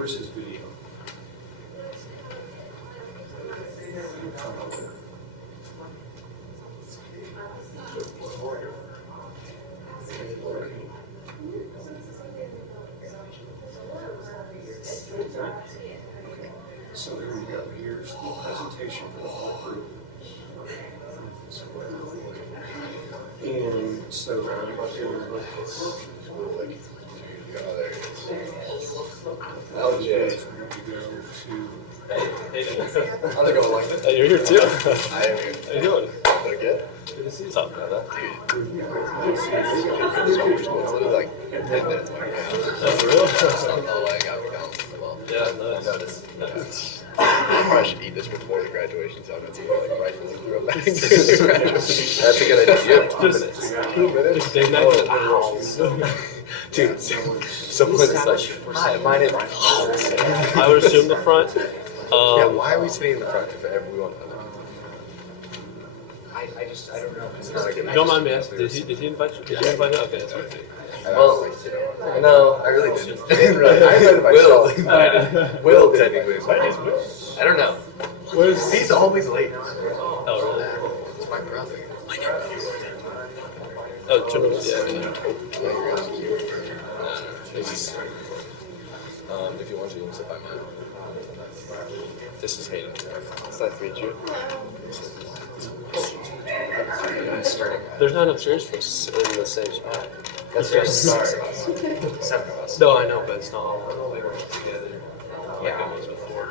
Where's his video? So here we go. Here's the presentation for the whole group. And so what there was LJ. we're going to go to How's it going, like Hey, you're here too. I am here. How you doing? Doing good? Good to see you. Something like that. It's literally like 10 minutes away. That's for real? It's not the way I got down. Well, Yeah, I nice. noticed. I probably should eat this before the graduation, so I'm going to like rifle and throw back. That's a good idea. You have 2 minutes. 2 minutes? Just day night. Dude, someone is like, hi, my name is. I would assume the front. Yeah, why are we sitting in the front if everyone? I don't know. It's not like You don't mind me asking, did he invite you? Did you invite him? Okay, that's right. well, no, I really didn't. I invited myself. Will technically invited me. I don't know. He's always late. Oh, really? It's my brother. Oh, Turtles, yeah. If you want to, you can sit by mine. This is Hayden. It's nice to meet you. There's not enough chairs for us in the same spot. That's just 7 of us. No, I know, but it's not all together. Like Yeah. it was before.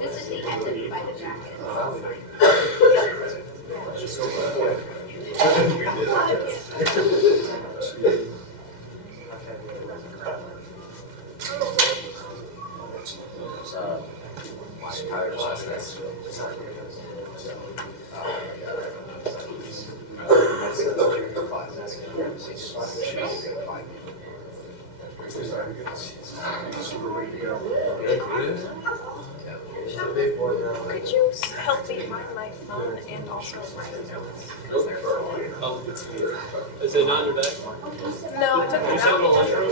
This is the end of by the jacket. Could you help me find my phone and also my notes? Oh, is it not in your bag? No, I took You it said in the out. lunchroom?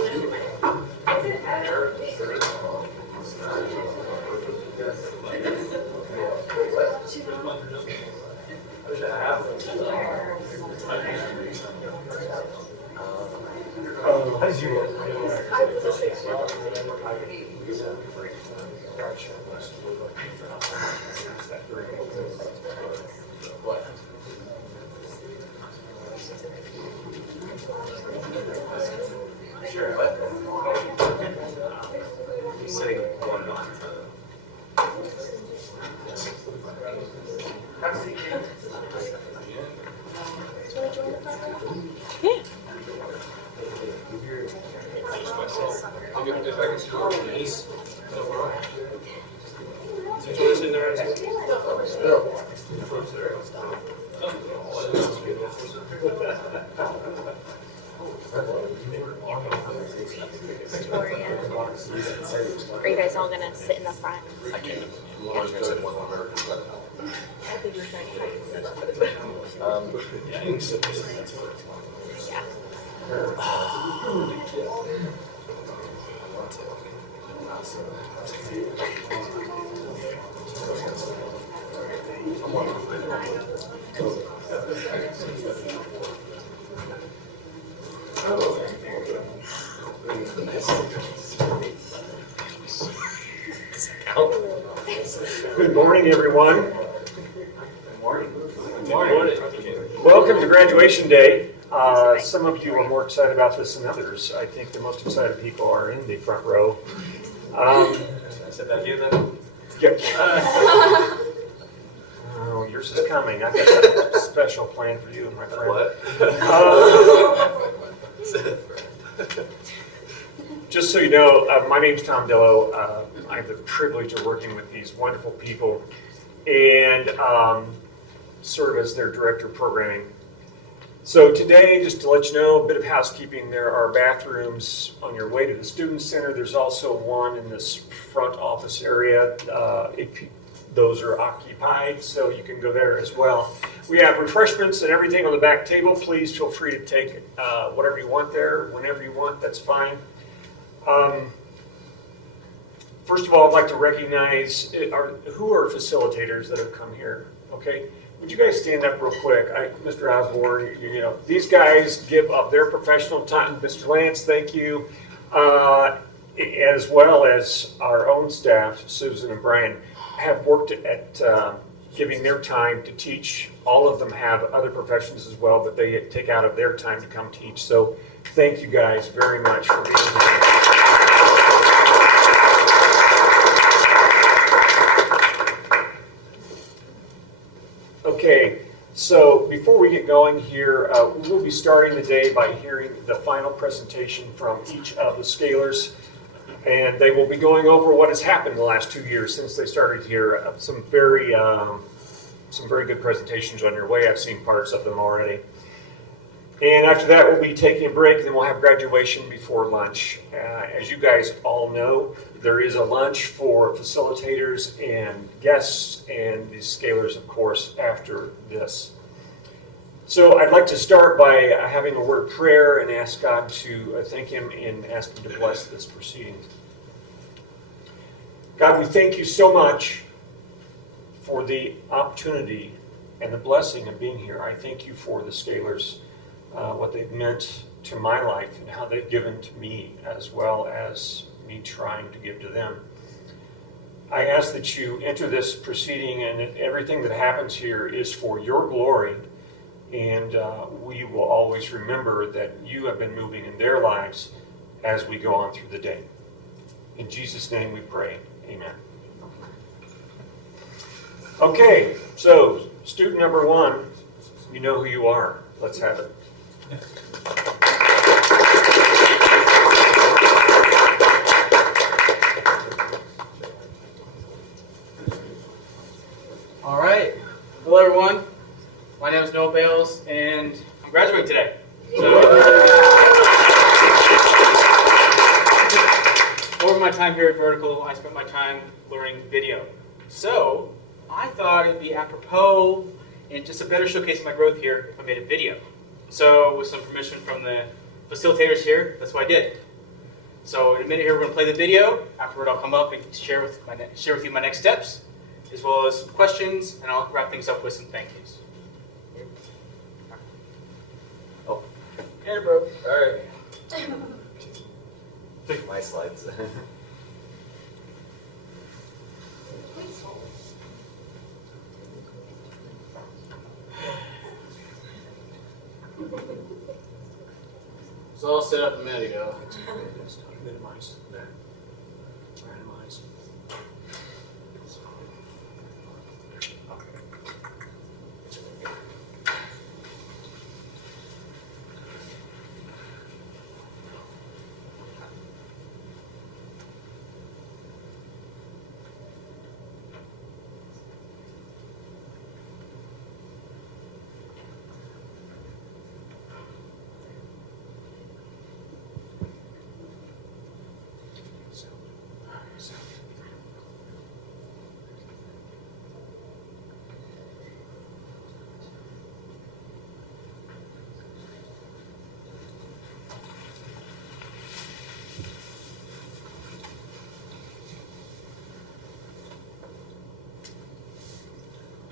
Sitting one behind the other. If I can score this, no problem. Is it yours in there? Are you guys all gonna sit in the front? I can't. I was going to say one more. I think you're trying to Yeah, you can sit. That's fine. Yeah. Good morning, everyone. Good morning. Good morning. Welcome to graduation day. Some of you are more excited about this than others. I think the most excited people are in the front row. I said that here then? Yep. Oh, yours is coming. I've got a special plan for you, my friend. Just so you know, my name's Tom Dillo. I have the privilege of working with these wonderful people and sort of as their director of programming. So today, just to let you know, a bit of housekeeping, there are bathrooms on your way to the Student Center. There's also one in this front office area. Those are occupied, so you can go there as well. We have refreshments and everything on the back table. Please feel free to take whatever you want there, whenever you want, that's fine. First of all, I'd like to recognize who are facilitators that have come here, okay? Would you guys stand up real quick? Mr. Osborne, these guys give up their professional time. Mr. Lance, thank you. As well as our own staff, Susan and Brian, have worked at giving their time to teach. All of them have other professions as well, but they take out of their time to come teach. So thank you guys very much for being here. Okay, so before we get going here, we'll be starting the day by hearing the final presentation from each of the scalers. And they will be going over what has happened the last 2 years since they started here. Some very good presentations on your way. I've seen parts of them already. And after that, we'll be taking a break, and then we'll have graduation before lunch. As you guys all know, there is a lunch for facilitators and guests and the scalers, of course, after this. So I'd like to start by having a word of prayer and ask God to thank Him and ask Him to bless this proceeding. God, we thank you so much for the opportunity and the blessing of being here. I thank you for the scalers, what they've meant to my life and how they've given to me, as well as me trying to give to them. I ask that you enter this proceeding, and that everything that happens here is for your glory. And we will always remember that you have been moving in their lives as we go on through the day. In Jesus' name we pray. Amen. Okay, so student number 1, you know who you are. Let's have it. All right. Hello, everyone. My name is Noah Bales, and I'm graduating today. Over my time here at Vertical, I spent my time learning video. So I thought it'd be apropos and just a better showcase of my growth here if I made a video. So with some permission from the facilitators here, that's what I did. So in a minute here, we're going to play the video. Afterward, I'll come up and share with you my next steps, as well as some questions, and I'll wrap things up with some thank yous. Oh. Hey, bro. All right. My slides. So I'll set up a minute ago. Minimize that. Randomize.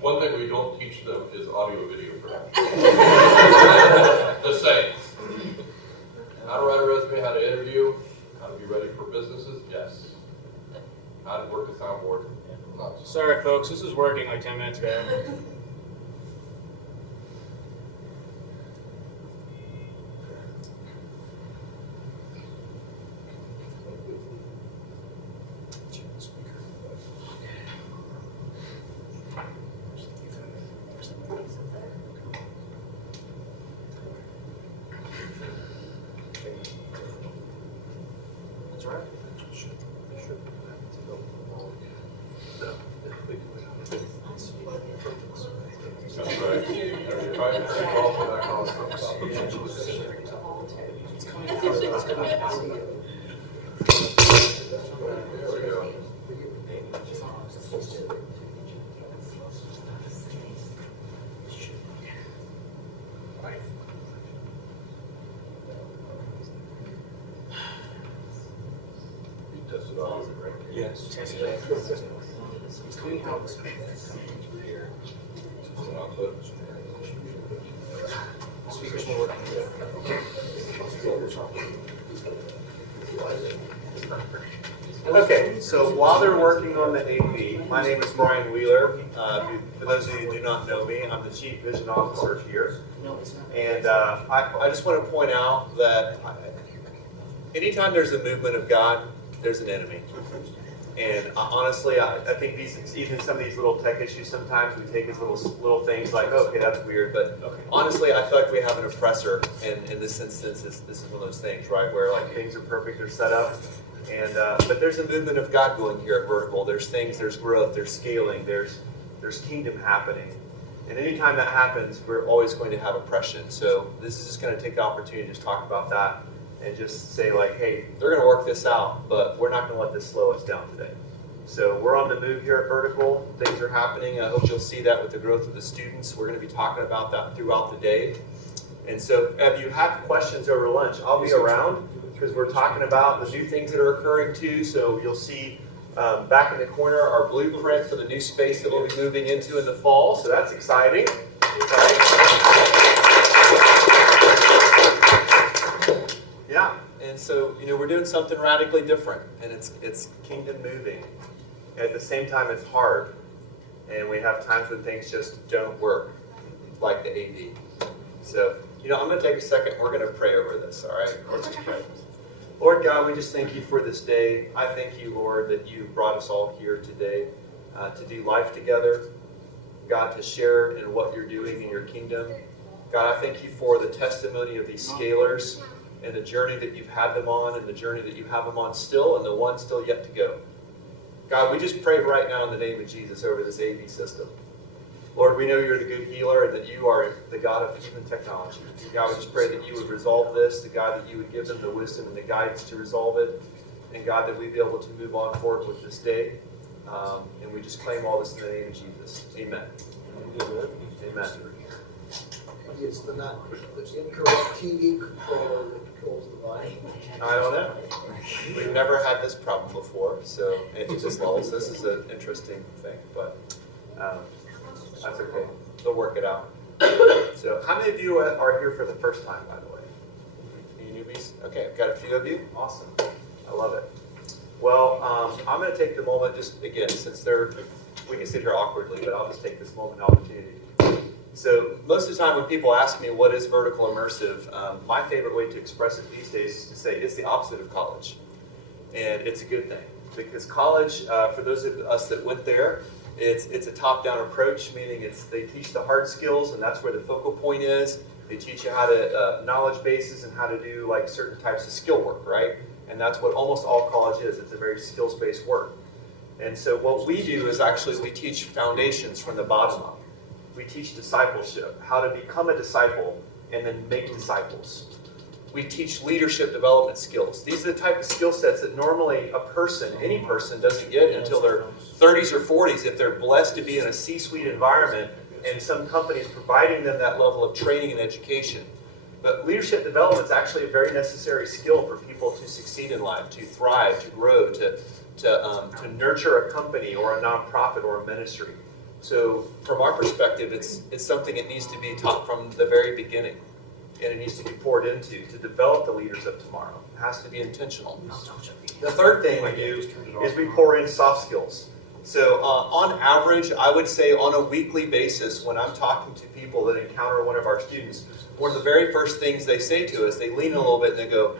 One thing we don't teach them is audio video production. Just saying. How to write a resume, how to interview, how to be ready for businesses, yes. How to work a soundboard, not so. Sorry, folks. This was working like 10 minutes ago. That's right. Try to call for that kind of stuff. There we go. Speakers will work. Okay, so while they're working on the AV, my name is Brian Wheeler. For those of you who do not know me, I'm the Chief Vision Officer here. And I just want to point out that anytime there's a movement of God, there's an enemy. And honestly, I think even some of these little tech issues, sometimes we take as little things like, oh, okay, that's weird. But honestly, I feel like we have an oppressor. And in this instance, this is one of those things, right, where like things are perfect, they're set up. And but there's a movement of God going here at Vertical. There's things, there's growth, there's scaling, there's kingdom happening. And anytime that happens, we're always going to have oppression. So this is just going to take the opportunity to just talk about that and just say like, hey, they're going to work this out, but we're not going to let this slow us down today. So we're on the move here at Vertical. Things are happening. I hope you'll see that with the growth of the students. We're going to be talking about that throughout the day. And so if you have questions over lunch, I'll be around because we're talking about the new things that are occurring too. So you'll see back in the corner our blueprint for the new space that we'll be moving into in the fall. So that's exciting. Right? Yeah, and so we're doing something radically different, and it's kingdom moving. At the same time, it's hard, and we have times when things just don't work, like the AV. So I'm going to take a second. We're going to pray over this. All right, let's just pray. Lord God, we just thank you for this day. I thank you, Lord, that you brought us all here today to do life together. God, to share in what you're doing in your kingdom. God, I thank you for the testimony of these scalers and the journey that you've had them on and the journey that you have them on still and the one still yet to go. God, we just pray right now in the name of Jesus over this AV system. Lord, we know you're the good healer and that you are the God of human technology. God, we just pray that you would resolve this, that God, that you would give them the wisdom and the guidance to resolve it, and God, that we'd be able to move on forward with this day. And we just claim all this in the name of Jesus. Amen. Amen. It's the incorrect TV controller that controls the volume. I don't know. We've never had this problem before, so at this level, so this is an interesting thing, but that's okay. They'll work it out. So how many of you are here for the first time, by the way? Any newbies? Okay, I've got a few of you. Awesome. I love it. Well, I'm going to take the moment, just again, since we can sit here awkwardly, but I'll just take this moment and opportunity. So most of the time when people ask me what is vertical immersive, my favorite way to express it these days is to say it's the opposite of college. And it's a good thing. Because college, for those of us that went there, it's a top-down approach, meaning they teach the hard skills, and that's where the focal point is. They teach you how to knowledge bases and how to do like certain types of skill work, right? And that's what almost all college is. It's a very skills-based work. And so what we do is actually we teach foundations from the bottom up. We teach discipleship, how to become a disciple and then make disciples. We teach leadership development skills. These are the type of skill sets that normally any person doesn't get until their 30s or 40s if they're blessed to be in a C-suite environment and some companies providing them that level of training and education. But leadership development is actually a very necessary skill for people to succeed in life, to thrive, to grow, to nurture a company or a nonprofit or a ministry. So from our perspective, it's something that needs to be taught from the very beginning. And it needs to be poured into to develop the leaders of tomorrow. It has to be intentional. The third thing we do is we pour in soft skills. So on average, I would say on a weekly basis, when I'm talking to people that encounter one of our students, one of the very first things they say to us, they lean a little bit and they go,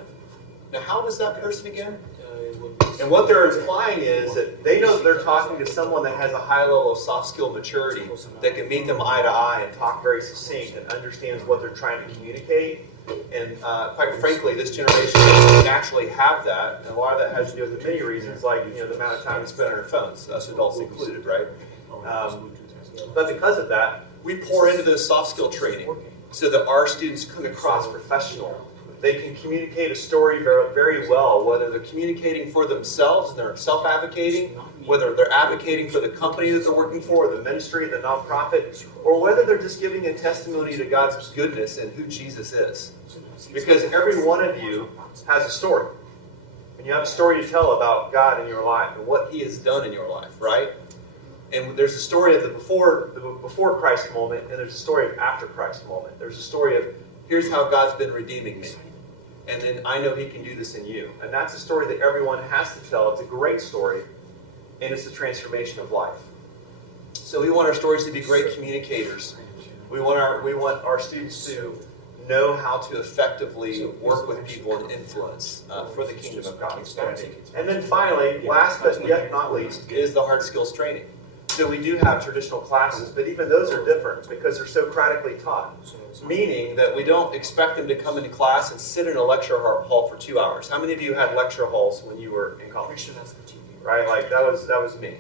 now how was that person again? And what they're implying is that they know that they're talking to someone that has a high level of soft skill maturity that can meet them eye to eye and talk very succinct and understands what they're trying to communicate. And quite frankly, this generation doesn't naturally have that. And a lot of that has to do with the many reasons, like the amount of time we spend on our phones, us adults included, right? But because of that, we pour into those soft skill training so that our students come across professional. They can communicate a story very, very well, whether they're communicating for themselves and they're self-advocating, whether they're advocating for the company that they're working for, or the ministry, the nonprofit, or whether they're just giving a testimony to God's goodness and who Jesus is. Because every one of you has a story. when you have a story to tell about God in your life and what He has done in your life, right? And there's a story of the before Christ moment, and there's a story of after Christ moment. There's a story of, here's how God's been redeeming me. And then I know He can do this in you. And that's a story that everyone has to tell. It's a great story, and it's the transformation of life. So we want our stories to be great communicators. We want our students to know how to effectively work with people and influence for the kingdom of God. And then finally, last but yet not least, is the hard skills training. So we do have traditional classes, but even those are different because they're Socratically taught. Meaning that we don't expect them to come into class and sit in a lecture hall for 2 hours. How many of you had lecture halls when you were in college? Right, like that was me.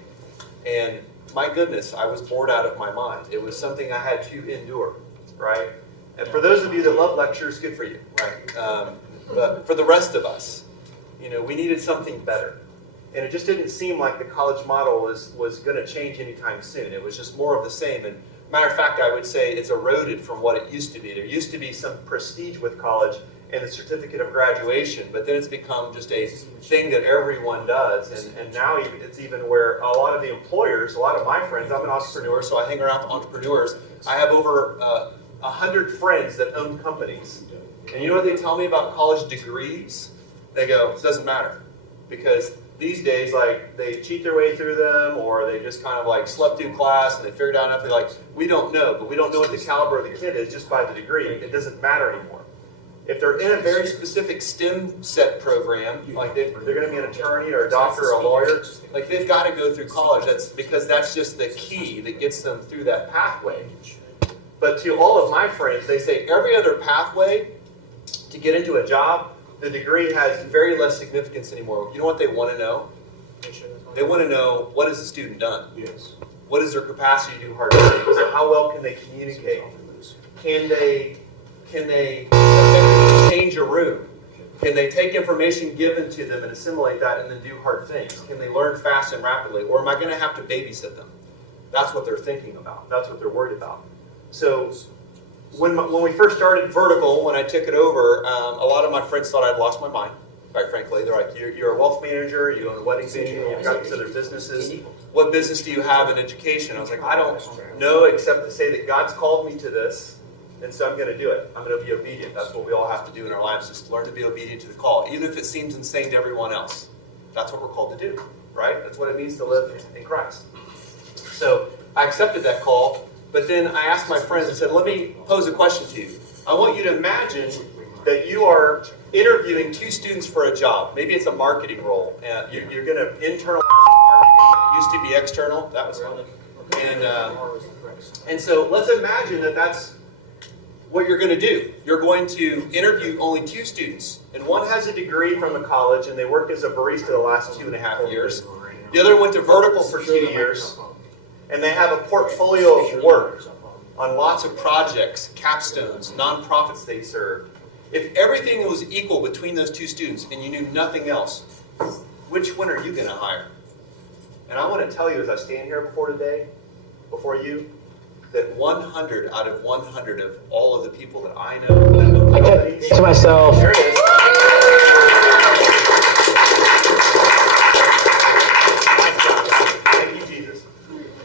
And my goodness, I was bored out of my mind. It was something I had to endure, right? And for those of you that love lectures, good for you, right? But for the rest of us, we needed something better. And it just didn't seem like the college model was going to change anytime soon. It was just more of the same. And matter of fact, I would say it's eroded from what it used to be. There used to be some prestige with college and the certificate of graduation, but then it's become just a thing that everyone does. And now it's even where a lot of the employers, a lot of my friends, I'm an entrepreneur, so I hang around with entrepreneurs. I have over 100 friends that own companies. And you know what they tell me about college degrees? They go, it doesn't matter. Because these days, like, they cheat their way through them, or they just kind of like slept through class and they figured out enough. They're like, we don't know, but we don't know what the caliber of the kid is just by the degree. It doesn't matter anymore. If they're in a very specific STEM set program, like they're going to be an attorney or a doctor or a lawyer, like they've got to go through college. That's because that's just the key that gets them through that pathway. But to all of my friends, they say every other pathway to get into a job, the degree has very less significance anymore. You know what they want to know? They want to know, what has the student done? Yes. What is their capacity to do hard things? How well can they communicate? Can they effectively change a room? Can they take information given to them and assimilate that and then do hard things? Can they learn fast and rapidly? Or am I going to have to babysit them? That's what they're thinking about. That's what they're worried about. So when we first started Vertical, when I took it over, a lot of my friends thought I'd lost my mind, quite frankly. They're like, you're a wealth manager, you own a wedding venue, you've got these other businesses. What business do you have in education? I was like, I don't know except to say that God's called me to this, and so I'm going to do it. I'm going to be obedient. That's what we all have to do in our lives, is learn to be obedient to the call, even if it seems insane to everyone else. That's what we're called to do, right? That's what it means to live in Christ. So I accepted that call. But then I asked my friends, I said, let me pose a question to you. I want you to imagine that you are interviewing 2 students for a job. Maybe it's a marketing role. You're going to internal marketing. It used to be external. That was fun. And so let's imagine that that's what you're going to do. You're going to interview only 2 students. And one has a degree from a college, and they worked as a barista the last 2.5 years. The other went to Vertical for 2 years. And they have a portfolio of work on lots of projects, capstones, nonprofits they served. If everything was equal between those 2 students and you knew nothing else, which one are you going to hire? And I want to tell you as I stand here before you, that 100 out of 100 of all of the people that I know, I kept to myself. There it is.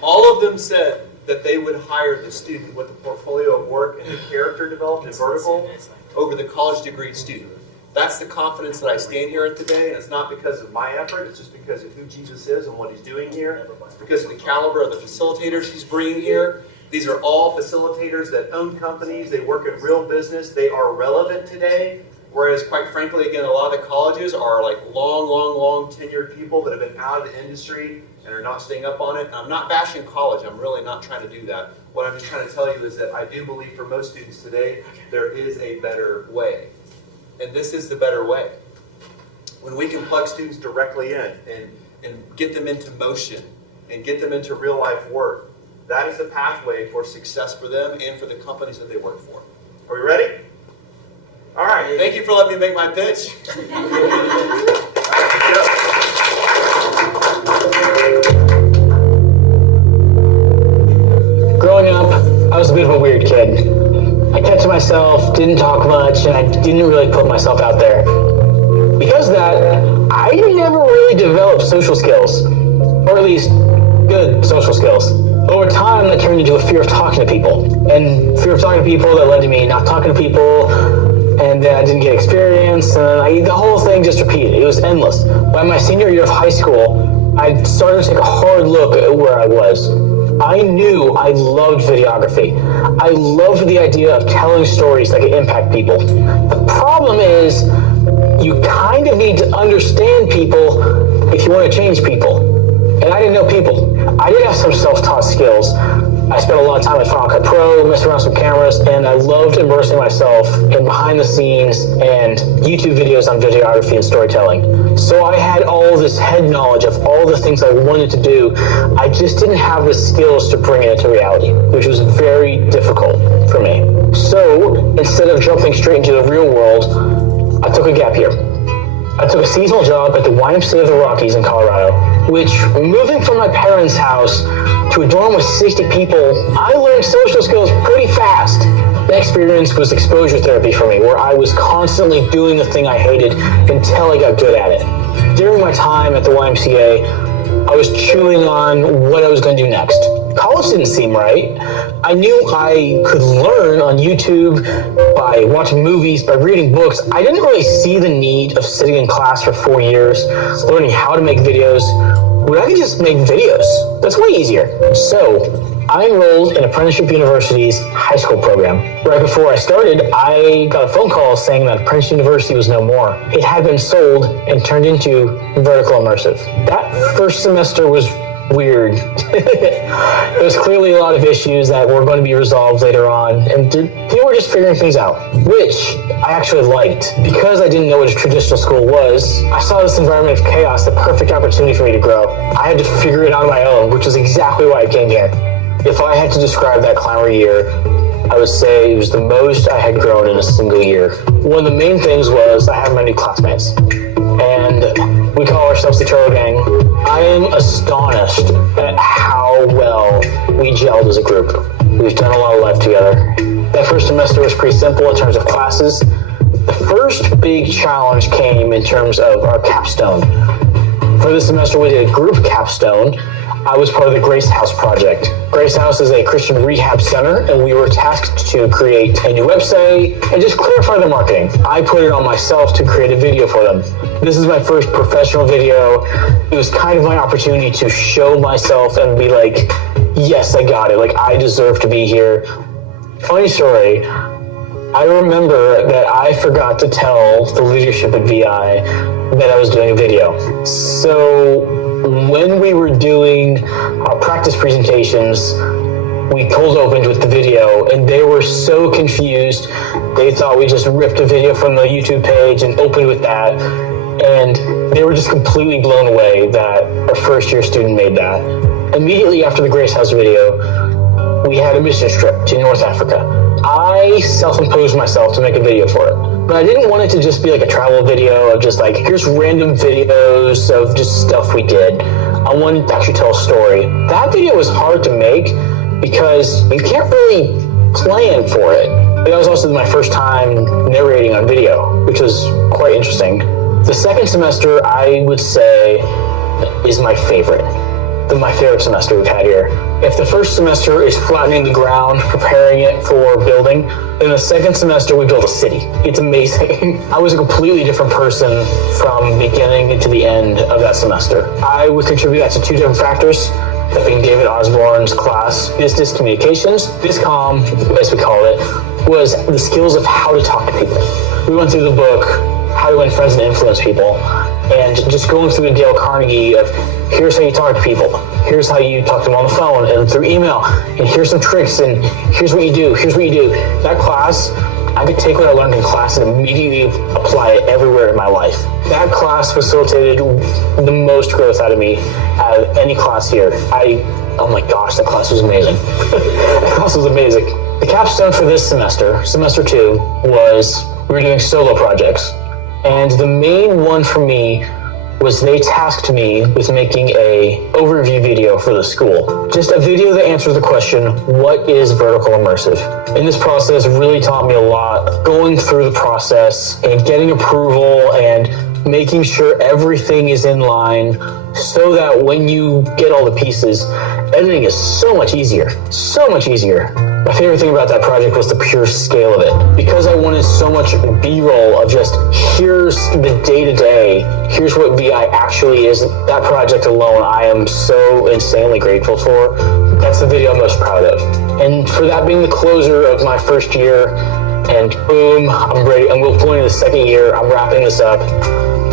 All of them said that they would hire the student with the portfolio of work and the character developed in Vertical over the college degree student. That's the confidence that I stand here in today, and it's not because of my effort, it's just because of who Jesus is and what He's doing here. It's because of the caliber of the facilitators He's bringing here. These are all facilitators that own companies, they work in real business, they are relevant today. Whereas, quite frankly, again, a lot of the colleges are like long tenured people that have been out of the industry and are not staying up on it. And I'm not bashing college. I'm really not trying to do that. What I'm just trying to tell you is that I do believe for most students today, there is a better way. And this is the better way. When we can plug students directly in and get them into motion and get them into real life work, that is the pathway for success for them and for the companies that they work for. Are we ready? All right, thank you for letting me make my pitch. Growing up, I was a bit of a weird kid. I kept to myself, didn't talk much, and I didn't really put myself out there. Because of that, I never really developed social skills, or at least good social skills. Over time, that turned into a fear of talking to people, and fear of talking to people that led to me not talking to people, and then I didn't get experience, and the whole thing just repeated. It was endless. By my senior year of high school, I started to take a hard look at where I was. I knew I loved videography. I loved the idea of telling stories that could impact people. The problem is, you kind of need to understand people if you want to change people. And I didn't know people. I did have some self-taught skills. I spent a lot of time with Final Cut Pro, messing around with some cameras, and I loved immersing myself in behind the scenes and YouTube videos on videography and storytelling. So I had all this head knowledge of all the things I wanted to do. I just didn't have the skills to bring it into reality, which was very difficult for me. So instead of jumping straight into the real world, I took a gap year. I took a seasonal job at the YMCA of the Rockies in Colorado, which, moving from my parents' house to a dorm with 60 people, I learned social skills pretty fast. That experience was exposure therapy for me, where I was constantly doing the thing I hated until I got good at it. During my time at the YMCA, I was chewing on what I was going to do next. College didn't seem right. I knew I could learn on YouTube by watching movies, by reading books. I didn't really see the need of sitting in class for 4 years, learning how to make videos, when I could just make videos. That's way easier. So I enrolled in Apprenticeship University's high school program. Right before I started, I got a phone call saying that Apprenticeship University was no more. It had been sold and turned into vertical immersive. That first semester was weird. There was clearly a lot of issues that were going to be resolved later on, and people were just figuring things out, which I actually liked. Because I didn't know what a traditional school was, I saw this environment of chaos, the perfect opportunity for me to grow. I had to figure it out on my own, which is exactly why I came here. If I had to describe that climber year, I would say it was the most I had grown in a single year. One of the main things was I had my new classmates, and we call ourselves the Turtle Gang. I am astonished at how well we gelled as a group. We've done a lot of life together. That first semester was pretty simple in terms of classes. The first big challenge came in terms of our capstone. For this semester, we did a group capstone. I was part of the Grace House project. Grace House is a Christian rehab center, and we were tasked to create a new website and just clarify the marketing. I put it on myself to create a video for them. This is my first professional video. It was kind of my opportunity to show myself and be like, yes, I got it. Like, I deserve to be here. Funny story, I remember that I forgot to tell the leadership at VI that I was doing a video. So when we were doing our practice presentations, we cold opened with the video, and they were so confused. They thought we just ripped a video from the YouTube page and opened with that, and they were just completely blown away that our first year student made that. Immediately after the Grace House video, we had a mission trip to North Africa. I self-imposed myself to make a video for it. But I didn't want it to just be like a travel video of just like, here's random videos of just stuff we did. I wanted to actually tell a story. That video was hard to make because you can't really plan for it. That was also my first time narrating on video, which was quite interesting. The second semester, I would say, is my favorite. My favorite semester we've had here. If the first semester is flattening the ground, preparing it for building, then the second semester we built a city. It's amazing. I was a completely different person from beginning to the end of that semester. I would contribute that to two different factors. That being David Osborne's class, Business Communications, BizCom, as we call it, was the skills of how to talk to people. We went through the book, How to Win Friends and Influence People, and just going through the Dale Carnegie of here's how you talk to people, here's how you talk to them on the phone and through email, and here's some tricks, and here's what you do, here's what you do. That class, I could take what I learned in class and immediately apply it everywhere in my life. That class facilitated the most growth out of me out of any class here. Oh my gosh, that class was amazing. That class was amazing. The capstone for this semester, semester 2, was we were doing solo projects. And the main one for me was they tasked me with making a overview video for the school. Just a video that answers the question, what is vertical immersive? And this process really taught me a lot, going through the process and getting approval and making sure everything is in line so that when you get all the pieces, editing is so much easier. So much easier. My favorite thing about that project was the pure scale of it. Because I wanted so much B-roll of just, here's the day-to-day, here's what VI actually is, that project alone I am so insanely grateful for. That's the video I'm most proud of. And for that being the closer of my first year, and boom, I'm ready, I'm going into the second year, I'm wrapping this up.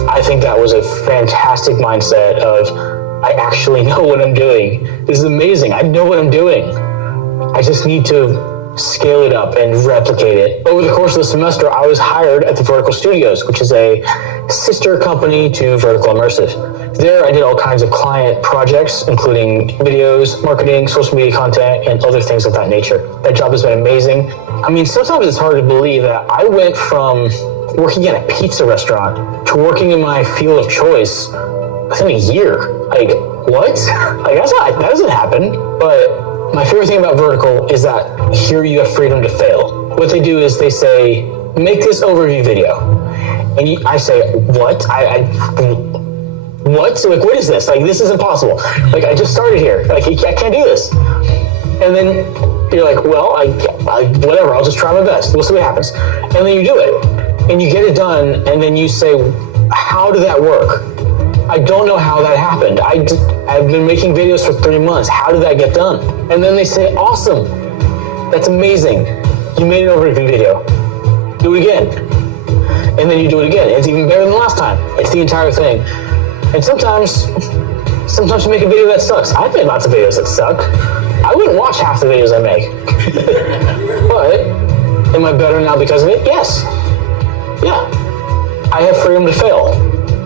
I think that was a fantastic mindset of, I actually know what I'm doing. This is amazing, I know what I'm doing. I just need to scale it up and replicate it. Over the course of the semester, I was hired at the Vertical Studios, which is a sister company to Vertical Immersive. There, I did all kinds of client projects, including videos, marketing, social media content, and other things of that nature. That job has been amazing. I mean, sometimes it's hard to believe that I went from working at a pizza restaurant to working in my field of choice within a year. Like, what? Like, that doesn't happen. But my favorite thing about Vertical is that here you have freedom to fail. What they do is they say, make this overview video. And I say, what? What? So like, what is this? Like, this is impossible. Like, I just started here. Like, I can't do this. And then you're like, well, I whatever, I'll just try my best. We'll see what happens. And then you do it. And you get it done, and then you say, how did that work? I don't know how that happened. I've been making videos for 3 months. How did that get done? And then they say, awesome. That's amazing. You made an overview video. Do it again. And then you do it again. It's even better than last time. It's the entire thing. And sometimes you make a video that sucks. I've made lots of videos that suck. I wouldn't watch half the videos I make. But am I better now because of it? Yes. Yeah. I have freedom to fail.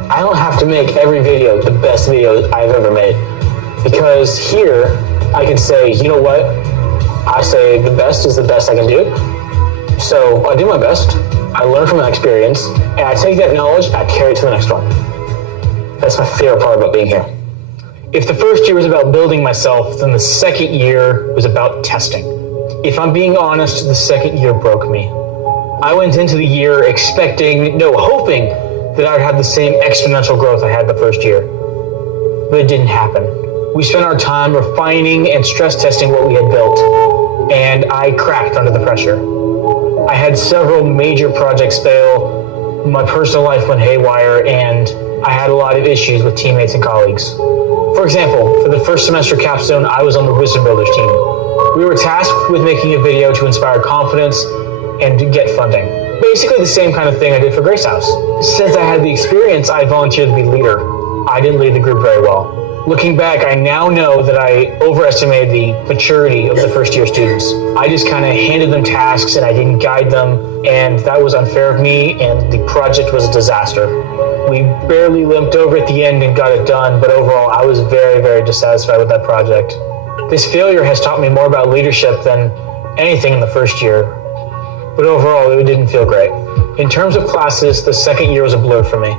I don't have to make every video the best video I've ever made. Because here, I can say, you know what? I say the best is the best I can do. So I do my best, I learn from my experience, and I take that knowledge and I carry it to the next one. That's my favorite part about being here. If the first year was about building myself, then the second year was about testing. If I'm being honest, the second year broke me. I went into the year hoping that I would have the same exponential growth I had the first year. But it didn't happen. We spent our time refining and stress testing what we had built, and I cracked under the pressure. I had several major projects fail, my personal life went haywire, and I had a lot of issues with teammates and colleagues. For example, for the first semester Capstone, I was on the Wisdom Builders team. We were tasked with making a video to inspire confidence and to get funding. Basically the same kind of thing I did for Grace House. Since I had the experience, I volunteered to be leader. I didn't lead the group very well. Looking back, I now know that I overestimated the maturity of the first year students. I just kind of handed them tasks and I didn't guide them, and that was unfair of me, and the project was a disaster. We barely limped over at the end and got it done, but overall I was very, very dissatisfied with that project. This failure has taught me more about leadership than anything in the first year, but overall it didn't feel great. In terms of classes, the second year was a blur for me.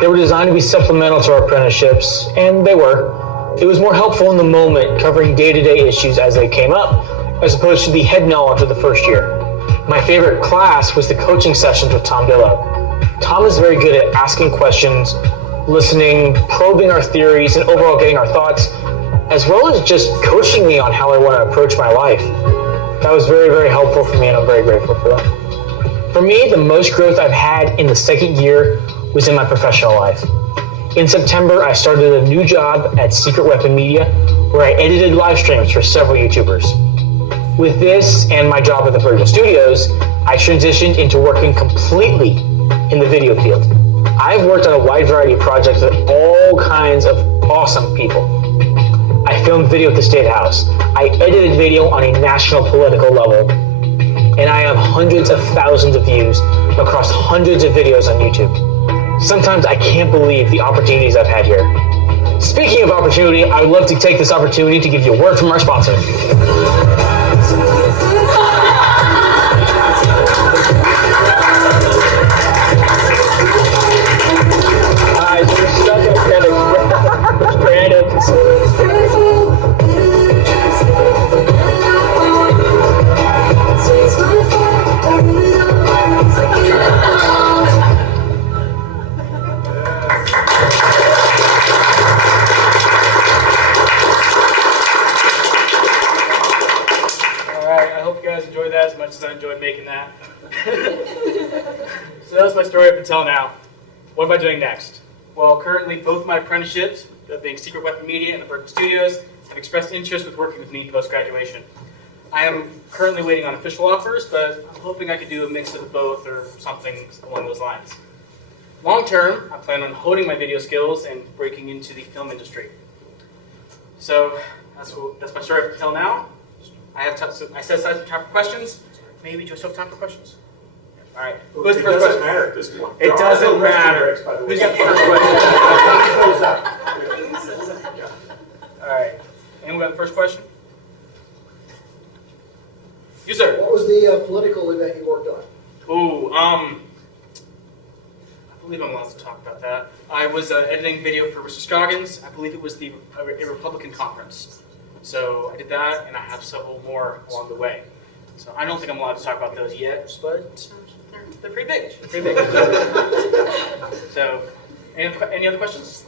They were designed to be supplemental to our apprenticeships, and they were. It was more helpful in the moment, covering day-to-day issues as they came up, as opposed to the head knowledge of the first year. My favorite class was the coaching sessions with Tom Dillow. Tom is very good at asking questions, listening, probing our theories, and overall getting our thoughts, as well as just coaching me on how I want to approach my life. That was very, very helpful for me, and I'm very grateful for that. For me, the most growth I've had in the second year was in my professional life. In September, I started a new job at Secret Weapon Media, where I edited live streams for several YouTubers. With this and my job at the Vertical Studios, I transitioned into working completely in the video field. I've worked on a wide variety of projects with all kinds of awesome people. I filmed video at the State House. I edited video on a national political level. And I have hundreds of thousands of views across hundreds of videos on YouTube. Sometimes I can't believe the opportunities I've had here. Speaking of opportunity, I would love to take this opportunity to give you a word from our sponsor. We're stuck in a kind of brand as much as I enjoyed making that. So that was my story up until now. What am I doing next? Well, currently both my apprenticeships, that being Secret Weapon Media and the Berkeley Studios, have expressed interest with working with me post-graduation. I am currently waiting on official offers, but I'm hoping I could do a mix of both or something along those lines. Long term, I plan on honing my video skills and breaking into the film industry. So that's my story up until now. I set aside some time for questions. Maybe do I still have time for questions? All right. Who's the first question? It doesn't matter at this point. It doesn't matter. Who's got the first question? All right. Anyone got the first question? You, sir. What was the political event you worked on? Ooh, I believe I'm allowed to talk about that. I was editing video for Mr. Scoggins. I believe it was a Republican conference. So I did that, and I have several more along the way. So I don't think I'm allowed to talk about those yet, but they're pretty big. They're pretty big. So, any other questions?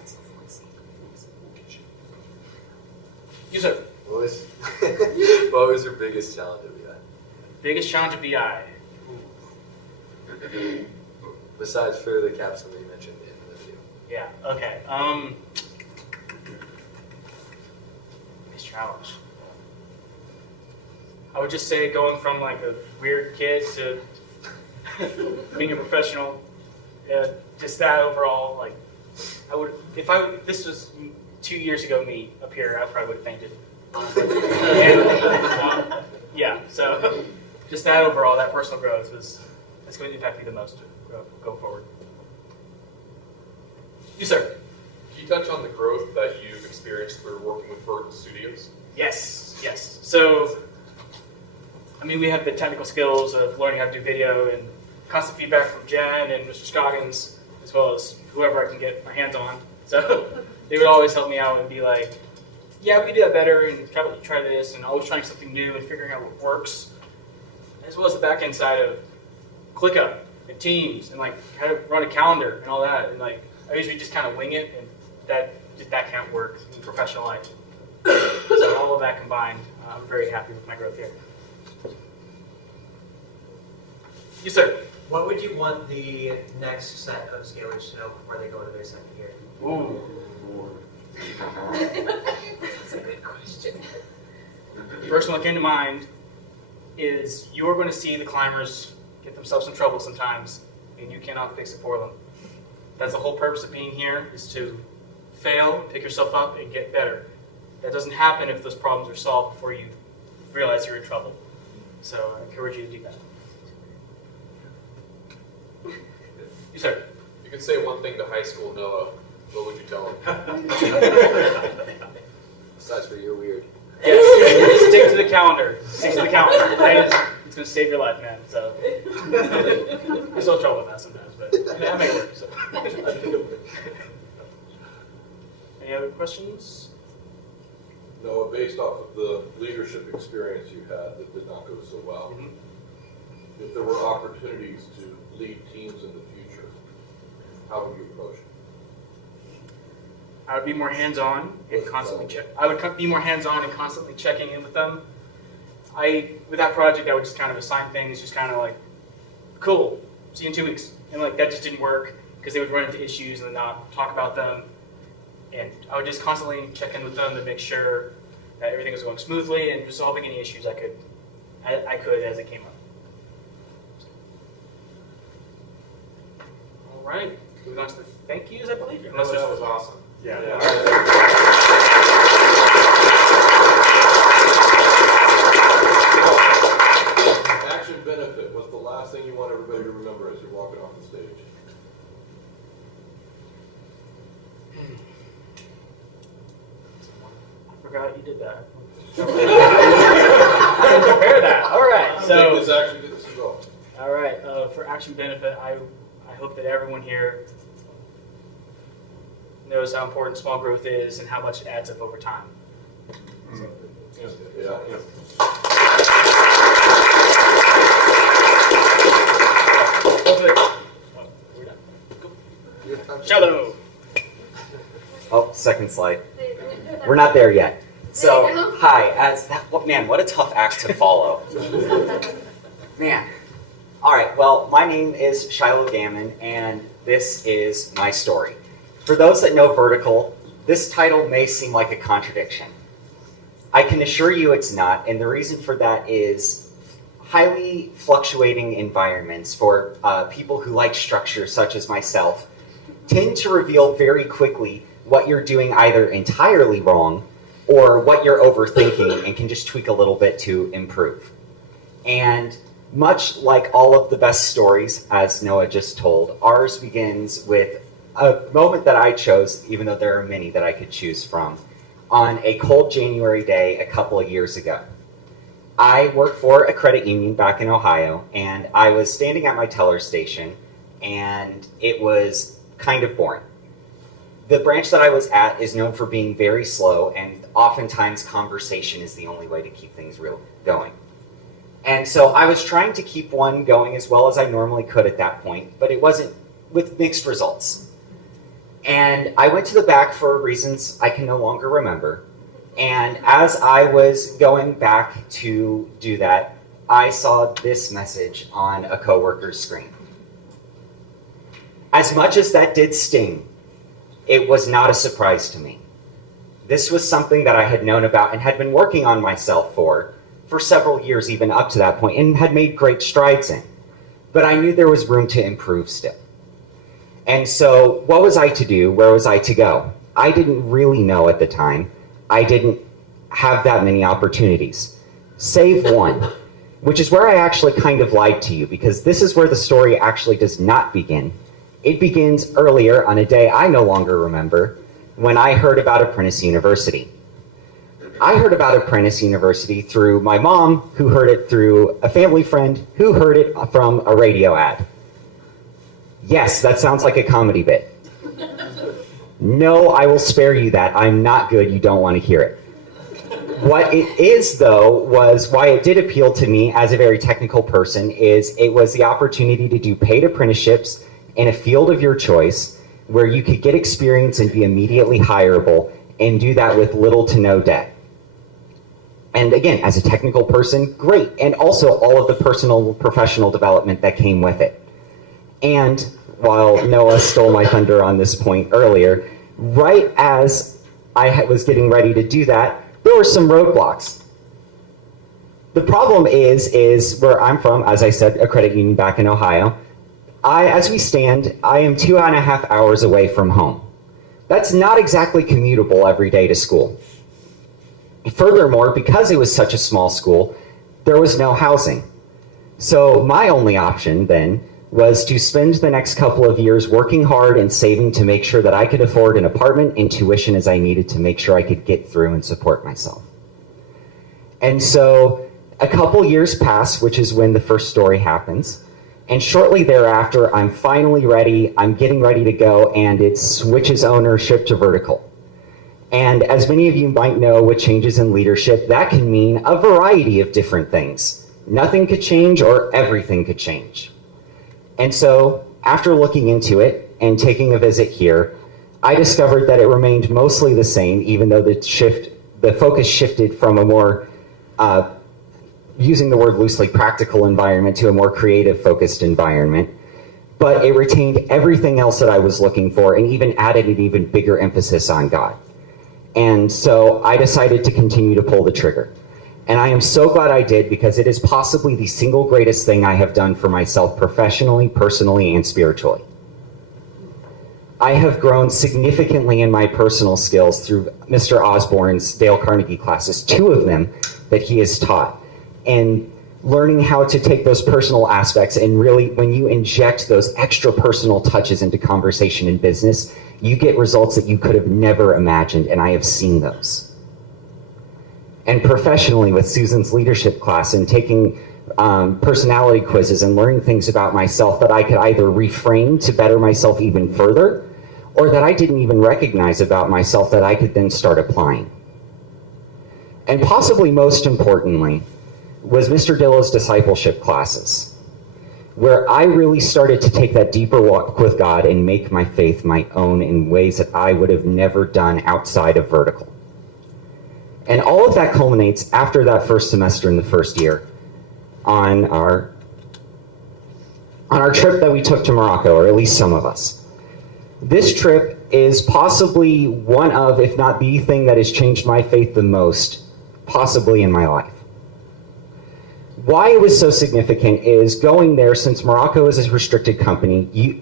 You, sir. What was your biggest challenge of VI? Biggest challenge of VI? Besides for the capsule that you mentioned in the video. Yeah, okay. Biggest challenge. I would just say going from like a weird kid to being a professional, just that overall, like, this was 2 years ago me up here, I probably would have fainted. And, yeah, so just that overall, that personal growth that's going to impact me the most go forward. You, sir. Can you touch on the growth that you've experienced through working with Berkeley Studios? Yes. So, I mean, we have the technical skills of learning how to do video and constant feedback from Jen and Mr. Scoggins, as well as whoever I can get my hands on. So they would always help me out and be like, yeah, we can do that better, and try this, and always trying something new and figuring out what works, as well as the back end side of ClickUp and Teams and like how to run a calendar and all that. And like I usually just kind of wing it, and that can't work in professional life. So all of that combined, I'm very happy with my growth here. Yes, sir. What would you want the next set of scalers to know before they go to their second year? Ooh. That's a good question. First one that came to mind is you're going to see the climbers get themselves in trouble sometimes, and you cannot fix it for them. That's the whole purpose of being here, is to fail, pick yourself up, and get better. That doesn't happen if those problems are solved before you realize you're in trouble. So I encourage you to do that. You, sir. You could say one thing to high school Noah. What would you tell him? Besides for you're weird. Yes, stick to the calendar. Stick to the calendar. It's going to save your life, man. So you're still in trouble with that sometimes, but I make it work. So. Any other questions? Noah, based off of the leadership experience you had that did not go so well, if there were opportunities to lead teams in the future, how would you approach it? I would be more hands-on and constantly be more hands-on and constantly checking in with them. With that project, I would just kind of assign things, just kind of like, cool, see you in 2 weeks. And like that just didn't work because they would run into issues and then not talk about them. And I would just constantly check in with them to make sure that everything was going smoothly and resolving any issues I could as they came up. All right, moving on to the thank yous, I believe. That was awesome. Yeah. Action benefit, what's the last thing you want everybody to remember as you're walking off the stage? I forgot you did that. I didn't prepare that. All right, so. Take this action, get this result. All right, for action benefit, I hope that everyone here knows how important small growth is and how much it adds up over time. Shallow. Oh, second slide. We're not there yet. So, hi. Man, what a tough act to follow. Man. All right, well, my name is Shiloh Gammon, and this is my story. For those that know Vertical, this title may seem like a contradiction. I can assure you it's not, and the reason for that is highly fluctuating environments for people who like structure, such as myself, tend to reveal very quickly what you're doing either entirely wrong or what you're overthinking and can just tweak a little bit to improve. And much like all of the best stories, as Noah just told, ours begins with a moment that I chose, even though there are many that I could choose from, on a cold January day a couple of years ago. I worked for a credit union back in Ohio, and I was standing at my teller station, and it was kind of boring. The branch that I was at is known for being very slow, and oftentimes conversation is the only way to keep things real going. And so I was trying to keep one going as well as I normally could at that point, but it wasn't, with mixed results. And I went to the back for reasons I can no longer remember. And as I was going back to do that, I saw this message on a coworker's screen. As much as that did sting, it was not a surprise to me. This was something that I had known about and had been working on myself for several years, even up to that point, and had made great strides in. But I knew there was room to improve still. And so what was I to do? Where was I to go? I didn't really know at the time. I didn't have that many opportunities, save one, which is where I actually kind of lied to you, because this is where the story actually does not begin. It begins earlier on a day I no longer remember, when I heard about Apprentice University. I heard about Apprentice University through my mom, who heard it through a family friend, who heard it from a radio ad. Yes, that sounds like a comedy bit. No, I will spare you that. I'm not good. You don't want to hear it. What it is, though, was why it did appeal to me as a very technical person, is it was the opportunity to do paid apprenticeships in a field of your choice where you could get experience and be immediately hireable and do that with little to no debt. And again, as a technical person, great. And also all of the personal, professional development that came with it. And while Noah stole my thunder on this point earlier, right as I was getting ready to do that, there were some roadblocks. The problem is where I'm from, as I said, a credit union back in Ohio. As we stand, I am 2.5 hours away from home. That's not exactly commutable every day to school. Furthermore, because it was such a small school, there was no housing. So my only option then was to spend the next couple of years working hard and saving to make sure that I could afford an apartment and tuition as I needed to make sure I could get through and support myself. And so a couple years pass, which is when the first story happens. And shortly thereafter, I'm finally ready. I'm getting ready to go, and it switches ownership to Vertical. And as many of you might know, with changes in leadership, that can mean a variety of different things. Nothing could change or everything could change. And so after looking into it and taking a visit here, I discovered that it remained mostly the same, even though the focus shifted from a more, using the word loosely, practical environment to a more creative focused environment. But it retained everything else that I was looking for and even added an even bigger emphasis on God. And so I decided to continue to pull the trigger. And I am so glad I did, because it is possibly the single greatest thing I have done for myself professionally, personally, and spiritually. I have grown significantly in my personal skills through Mr. Osborne's Dale Carnegie classes, 2 of them that he has taught. And learning how to take those personal aspects and really, when you inject those extra personal touches into conversation and business, you get results that you could have never imagined, and I have seen those. And professionally, with Susan's leadership class and taking personality quizzes and learning things about myself that I could either reframe to better myself even further, or that I didn't even recognize about myself that I could then start applying. And possibly most importantly, was Mr. Dillow's discipleship classes, where I really started to take that deeper walk with God and make my faith my own in ways that I would have never done outside of Vertical. And all of that culminates after that first semester in the first year on our on our trip that we took to Morocco, or at least some of us. This trip is possibly one of, if not the thing that has changed my faith the most, possibly in my life. Why it was so significant is going there, since Morocco is a restricted country, you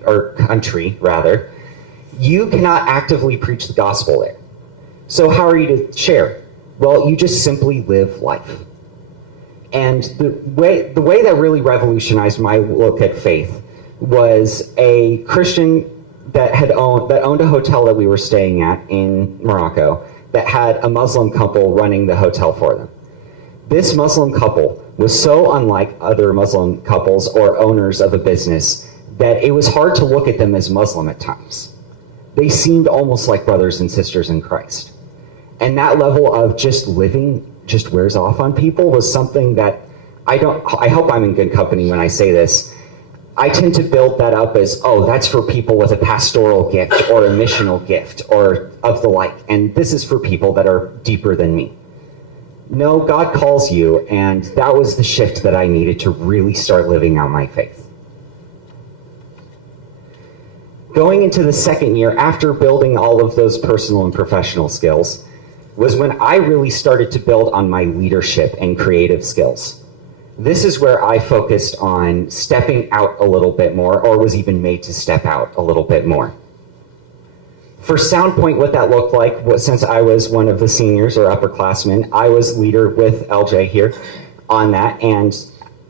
cannot actively preach the gospel there. So how are you to share? Well, you just simply live life. And the way that really revolutionized my look at faith was a Christian that owned a hotel that we were staying at in Morocco that had a Muslim couple running the hotel for them. This Muslim couple was so unlike other Muslim couples or owners of a business that it was hard to look at them as Muslim at times. They seemed almost like brothers and sisters in Christ. And that level of just living just wears off on people was something that I hope I'm in good company when I say this. I tend to build that up as, oh, that's for people with a pastoral gift or a missional gift or of the like. And this is for people that are deeper than me. No, God calls you, and that was the shift that I needed to really start living out my faith. Going into the second year, after building all of those personal and professional skills, was when I really started to build on my leadership and creative skills. This is where I focused on stepping out a little bit more, or was even made to step out a little bit more. For Soundpoint, what that looked like was, since I was one of the seniors or upperclassmen, I was leader with LJ here on that, and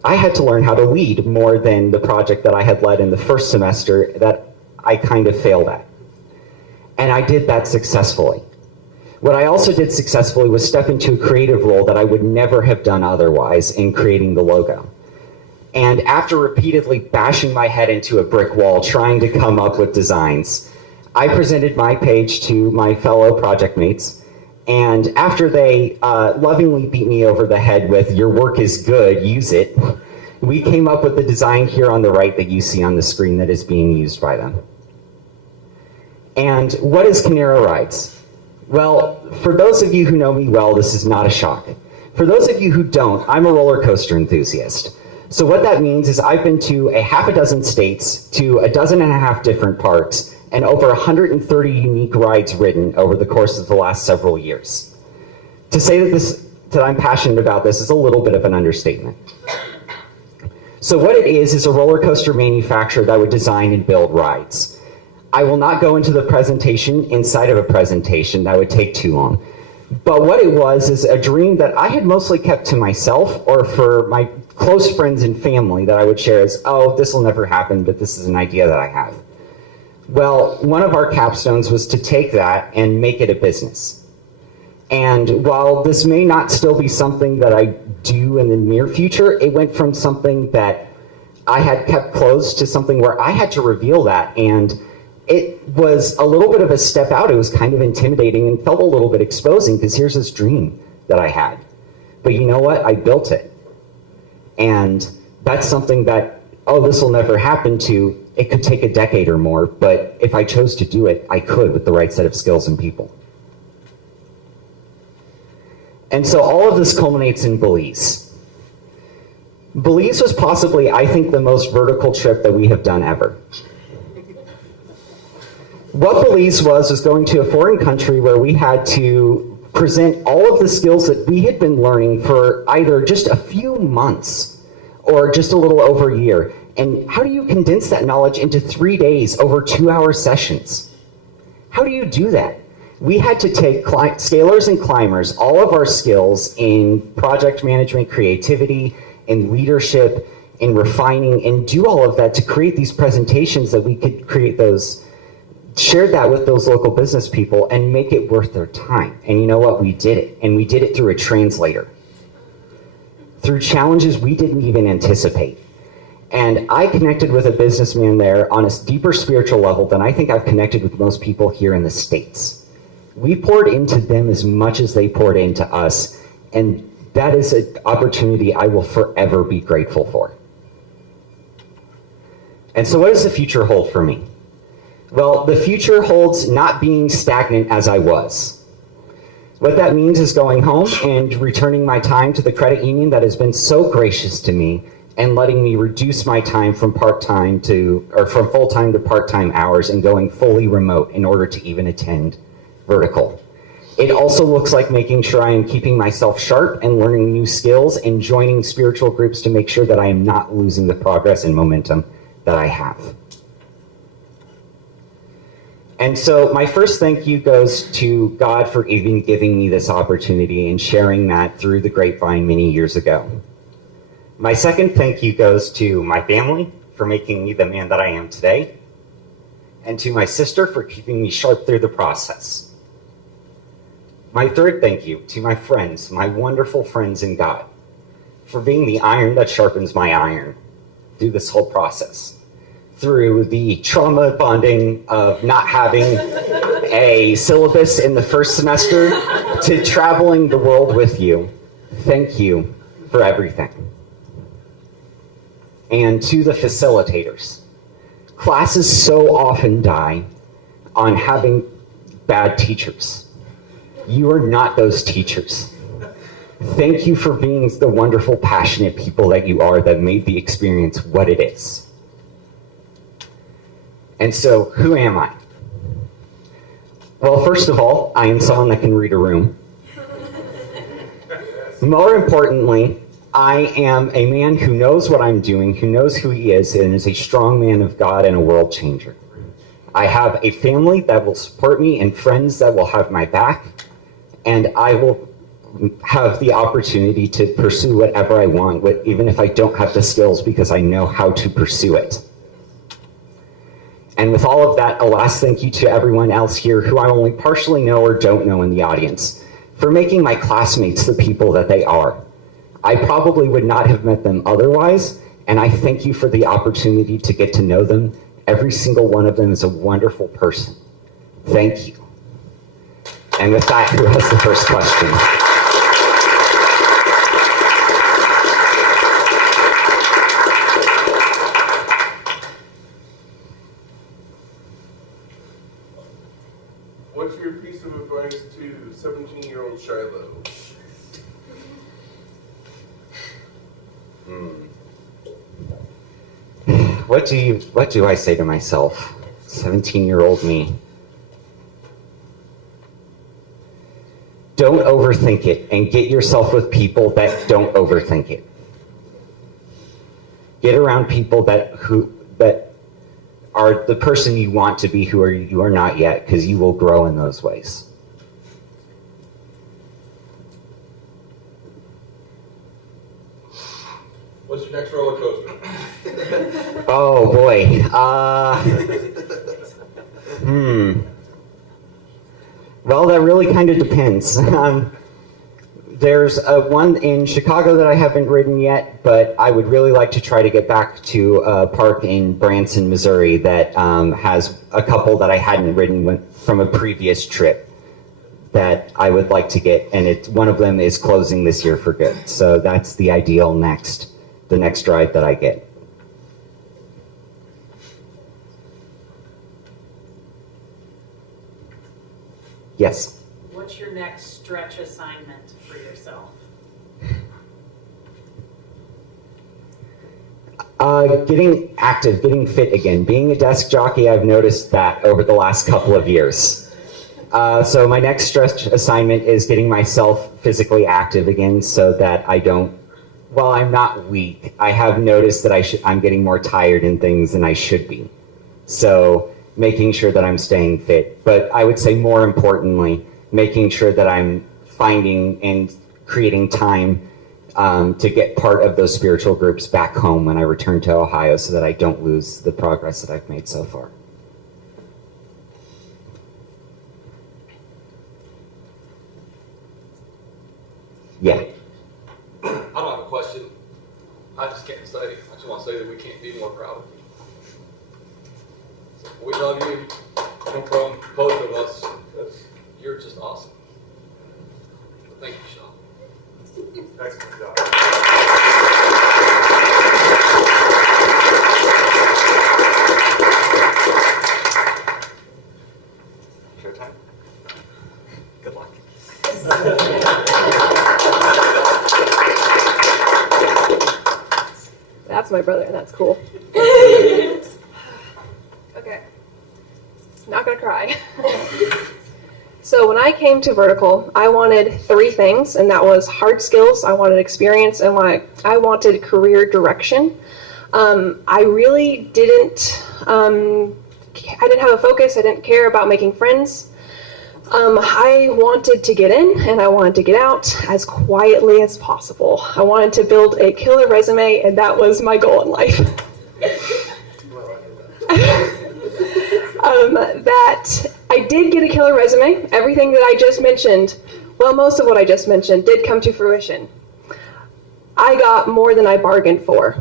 I had to learn how to lead more than the project that I had led in the first semester that I kind of failed at. And I did that successfully. What I also did successfully was step into a creative role that I would never have done otherwise in creating the logo. And after repeatedly bashing my head into a brick wall trying to come up with designs, I presented my page to my fellow project mates, and after they lovingly beat me over the head with, "Your work is good, use it," we came up with the design here on the right that you see on the screen that is being used by them. And what is Canara Rides? Well, for those of you who know me well, this is not a shock. For those of you who don't, I'm a roller coaster enthusiast. So what that means is I've been to a half a dozen states, to a dozen and a half different parks, and over 130 unique rides ridden over the course of the last several years. To say that I'm passionate about this is a little bit of an understatement. So what it is a roller coaster manufacturer that would design and build rides. I will not go into the presentation inside of a presentation, that would take too long. But what it was is a dream that I had mostly kept to myself, or for my close friends and family that I would share as, oh, this will never happen, but this is an idea that I have. Well, one of our capstones was to take that and make it a business. And while this may not still be something that I do in the near future, it went from something that I had kept close to something where I had to reveal that. And it was a little bit of a step out. It was kind of intimidating and felt a little bit exposing, because here's this dream that I had. But you know what? I built it. And that's something that, oh, this will never happen to. It could take a decade or more, but if I chose to do it, I could with the right set of skills and people. And so all of this culminates in Belize. Belize was possibly, I think, the most vertical trip that we have done ever. What Belize was going to a foreign country where we had to present all of the skills that we had been learning for either just a few months or just a little over a year. And how do you condense that knowledge into 3 days over 2-hour sessions? How do you do that? We had to take scalers and climbers, all of our skills in project management, creativity, in leadership, in refining, and do all of that to create these presentations that we could create those, share that with those local business people and make it worth their time. And you know what? We did it. And we did it through a translator. Through challenges we didn't even anticipate. And I connected with a businessman there on a deeper spiritual level than I think I've connected with most people here in the States. We poured into them as much as they poured into us, and that is an opportunity I will forever be grateful for. And so what does the future hold for me? Well, the future holds not being stagnant as I was. What that means is going home and returning my time to the credit union that has been so gracious to me and letting me reduce my time from part-time from full-time to part-time hours and going fully remote in order to even attend vertical. It also looks like making sure I am keeping myself sharp and learning new skills and joining spiritual groups to make sure that I am not losing the progress and momentum that I have. And so my first thank you goes to God for even giving me this opportunity and sharing that through the grapevine many years ago. My second thank you goes to my family for making me the man that I am today, and to my sister for keeping me sharp through the process. My third thank you to my friends, my wonderful friends in God, for being the iron that sharpens my iron through this whole process. Through the trauma bonding of not having a syllabus in the first semester to traveling the world with you. Thank you for everything. And to the facilitators. Classes so often die on having bad teachers. You are not those teachers. Thank you for being the wonderful, passionate people that you are that made the experience what it is. And so, who am I? Well, first of all, I am someone that can read a room. More importantly, I am a man who knows what I'm doing, who knows who he is, and is a strong man of God and a world changer. I have a family that will support me and friends that will have my back, and I will have the opportunity to pursue whatever I want, even if I don't have the skills, because I know how to pursue it. And with all of that, a last thank you to everyone else here who I only partially know or don't know in the audience, for making my classmates the people that they are. I probably would not have met them otherwise, and I thank you for the opportunity to get to know them. Every single one of them is a wonderful person. Thank you. And with that, who has the first question? What's your piece of advice to 17-year-old Shiloh? What do I say to myself? 17-year-old me. Don't overthink it, and get yourself with people that don't overthink it. Get around people that are the person you want to be, who you are not yet, because you will grow in those ways. What's your next roller coaster? Oh boy. Well, that really kind of depends. There's one in Chicago that I haven't ridden yet, but I would really like to try to get back to a park in Branson, Missouri that has a couple that I hadn't ridden from a previous trip that I would like to get, and one of them is closing this year for good. So that's the ideal the next ride that I get. Yes? What's your next stretch assignment for yourself? Getting active, getting fit again. Being a desk jockey, I've noticed that over the last couple of years. So my next stretch assignment is getting myself physically active again so that I don't, well, I'm not weak. I have noticed that I'm getting more tired in things than I should be. So making sure that I'm staying fit. But I would say more importantly, making sure that I'm finding and creating time to get part of those spiritual groups back home when I return to Ohio so that I don't lose the progress that I've made so far. Yeah. I don't have a question. I just can't say. I just want to say that we can't be more proud of you. So we love you. And from both of us, you're just awesome. Thank you, Sean. Excellent job. Showtime? Good luck. That's my brother, and that's cool. Okay. Not gonna cry. So when I came to Vertical, I wanted 3 things, and that was hard skills, I wanted experience, and I wanted career direction. I really didn't, I didn't have a focus, I didn't care about making friends. I wanted to get in, and I wanted to get out as quietly as possible. I wanted to build a killer resume, and that was my goal in life. That I did get a killer resume. Everything that I just mentioned, well, most of what I just mentioned did come to fruition. I got more than I bargained for.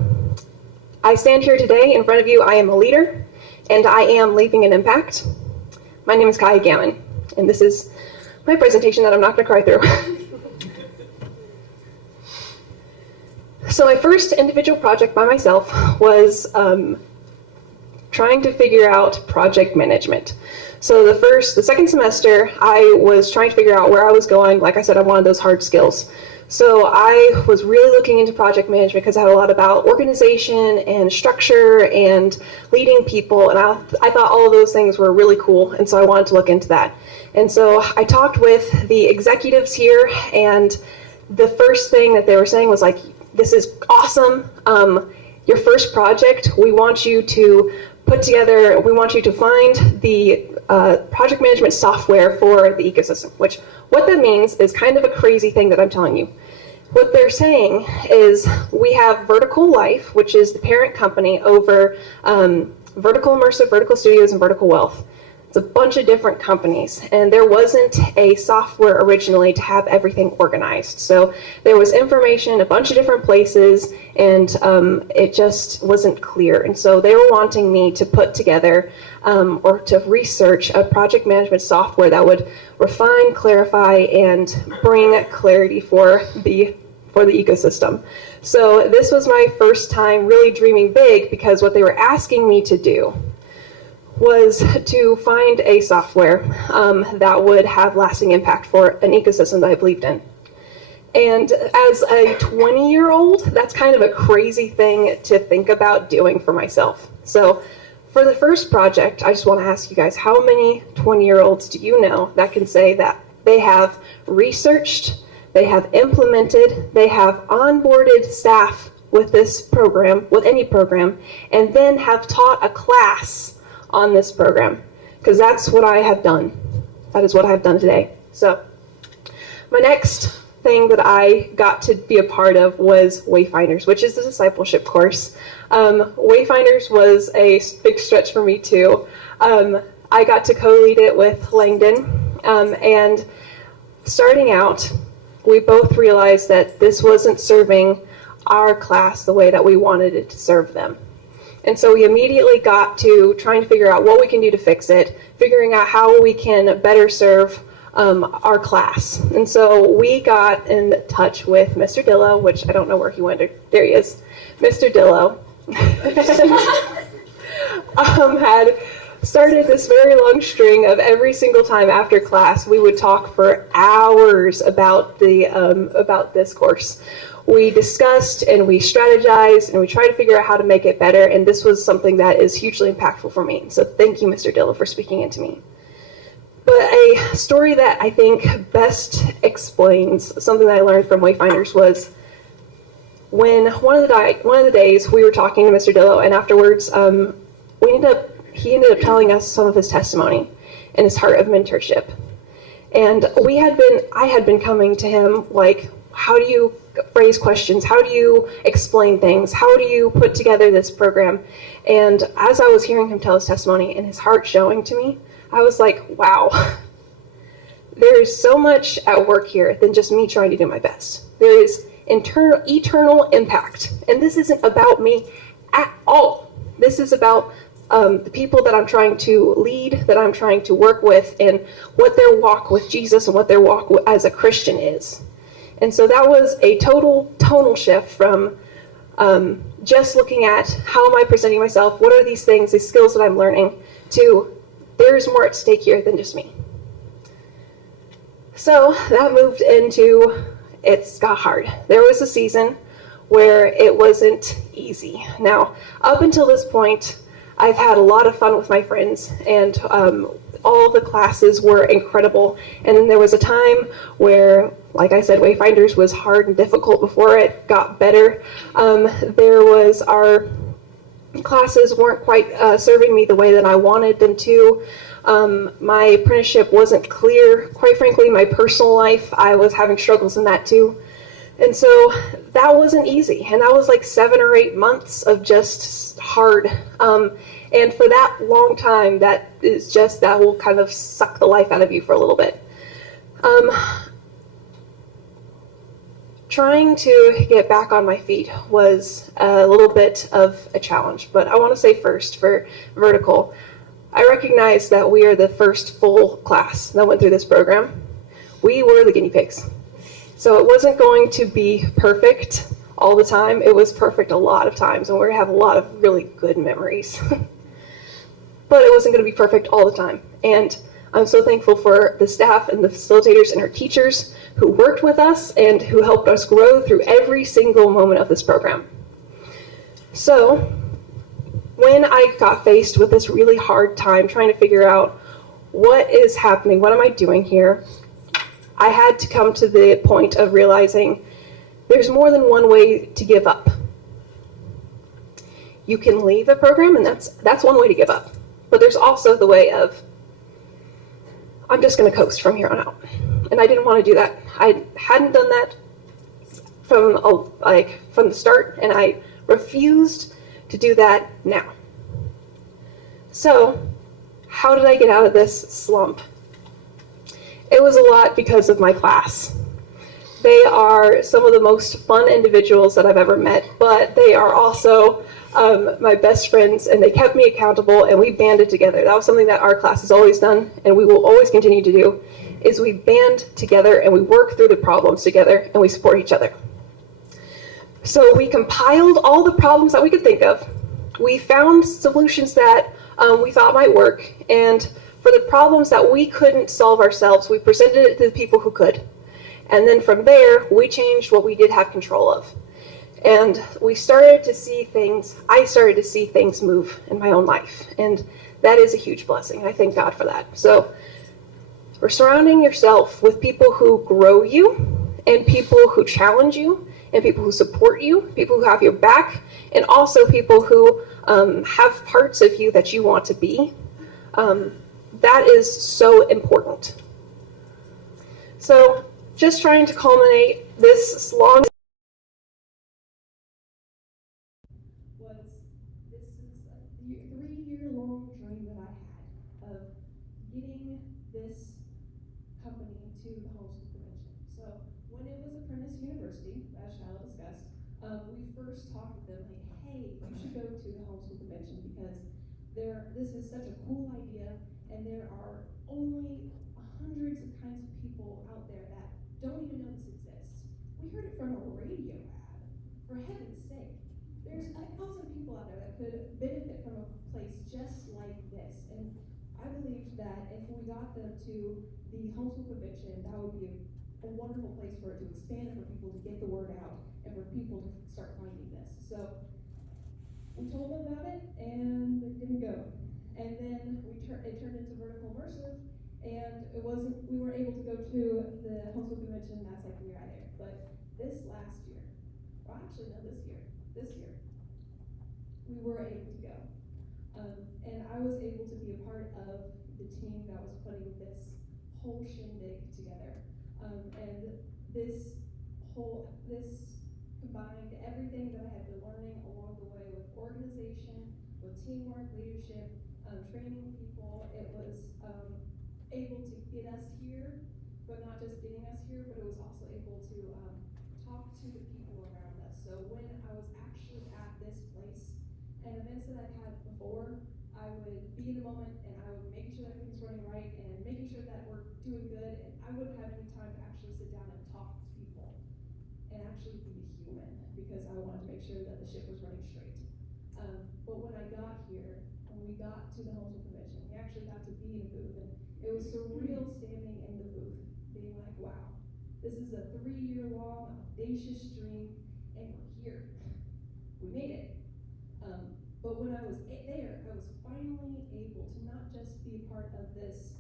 I stand here today in front of you. I am a leader, and I am leaving an impact. My name is Kaya Gammon, and this is my presentation that I'm not going to cry through. So my first individual project by myself was trying to figure out project management. So the second semester, I was trying to figure out where I was going. Like I said, I wanted those hard skills. So I was really looking into project management because I had a lot about organization and structure and leading people, and I thought all of those things were really cool, and so I wanted to look into that. And so I talked with the executives here, and the first thing that they were saying was like, this is awesome. Your first project, we want you to put together, we want you to find the project management software for the ecosystem, which what that means is kind of a crazy thing that I'm telling you. What they're saying is we have Vertical Life, which is the parent company over Vertical Immersive, Vertical Studios, and Vertical Wealth. It's a bunch of different companies, and there wasn't a software originally to have everything organized. So there was information a bunch of different places, and it just wasn't clear. And so they were wanting me to put together or to research a project management software that would refine, clarify, and bring clarity for the ecosystem. So this was my first time really dreaming big, because what they were asking me to do was to find a software that would have lasting impact for an ecosystem that I believed in. And as a 20-year-old, that's kind of a crazy thing to think about doing for myself. So for the first project, I just want to ask you guys, how many 20-year-olds do you know that can say that they have researched, they have implemented, they have onboarded staff with this program, with any program, and then have taught a class on this program? Because that's what I have done. That is what I have done today. So my next thing that I got to be a part of was Wayfinders, which is the discipleship course. Wayfinders was a big stretch for me too. I got to co-lead it with Langdon, and starting out, we both realized that this wasn't serving our class the way that we wanted it to serve them. And so we immediately got to trying to figure out what we can do to fix it, figuring out how we can better serve our class. And so we got in touch with Mr. Dillo, which I don't know where he went. There he is. Mr. Dillo had started this very long string of every single time after class, we would talk for hours about this course. We discussed and we strategized and we tried to figure out how to make it better, and this was something that is hugely impactful for me. So thank you, Mr. Dillo, for speaking into me. But a story that I think best explains something that I learned from Wayfinders was when one of the days we were talking to Mr. Dillo, and afterwards he ended up telling us some of his testimony and his heart of mentorship. And I had been coming to him like, how do you phrase questions? How do you explain things? How do you put together this program? And as I was hearing him tell his testimony and his heart showing to me, I was like, wow, there is so much at work here than just me trying to do my best. There is eternal impact. And this isn't about me at all. This is about the people that I'm trying to lead, that I'm trying to work with, and what their walk with Jesus and what their walk as a Christian is. And so that was a total tonal shift from just looking at how am I presenting myself, what are these things, these skills that I'm learning, to there's more at stake here than just me. So that moved into, it's got hard. There was a season where it wasn't easy. Now, up until this point, I've had a lot of fun with my friends, and all the classes were incredible. And then there was a time where, like I said, Wayfinders was hard and difficult before it got better. There was our classes weren't quite serving me the way that I wanted them to. My apprenticeship wasn't clear. Quite frankly, my personal life, I was having struggles in that too. And so that wasn't easy. And that was like 7 or 8 months of just hard. And for that long time, that will kind of suck the life out of you for a little bit. Trying to get back on my feet was a little bit of a challenge. But I want to say first, for Vertical, I recognize that we are the first full class that went through this program. We were the guinea pigs. So it wasn't going to be perfect all the time. It was perfect a lot of times, and we have a lot of really good memories. But it wasn't going to be perfect all the time. And I'm so thankful for the staff and the facilitators and our teachers who worked with us and who helped us grow through every single moment of this program. So when I got faced with this really hard time trying to figure out what is happening, what am I doing here, I had to come to the point of realizing there's more than one way to give up. You can leave a program, and that's one way to give up. But there's also the way of, I'm just going to coast from here on out. And I didn't want to do that. I hadn't done that from the start, and I refused to do that now. So, how did I get out of this slump? It was a lot because of my class. They are some of the most fun individuals that I've ever met, but they are also my best friends, and they kept me accountable, and we banded together. That was something that our class has always done, and we will always continue to do, is we band together, and we work through the problems together, and we support each other. So we compiled all the problems that we could think of. We found solutions that we thought might work, and for the problems that we couldn't solve ourselves, we presented it to the people who could. And then from there, we changed what we did have control of. And I started to see things move in my own life. And that is a huge blessing. I thank God for that. So we're surrounding yourself with people who grow you, and people who challenge you, and people who support you, people who have your back, and also people who have parts of you that you want to be. That is so important. So just trying to culminate this long this is a 3-year-long dream that I had of getting this company to the homeschool convention. So when it was Apprentice University, as Shiloh discussed, we first talked with them like, hey, you should go to the homeschool convention because this is such a cool idea, and there are only hundreds of kinds of people out there that don't even know this exists. We heard it from a radio ad, for heaven's sake. There's 1,000 people out there that could benefit from a place just like this. And I believed that if we got them to the homeschool convention, that would be a wonderful place for it to expand and for people to get the word out and for people to start finding this. So we told them about it, and they didn't go. And then it turned into vertical immersive, and we weren't able to go to the homeschool convention that second year either. But this last year, well, actually no, this year, we were able to go. And I was able to be a part of the team that was putting this whole shindig together. And this combined everything that I had been learning along the way with organization, with teamwork, leadership, training people. It was able to get us here, but not just getting us here, but it was also able to talk to the people around us. So when I was actually at this place, and events that I've had before, I would be in the moment, and I would make sure that everything's running right and making sure that we're doing good, and I wouldn't have any time to actually sit down and talk to people and actually be a human because I wanted to make sure that the ship was running straight. But when I got here, when we got to the homeschool convention, we actually got to be in a booth, and it was surreal standing in the booth, being like, wow, this is a 3-year-long audacious dream, and we're here. We made it. But when I was there, I was finally able to not just be a part of this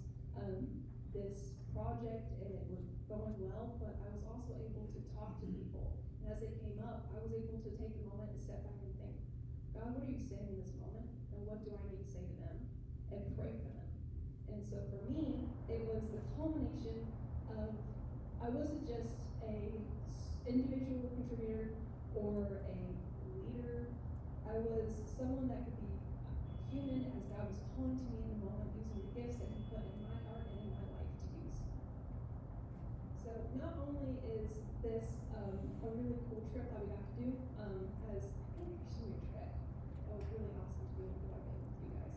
this project and it was going well, but I was also able to talk to people. And as they came up, I was able to take a moment and step back and think, God, what are you saying in this moment? And what do I need to say to them? And pray for them. And so for me, it was the culmination of, I wasn't just a individual contributor or a leader. I was someone that could be human as God was calling to me in the moment, using the gifts that He put in my heart and in my life to use. So not only is this a really cool trip that we got to do, as I think it should be a trip. That was really awesome to be able to go out with you guys.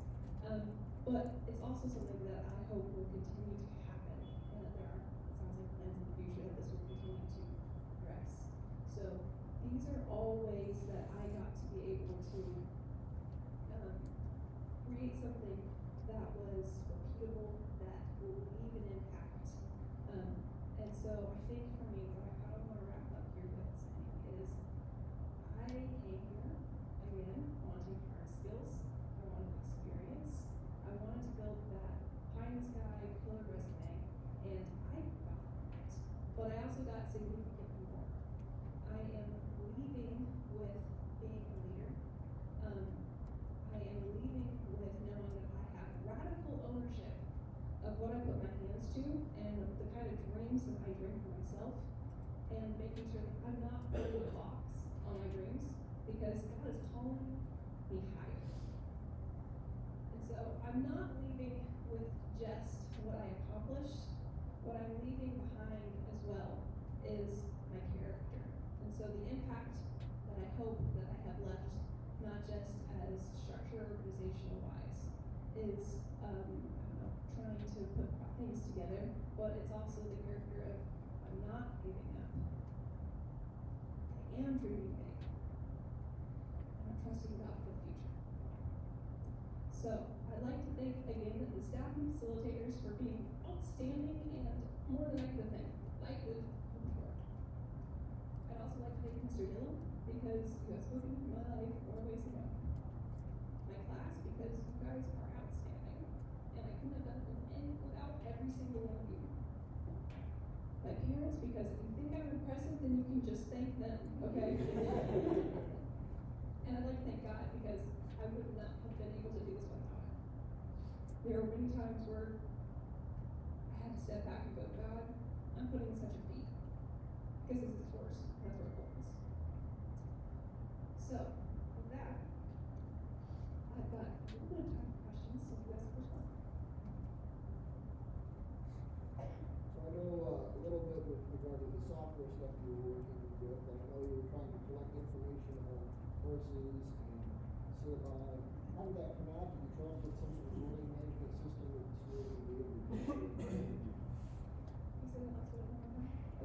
But it's also something that I hope will continue to happen, and that there are, it sounds like, plans in the future that this will continue to progress. So these are all ways that I got to be able to create something that was repeatable, that will leave an impact. And so I think for me, what I kind of want to wrap up here with saying is, I came here, again, wanting hard skills, I wanted experience, I wanted to build that pie in the sky killer resume, and I got it. But I also got significantly more. I am leaving with being a leader. I am leaving with knowing that I have radical ownership of what I put my hands to and the kind of dreams that I dream for myself, and making sure that I'm not putting a box on my dreams, because God is calling me higher. And so I'm not leaving with just what I accomplished. What I'm leaving behind as well is my character. And so the impact that I hope that I have left, not just as structure organizational wise, is trying to put things together, but it's also the character of, I'm not giving up. I am dreaming big. And I'm trusting God for the future. So I'd like to thank again the staff and facilitators for being outstanding and more than I could have hoped for. I'd also like to thank Mr. Dillon, because you have spoken in my life more ways than one. My class, because you guys are outstanding, and I couldn't have done it without every single one of you. My parents, because if you think I'm impressive, then you can just thank them, okay? And I'd like to thank God, because I would not have been able to do this without Him. There are many times where I had to step back and go, God, I'm putting such a feat, because this is yours, and that's where it belongs. So, with that, I've got a little bit of time for questions, so you guys first one. So I know a little bit with regard to the software stuff you were working with, and I know you were trying to collect information on horses and syllabi. How did that come out? Did you try to put some sort of learning management system that the school can be able to do?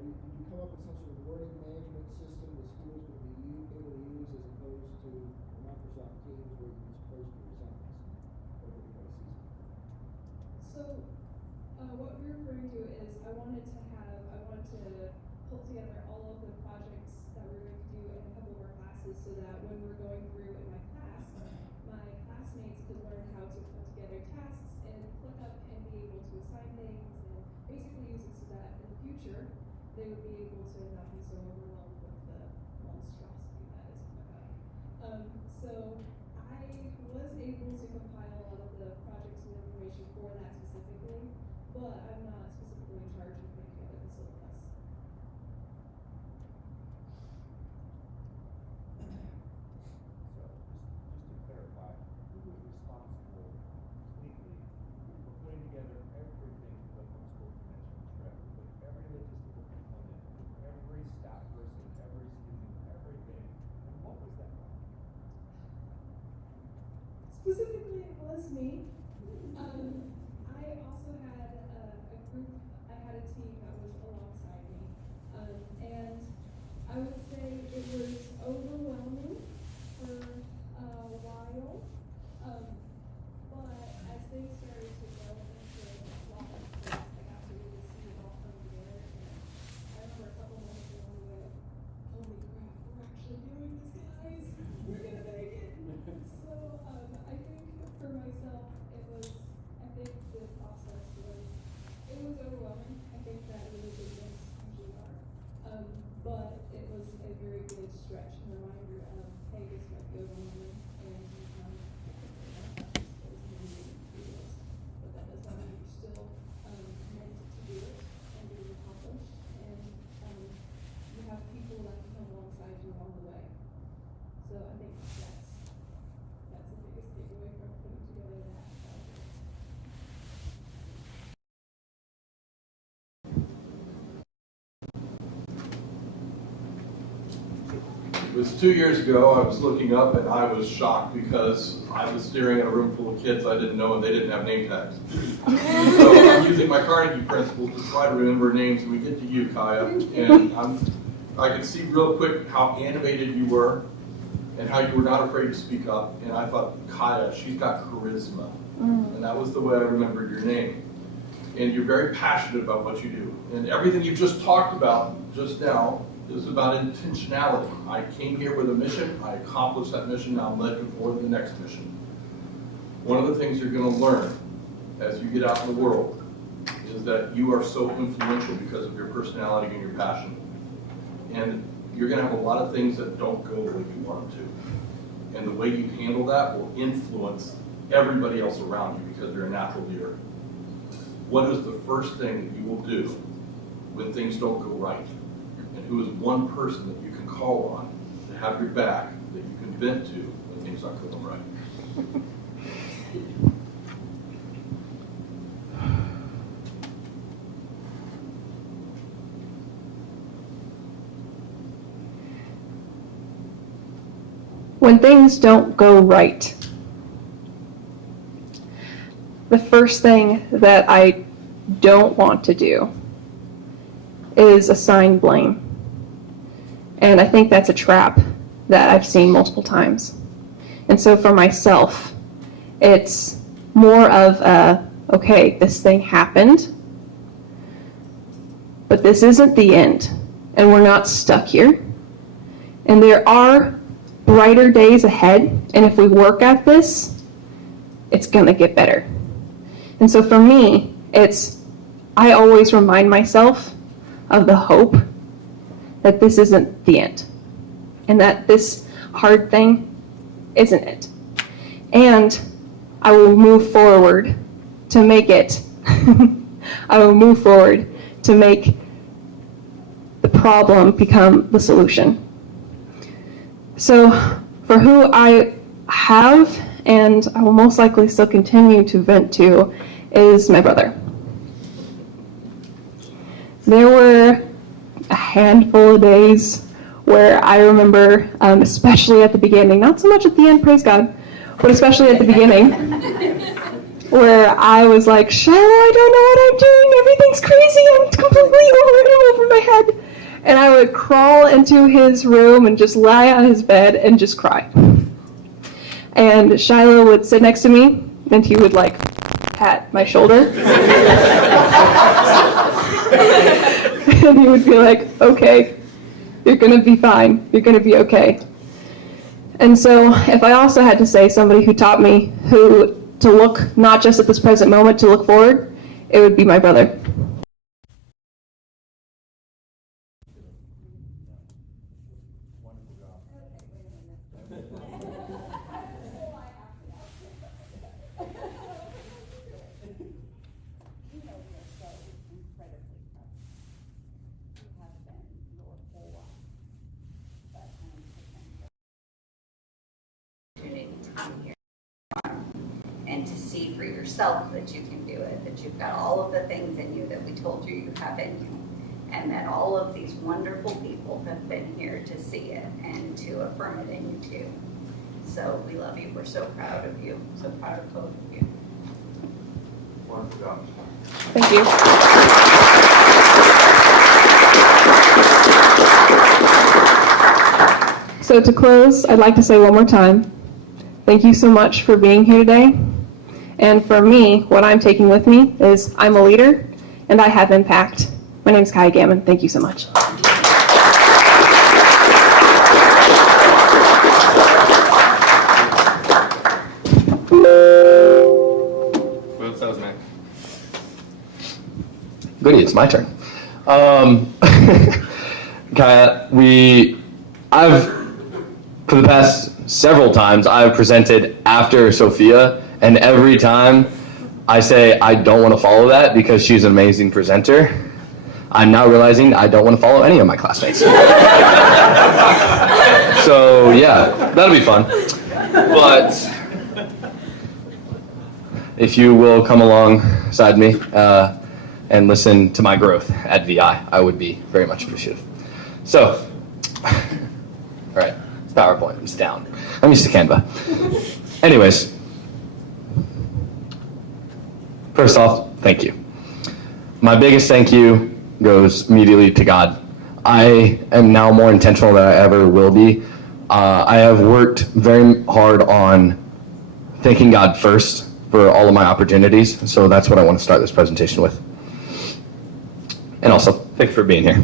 Did you come up with some sort of learning management system the schools can be able to use, as opposed to Microsoft Teams where you just post your assignments and everybody sees it? So, what we're referring to is I wanted to pull together all of the projects that we're going to do in a couple of our classes, so that when we're going through in my class, my classmates could learn how to put together tasks and click up and be able to assign things, and basically use it so that in the future they would be able to not be so overwhelmed with the monstrosity that is ClickUp. So I was able to compile a lot of the projects and information for that specifically, but I'm not specifically in charge of putting together the syllabus. So just to clarify, who was responsible completely for putting together everything for the homeschool convention trip, with every logistical component, every staff person, every student, everything? And what was that like? Specifically, it was me. I also had a group, I had a team that was alongside me. And I would say it was overwhelming for a while. But as things started to go into a lot of things, I got to really see it all come together. And I remember a couple moments along the way, oh my crap, we're actually So I think that's the biggest takeaway from putting together that project. It was 2 years ago. I was looking up and I was shocked because I was staring at a room full of kids I didn't know and they didn't have name tags. So I'm using my Carnegie principle to try to remember names, and we get to you, Kaya. And I could see real quick how animated you were and how you were not afraid to speak up. And I thought, Kaya, she's got charisma. And that was the way I remembered your name. And you're very passionate about what you do. And everything you just talked about just now is about intentionality. I came here with a mission, I accomplished that mission, now I'm looking forward to the next mission. One of the things you're going to learn as you get out in the world is that you are so influential because of your personality and your passion. And you're going to have a lot of things that don't go the way you want them to. And the way you handle that will influence everybody else around you because you're a natural leader. What is the first thing that you will do when things don't go right? And who is one person that you can call on to have your back, that you can vent to when things aren't going right? When things don't go right, the first thing that I don't want to do is assign blame. And I think that's a trap that I've seen multiple times. And so for myself, it's more of a, okay, this thing happened, but this isn't the end, and we're not stuck here. And there are brighter days ahead, and if we work at this, it's gonna get better. And so for me, I always remind myself of the hope that this isn't the end, and that this hard thing isn't it. And I will move forward to make it, I will move forward to make the problem become the solution. So for who I have, and I will most likely still continue to vent to, is my brother. There were a handful of days where I remember, especially at the beginning, not so much at the end, praise God, but especially at the beginning, where I was like, Shiloh, I don't know what I'm doing, everything's crazy, I'm completely over my head. And I would crawl into his room and just lie on his bed and just cry. And Shiloh would sit next to me, and he would like pat my shoulder. And he would be like, okay, you're gonna be fine, you're gonna be okay. And so if I also had to say somebody who taught me to look not just at this present moment, to look forward, it would be my brother. To come here and to see for yourself that you can do it, that you've got all of the things in you that we told you you have in you, and that all of these wonderful people have been here to see it and to affirm it in you too. So we love you. We're so proud of you. So proud of both of you. Wonderful job. Thank you. So to close, I'd like to say one more time, thank you so much for being here today. And for me, what I'm taking with me is I'm a leader and I have impact. My name is Kai Gammon. Thank you so much. Goody, it's my turn. Kaya, for the past several times, I've presented after Sophia, and every time I say I don't want to follow that because she's an amazing presenter, I'm now realizing I don't want to follow any of my classmates. So yeah, that'll be fun. But if you will come alongside me and listen to my growth at VI, I would be very much appreciative. So, all right, it's PowerPoint, it's down. I'm used to Canva. Anyways, first off, thank you. My biggest thank you goes immediately to God. I am now more intentional than I ever will be. I have worked very hard on thanking God first for all of my opportunities, so that's what I want to start this presentation with. And also, thank you for being here.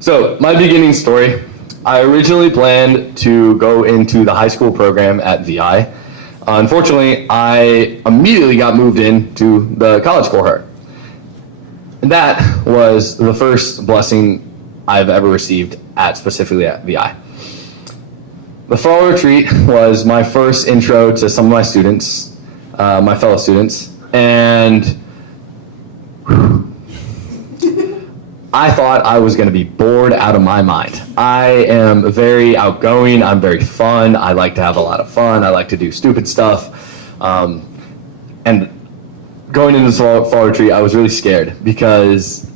So, my beginning story, I originally planned to go into the high school program at VI. Unfortunately, I immediately got moved into the college cohort. And that was the first blessing I've ever received specifically at VI. The fall retreat was my first intro to some of my students, my fellow students, and I thought I was going to be bored out of my mind. I am very outgoing, I'm very fun, I like to have a lot of fun, I like to do stupid stuff, and going into this fall retreat, I was really scared because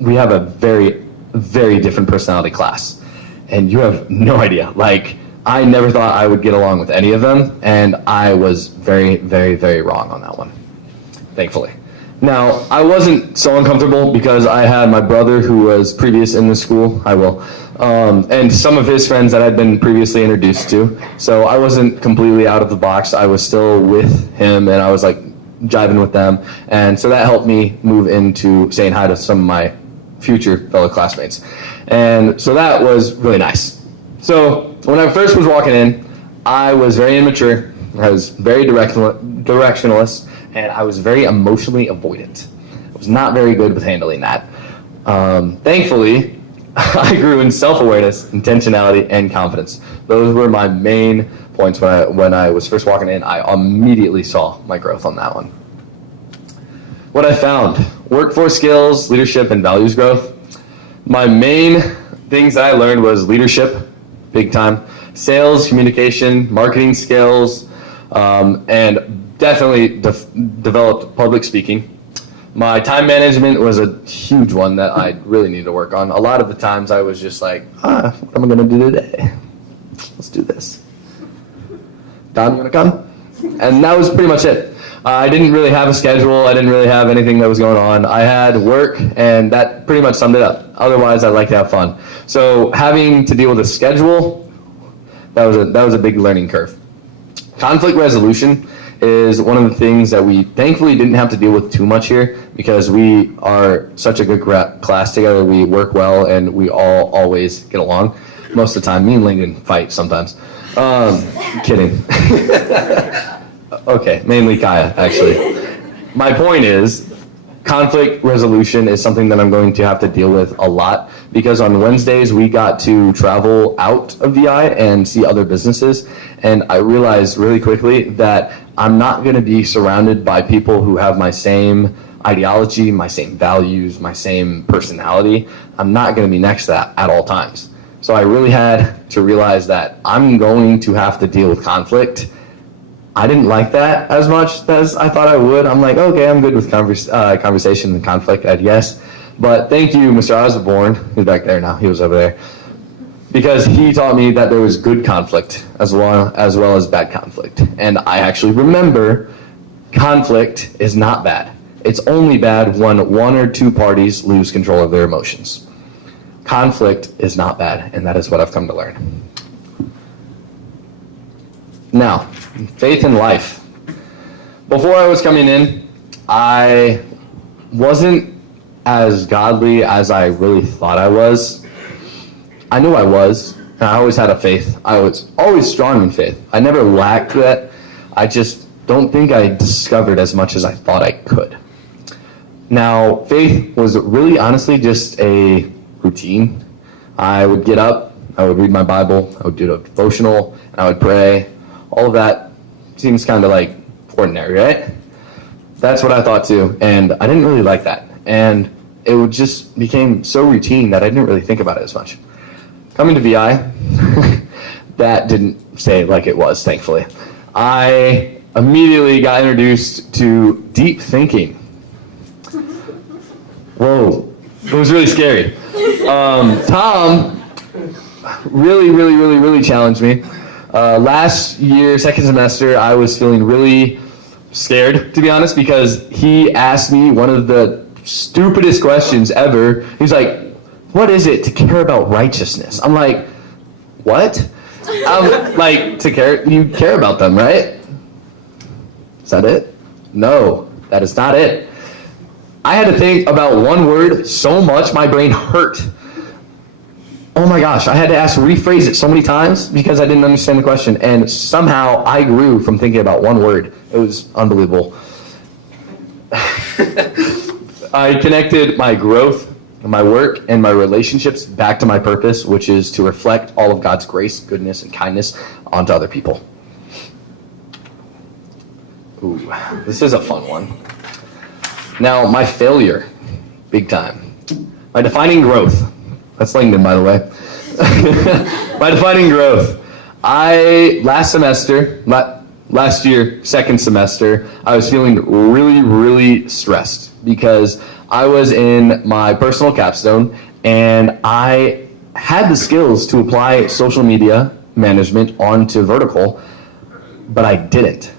we have a very, very different personality class, and you have no idea. Like, I never thought I would get along with any of them, and I was very, very, very wrong on that one, thankfully. Now, I wasn't so uncomfortable because I had my brother who was previous in the school, and some of his friends that I'd been previously introduced to, so I wasn't completely out of the box. I was still with him, and I was like jiving with them, and so that helped me move into saying hi to some of my future fellow classmates, and so that was really nice. So when I first was walking in, I was very immature, I was very directionalist, and I was very emotionally avoidant. I was not very good with handling that. Thankfully, I grew in self-awareness, intentionality, and confidence. Those were my main points when I was first walking in. I immediately saw my growth on that one. What I found, workforce skills, leadership, and values growth. My main things that I learned was leadership, big time, sales, communication, marketing skills, and definitely developed public speaking. My time management was a huge one that I really needed to work on. A lot of the times I was just like, what am I going to do today? Let's do this. Don, you want to come? And that was pretty much it. I didn't really have a schedule. I didn't really have anything that was going on. I had work, and that pretty much summed it up. Otherwise, I like to have fun. So having to deal with a schedule, that was a big learning curve. Conflict resolution is one of the things that we thankfully didn't have to deal with too much here because we are such a good class together. We work well, and we all always get along. Most of the time, me and Lincoln fight sometimes. Kidding. Okay, mainly Kaya, actually. My point is, conflict resolution is something that I'm going to have to deal with a lot because on Wednesdays we got to travel out of VI and see other businesses, and I realized really quickly that I'm not going to be surrounded by people who have my same ideology, my same values, my same personality. I'm not going to be next to that at all times. So I really had to realize that I'm going to have to deal with conflict. I didn't like that as much as I thought I would. I'm like, okay, I'm good with conversation and conflict, I guess. But thank you, Mr. Osborne, who's back there now, he was over there, because he taught me that there was good conflict as well as bad conflict. And I actually remember conflict is not bad. It's only bad when one or two parties lose control of their emotions. Conflict is not bad, and that is what I've come to learn. Now, faith in life. Before I was coming in, I wasn't as godly as I really thought I was. I knew I was, and I always had a faith. I was always strong in faith. I never lacked that. I just don't think I discovered as much as I thought I could. Now, faith was really honestly just a routine. I would get up, I would read my Bible, I would do a devotional, and I would pray. All of that seems kind of like ordinary, right? That's what I thought too, and I didn't really like that. And it just became so routine that I didn't really think about it as much. Coming to VI, that didn't stay like it was, thankfully. I immediately got introduced to deep thinking. Whoa, it was really scary. Tom really challenged me. Last year, second semester, I was feeling really scared, to be honest, because he asked me one of the stupidest questions ever. He's like, what is it to care about righteousness? I'm like, what? Like, you care about them, right? Is that it? No, that is not it. I had to think about one word so much my brain hurt. Oh my gosh, I had to rephrase it so many times because I didn't understand the question, and somehow I grew from thinking about one word. It was unbelievable. I connected my growth, my work, and my relationships back to my purpose, which is to reflect all of God's grace, goodness, and kindness onto other people. Ooh, this is a fun one. Now, my failure, big time. My defining growth. That's Langdon, by the way. My defining growth. Last year, second semester, I was feeling really stressed because I was in my personal capstone and I had the skills to apply social media management onto vertical, but I didn't.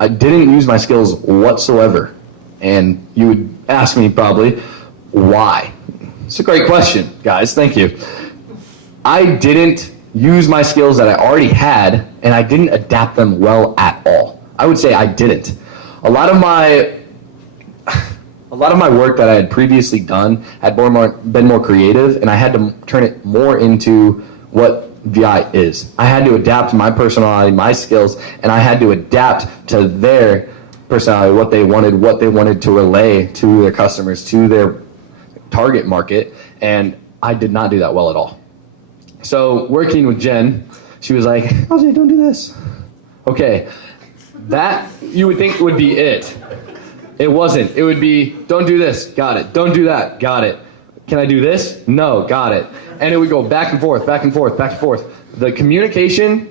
I didn't use my skills whatsoever. And you would ask me probably, why? It's a great question, guys. Thank you. I didn't use my skills that I already had, and I didn't adapt them well at all. I would say I didn't. A lot of my work that I had previously done had been more creative, and I had to turn it more into what VI is. I had to adapt my personality, my skills, and I had to adapt to their personality, what they wanted to relay to their customers, to their target market, and I did not do that well at all. So working with Jen, she was like, "LJ, don't do this." Okay, that you would think would be it. It wasn't. It would be, don't do this, got it. Don't do that, got it. Can I do this? No, got it. And it would go back and forth, back and forth, back and forth. The communication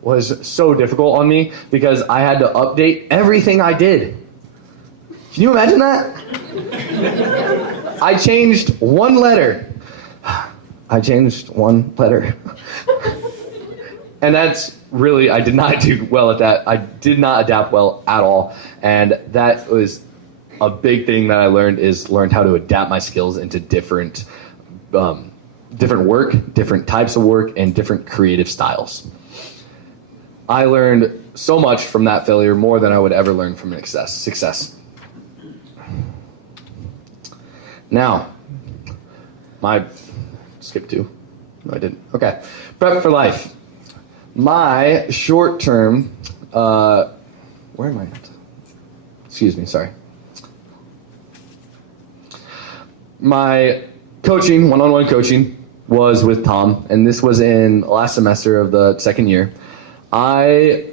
was so difficult on me because I had to update everything I did. Can you imagine that? I changed one letter. And that's really, I did not do well at that. I did not adapt well at all. And that was a big thing that I learned how to adapt my skills into different work, different types of work, and different creative styles. I learned so much from that failure, more than I would ever learn from success. Now, skip 2. No, I didn't. Okay. Prep for life. My short-term, where am I at? Excuse me, sorry. My coaching, one-on-one coaching, was with Tom, and this was in last semester of the second year. I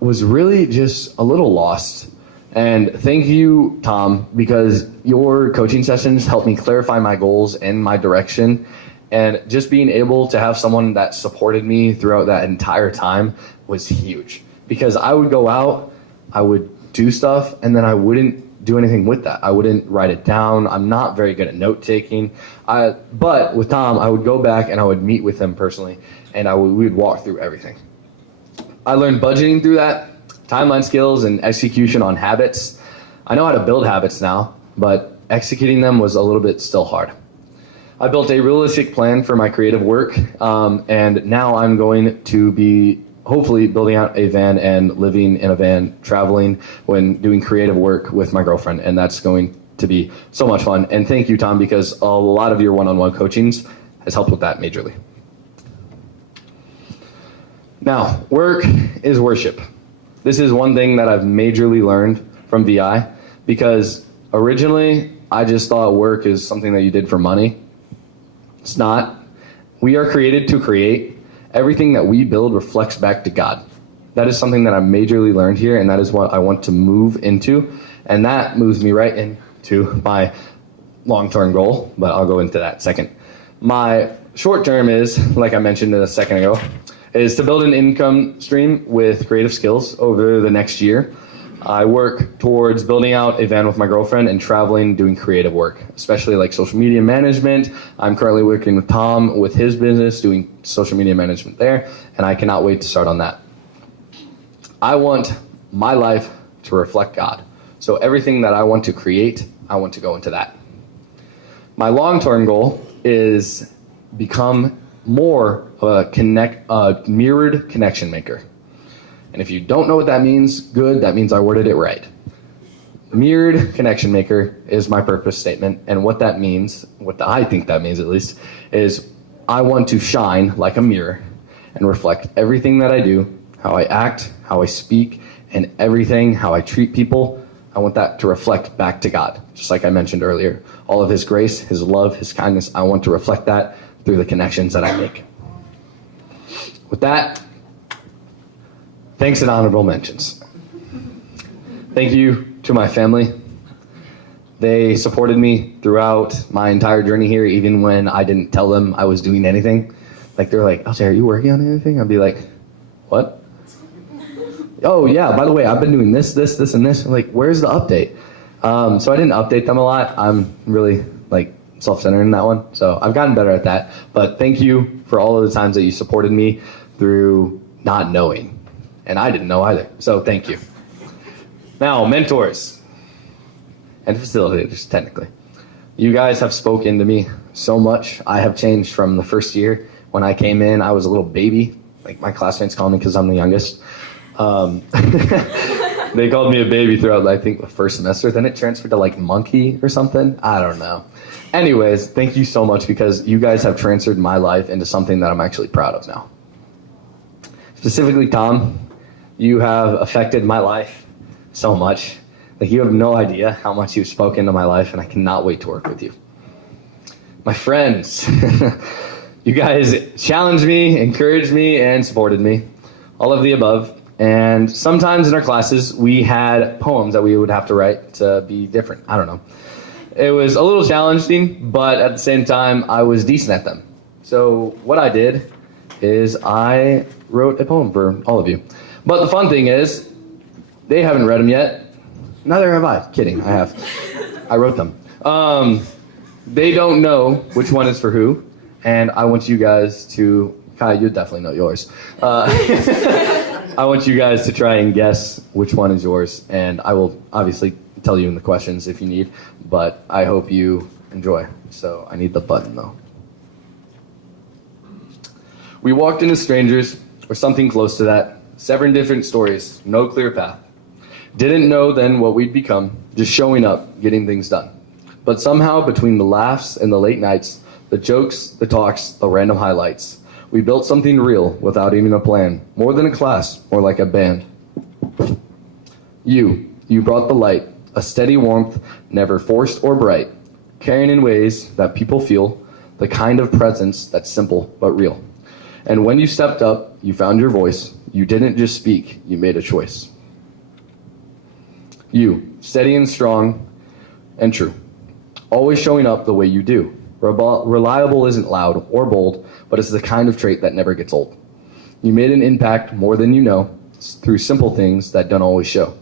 was really just a little lost. And thank you, Tom, because your coaching sessions helped me clarify my goals and my direction. And just being able to have someone that supported me throughout that entire time was huge. Because I would go out, I would do stuff, and then I wouldn't do anything with that. I wouldn't write it down. I'm not very good at note-taking. But with Tom, I would go back and I would meet with him personally, and we would walk through everything. I learned budgeting through that, timeline skills, and execution on habits. I know how to build habits now, but executing them was a little bit still hard. I built a realistic plan for my creative work, and now I'm going to be hopefully building out a van and living in a van, traveling when doing creative work with my girlfriend, and that's going to be so much fun. And thank you, Tom, because a lot of your one-on-one coachings has helped with that majorly. Now, work is worship. This is one thing that I've majorly learned from VI, because originally I just thought work is something that you did for money. It's not. We are created to create. Everything that we build reflects back to God. That is something that I've majorly learned here, and that is what I want to move into. And that moves me right into my long-term goal, but I'll go into that second. My short term is, like I mentioned a second ago, is to build an income stream with creative skills over the next year. I work towards building out a van with my girlfriend and traveling, doing creative work, especially like social media management. I'm currently working with Tom with his business, doing social media management there, and I cannot wait to start on that. I want my life to reflect God. So everything that I want to create, I want to go into that. My long-term goal is become more of a mirrored connection maker. And if you don't know what that means, good, that means I worded it right. Mirrored connection maker is my purpose statement, and what that means, what I think that means at least, is I want to shine like a mirror and reflect everything that I do, how I act, how I speak, and everything, how I treat people. I want that to reflect back to God, just like I mentioned earlier. All of His grace, His love, His kindness, I want to reflect that through the connections that I make. With that, thanks and honorable mentions. Thank you to my family. They supported me throughout my entire journey here, even when I didn't tell them I was doing anything. Like, they're like, "LJ, are you working on anything?" I'd be like, "What?" "Oh, yeah, by the way, I've been doing this, and this." I'm like, "Where's the update?" So I didn't update them a lot. I'm really, self-centered in that one. So I've gotten better at that. But thank you for all of the times that you supported me through not knowing. And I didn't know either. So thank you. Now, mentors and facilitators, technically. You guys have spoken to me so much. I have changed from the first year. When I came in, I was a little baby. Like, my classmates call me because I'm the youngest. They called me a baby throughout, I think, the first semester. Then it transferred to, monkey or something. I don't know. Anyways, thank you so much, because you guys have transferred my life into something that I'm actually proud of now. Specifically, Tom, you have affected my life so much. You have no idea how much you've spoken to my life, and I cannot wait to work with you. My friends, you guys challenged me, encouraged me, and supported me. All of the above. And sometimes in our classes, we had poems that we would have to write to be different. I don't know. It was a little challenging, but at the same time, I was decent at them. So what I did is I wrote a poem for all of you. But the fun thing is, they haven't read them yet. Neither have I. Kidding, I have. I wrote them. They don't know which one is for who, and I want you guys to... Kai, you definitely know yours. I want you guys to try and guess which one is yours, and I will obviously tell you in the questions if you need, but I hope you enjoy. So I need the button, though. We walked into strangers, or something close to that, 7 different stories, no clear path. Didn't know then what we'd become, just showing up, getting things done. But somehow, between the laughs and the late nights, the jokes, the talks, the random highlights, we built something real without even a plan. More than a class, more like a band. You brought the light, a steady warmth, never forced or bright, caring in ways that people feel, the kind of presence that's simple but real. And when you stepped up, you found your voice. You didn't just speak, you made a choice. You, steady and strong and true, always showing up the way you do. Reliable isn't loud or bold, but it's the kind of trait that never gets old. You made an impact more than you know, through simple things that don't always show.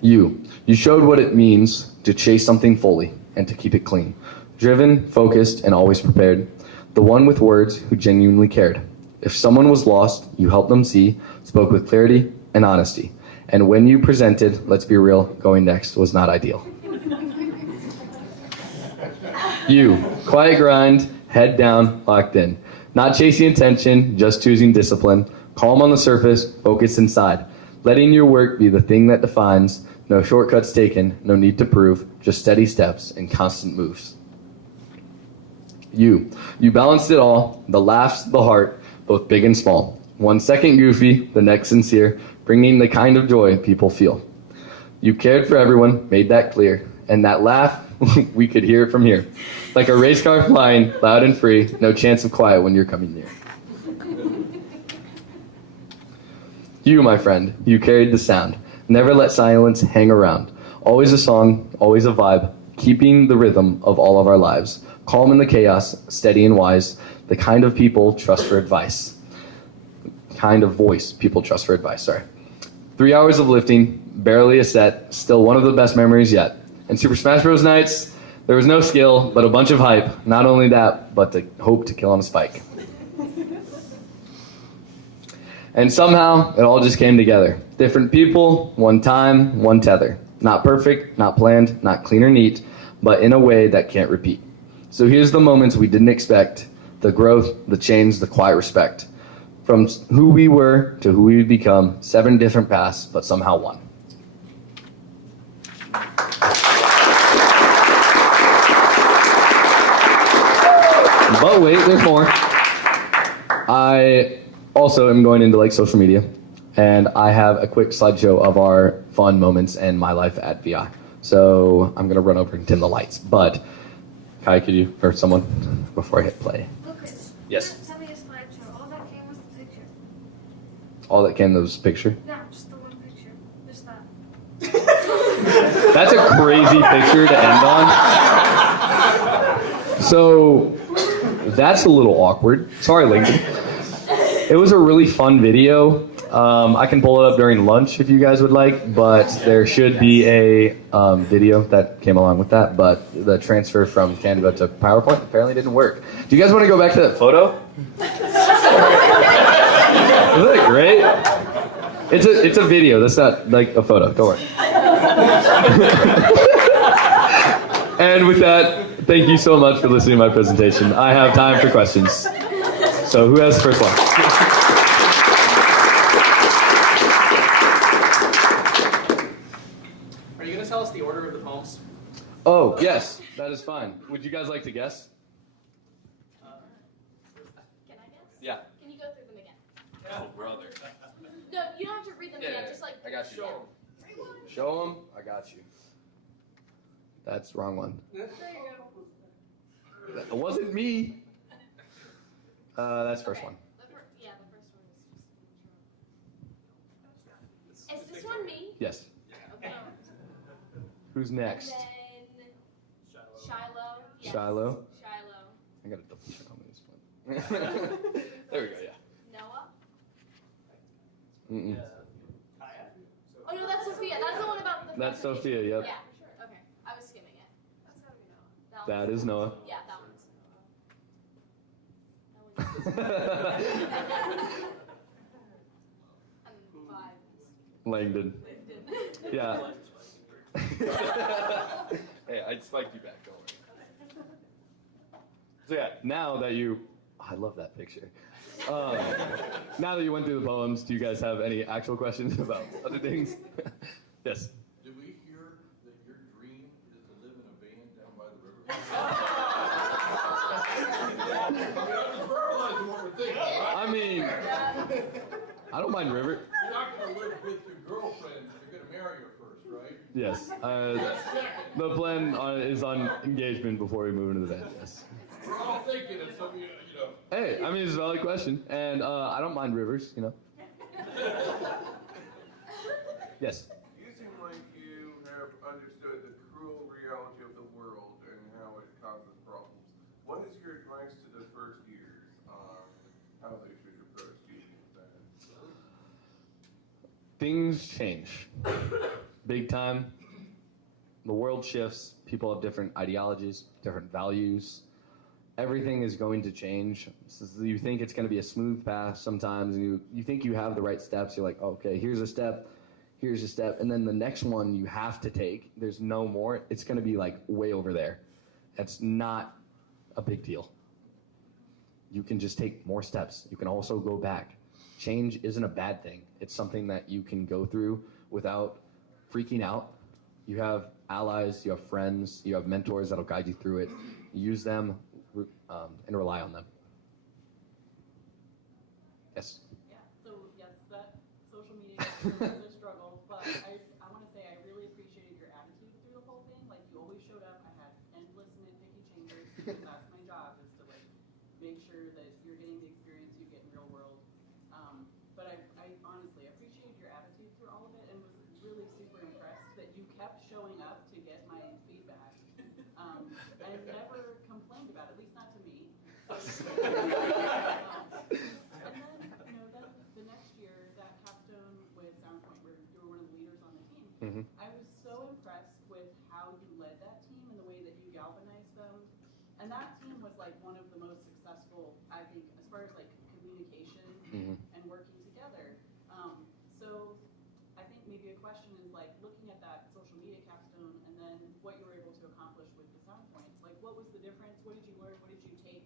You showed what it means to chase something fully and to keep it clean. Driven, focused, and always prepared. The one with words who genuinely cared. If someone was lost, you helped them see, spoke with clarity and honesty. And when you presented, let's be real, going next was not ideal. You, quiet grind, head down, locked in. Not chasing attention, just choosing discipline. Calm on the surface, focused inside. Letting your work be the thing that defines. No shortcuts taken, no need to prove. Just steady steps and constant moves. You balanced it all. The laughs, the heart, both big and small. 1 second goofy, the next sincere. Bringing the kind of joy people feel. You cared for everyone, made that clear. And that laugh, we could hear it from here. Like a race car flying, loud and free, no chance of quiet when you're coming near. You, my friend, you carried the sound. Never let silence hang around. Always a song, always a vibe, keeping the rhythm of all of our lives. calm in the chaos, steady and wise, the kind of people trust for advice. Kind of voice people trust for advice, sorry. 3 hours of lifting, barely a set, still one of the best memories yet. And Super Smash Bros. Nights, there was no skill, but a bunch of hype. Not only that, but the hope to kill on a spike. And somehow, it all just came together. Different people, one time, one tether. Not perfect, not planned, not clean or neat, but in a way that can't repeat. So here's the moments we didn't expect. The growth, the change, the quiet respect. From who we were to who we would become, 7 different paths, but somehow one. But wait, there's more. I also am going into like social media, and I have a quick slideshow of our fun moments and my life at VI. So I'm gonna run over and dim the lights. But Kai, could you, or someone, before I hit play? Lucas. Yes. Tell me a slideshow. All that came was the picture. All that came was picture. No, just the one picture. Just that. That's a crazy picture to end on. So that's a little awkward. Sorry, Lincoln. It was a really fun video. I can pull it up during lunch if you guys would like, but there should be a video that came along with that, but the transfer from Canva to PowerPoint apparently didn't work. Do you guys want to go back to that photo? Isn't it great? It's a video. That's not like a photo. Don't worry. And with that, thank you so much for listening to my presentation. I have time for questions. So who has the first one? Are you going to tell us the order of the poems? Oh, yes. That is fine. Would you guys like to guess? Can I guess? Yeah. Can you go through them again? Oh, brother. No, you don't have to read them again. Just like I got you. Show them. I got you. That's the wrong one. There you go. That wasn't me. That's the first one. Yeah, the first one is just. Is this one me? Yes. Okay. Who's next? And then Shiloh. Yes. Shiloh. Shiloh. I gotta double check on this one. There we go. Yeah. Noah. Mm-mm. Oh no, that's Sophia. That's the one about the. That's Sophia. Yep. Yeah. Okay. I was skimming it. That's gotta be Noah. That is Noah. Yeah, that one's. Langdon. Yeah. Hey, I spiked you back. Don't worry. So yeah, now that you, I love that picture. Now that you went through the poems, do you guys have any actual questions about other things? Yes. Did we hear that your dream is to live in a van down by the river? I mean, I don't mind river. You're not going to live with your girlfriend. You're going to marry her first, right? Yes. The plan is on engagement before we move into the van. Yes. We're all thinking of some, you know. Hey, I mean, it's a valid question, and I don't mind rivers, you know. Yes. You seem like you have understood the cruel reality of the world and how it causes problems. What is your advice to the first years on how they should approach dealing with that? Things change. Big time. The world shifts. People have different ideologies, different values. Everything is going to change. So you think it's going to be a smooth path sometimes, and you think you have the right steps. You're like, okay, here's a step, and then the next one you have to take. There's no more. It's going to be like way over there. It's not a big deal. You can just take more steps. You can also go back. Change isn't a bad thing. It's something that you can go through without freaking out. You have allies, you have friends, you have mentors that'll guide you through it. Use them and rely on them. Yes? Yeah, so yes, that social media is a struggle, but I want to say I really appreciated your attitude through the whole thing. Like, you always showed up. I had endless nitpicky chambers because that's my job, is to like make sure that you're getting the experience you get in real world. But I honestly appreciated your attitude through all of it and was really super impressed that you kept showing up to get my feedback and never complained about And that team was like one of the most successful, I think, as far as like communication and working together. So I think maybe a question is like looking at that social media capstone and then what you were able to accomplish with the SoundPoint. Like what was the difference? What did you learn? What did you take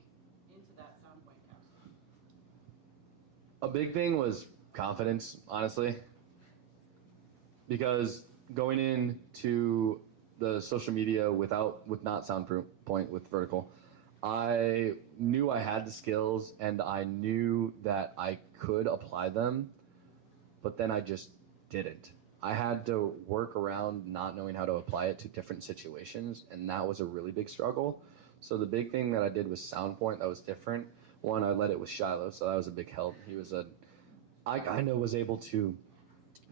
into that SoundPoint capstone? A big thing was confidence, honestly, because going into the social media with not SoundPoint, with Vertical, I knew I had the skills and I knew that I could apply them, but then I just didn't. I had to work around not knowing how to apply it to different situations, and that was a really big struggle. So the big thing that I did with SoundPoint that was different, one, I led it with Shiloh, so that was a big help. He was I kind of was able to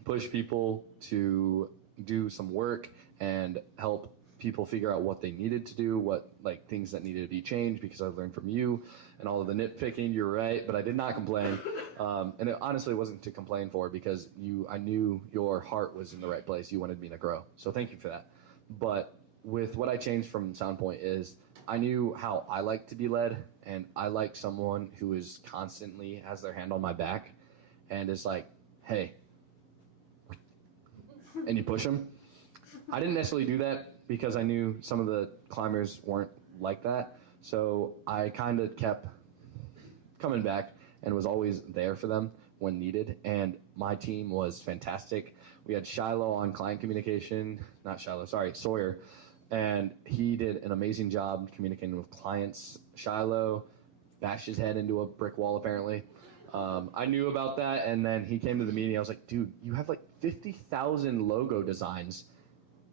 push people to do some work and help people figure out what they needed to do, what like things that needed to be changed, because I learned from you and all of the nitpicking. You're right, but I did not complain. And it honestly wasn't to complain for, because I knew your heart was in the right place. You wanted me to grow. So thank you for that. But with what I changed from SoundPoint is I knew how I like to be led, and I like someone who is constantly has their hand on my back and is like, hey, and you push them. I didn't necessarily do that because I knew some of the climbers weren't like that. So I kind of kept coming back and was always there for them when needed. And my team was fantastic. We had Shiloh on client communication, Sawyer. And he did an amazing job communicating with clients. Shiloh bashed his head into a brick wall, apparently. I knew about that, and then he came to the meeting. I was like, dude, you have like 50,000 logo designs.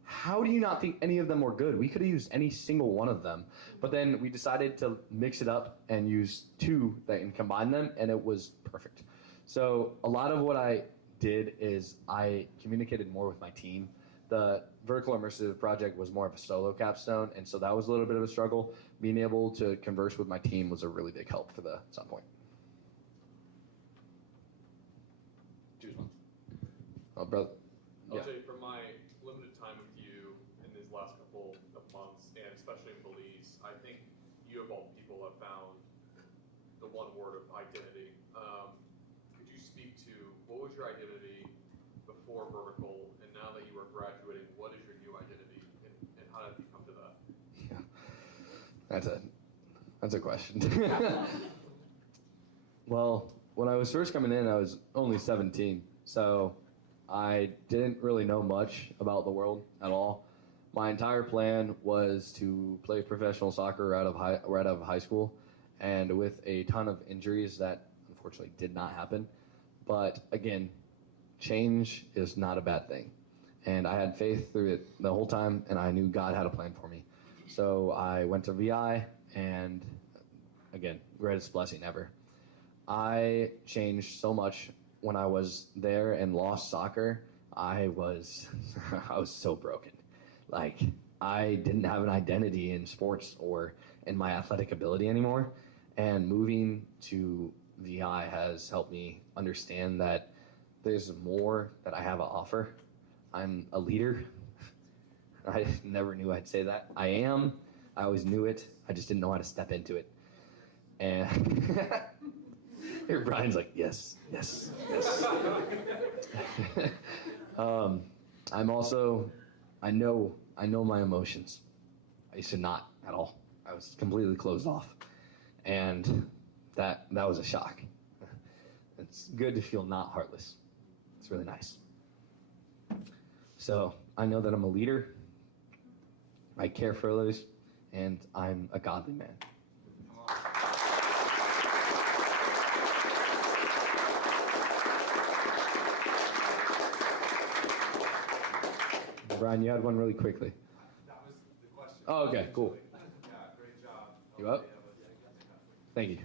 How do you not think any of them were good? We could have used any single one of them. But then we decided to mix it up and use two and combine them, and it was perfect. So a lot of what I did is I communicated more with my team. The vertical immersive project was more of a solo capstone, and so that was a little bit of a struggle. Being able to converse with my team was a really big help for the SoundPoint. Choose one. Oh, brother. I'll Yeah. say from my limited time with you in these last couple of months, and especially in Belize, I think you of all people have found the one word of identity. Could you speak to what was your identity before Vertical, and now that you are graduating, what is your new identity, and how did you come to that? Yeah. That's a question. Well, when I was first coming in, I was only 17, so I didn't really know much about the world at all. My entire plan was to play professional soccer right out of high school, and with a ton of injuries that unfortunately did not happen. But again, change is not a bad thing. And I had faith through it the whole time, and I knew God had a plan for me. So I went to VI, and again, greatest blessing ever. I changed so much when I was there and lost soccer. I was so broken. Like, I didn't have an identity in sports or in my athletic ability anymore. And moving to VI has helped me understand that there's more that I have to offer. I'm a leader. I never knew I'd say that. I am. I always knew it. I just didn't know how to step into it. And here Brian's like, yes. I'm also, I know my emotions. I used to not at all. I was completely closed off. And that was a shock. It's good to feel not heartless. It's really nice. So I know that I'm a leader. I care for others, and I'm a godly man. Brian, you had one really quickly. That was the question. Oh, okay, cool. Yeah, great job. You up? Thank you.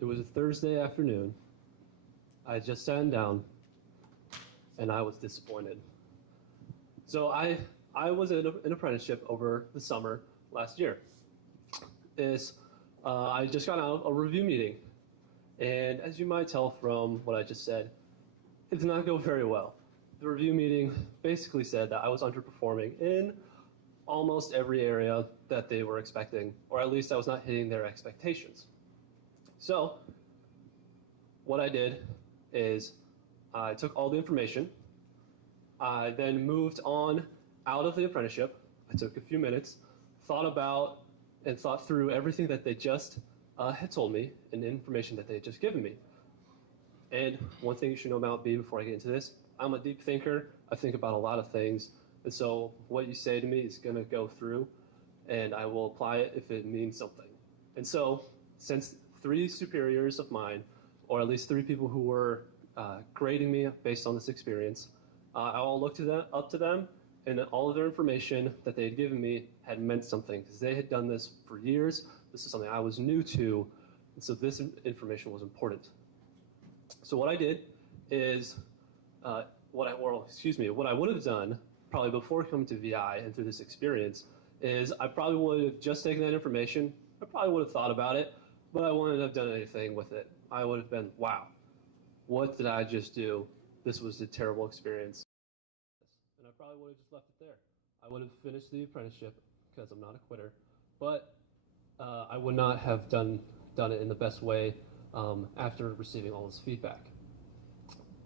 It was a Thursday afternoon. I had just sat down, and I was disappointed. So I was in an apprenticeship over the summer last year. I just got out of a review meeting, And as you might tell from what I just said, it did not go very well. The review meeting basically said that I was underperforming in almost every area that they were expecting, or at least I was not hitting their expectations. So what I did is I took all the information. I then moved on out of the apprenticeship. I took a few minutes, thought about and thought through everything that they just had told me and the information that they had just given me. And one thing you should know about me before I get into this, I'm a deep thinker. I think about a lot of things. And so what you say to me is going to go through, and I will apply it if it means something. And so since 3 superiors of mine, or at least 3 people who were grading me based on this experience, I all looked up to them, and all of their information that they had given me had meant something, because they had done this for years. This is something I was new to, and so this information was important. So what I did is, what I would have done probably before coming to VI and through this experience is I probably would have just taken that information. I probably would have thought about it, but I wouldn't have done anything with it. I would have been, wow, what did I just do? This was a terrible experience. And I probably would have just left it there. I would have finished the apprenticeship because I'm not a quitter, but I would not have done it in the best way after receiving all this feedback.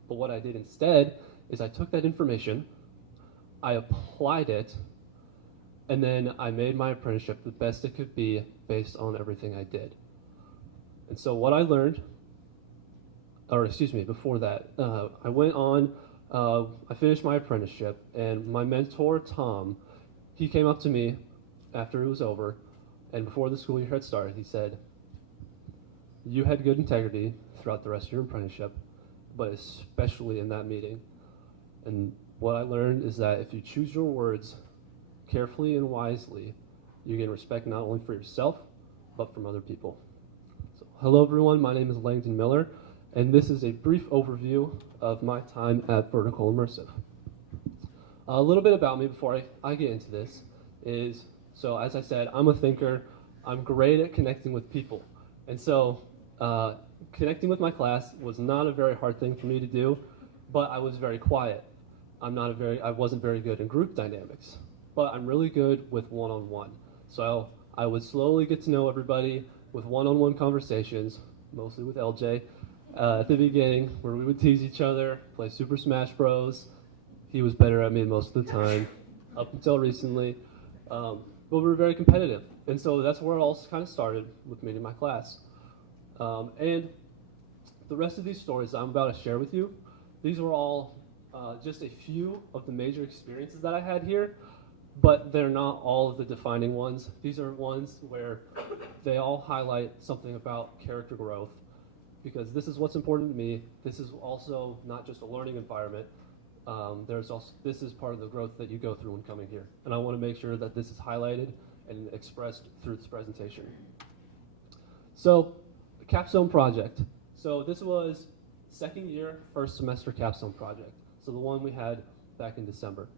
But what I did instead is I took that information, I applied it, and then I made my apprenticeship the best it could be based on everything I did. And so what I learned, before that, I went on, I finished my apprenticeship, and my mentor, Tom, he came up to me after it was over, and before the school year had started, he said, "You had good integrity throughout the rest of your apprenticeship, but especially in that meeting. And what I learned is that if you choose your words carefully and wisely, you gain respect not only for yourself, but from other people." So, hello everyone, my name is Langdon Miller, and this is a brief overview of my time at Vertical Immersive. A little bit about me before I get into this is, so as I said, I'm a thinker. I'm great at connecting with people. And so connecting with my class was not a very hard thing for me to do, but I was very quiet. I wasn't very good in group dynamics, but I'm really good with one-on-one. So I would slowly get to know everybody with one-on-one conversations, mostly with LJ, at the beginning, where we would tease each other, play Super Smash Bros. He was better at me most of the time, up until recently, but we were very competitive. And so that's where it all kind of started with meeting my class. And the rest of these stories I'm about to share with you, these were all just a few of the major experiences that I had here, but they're not all of the defining ones. These are ones where they all highlight something about character growth, because this is what's important to me. This is also not just a learning environment. This is part of the growth that you go through when coming here. And I want to make sure that this is highlighted and expressed through this presentation. So, the capstone project. So this was second year, first semester capstone project. So the one we had back in December.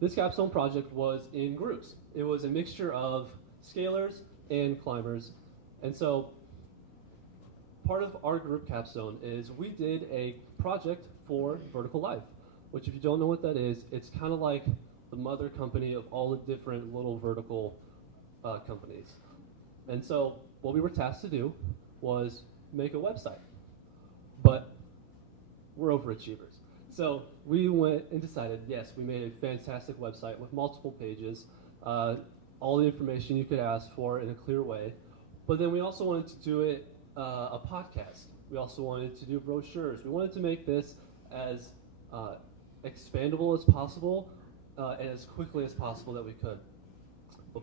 This capstone project was in groups. It was a mixture of scalers and climbers. And so part of our group capstone is we did a project for Vertical Life, which if you don't know what that is, it's kind of like the mother company of all the different little vertical companies. And so what we were tasked to do was make a website, but we're overachievers. So we went and decided, yes, we made a fantastic website with multiple pages, all the information you could ask for in a clear way. But then we also wanted to do it a podcast. We also wanted to do brochures. We wanted to make this as expandable as possible and as quickly as possible that we could. But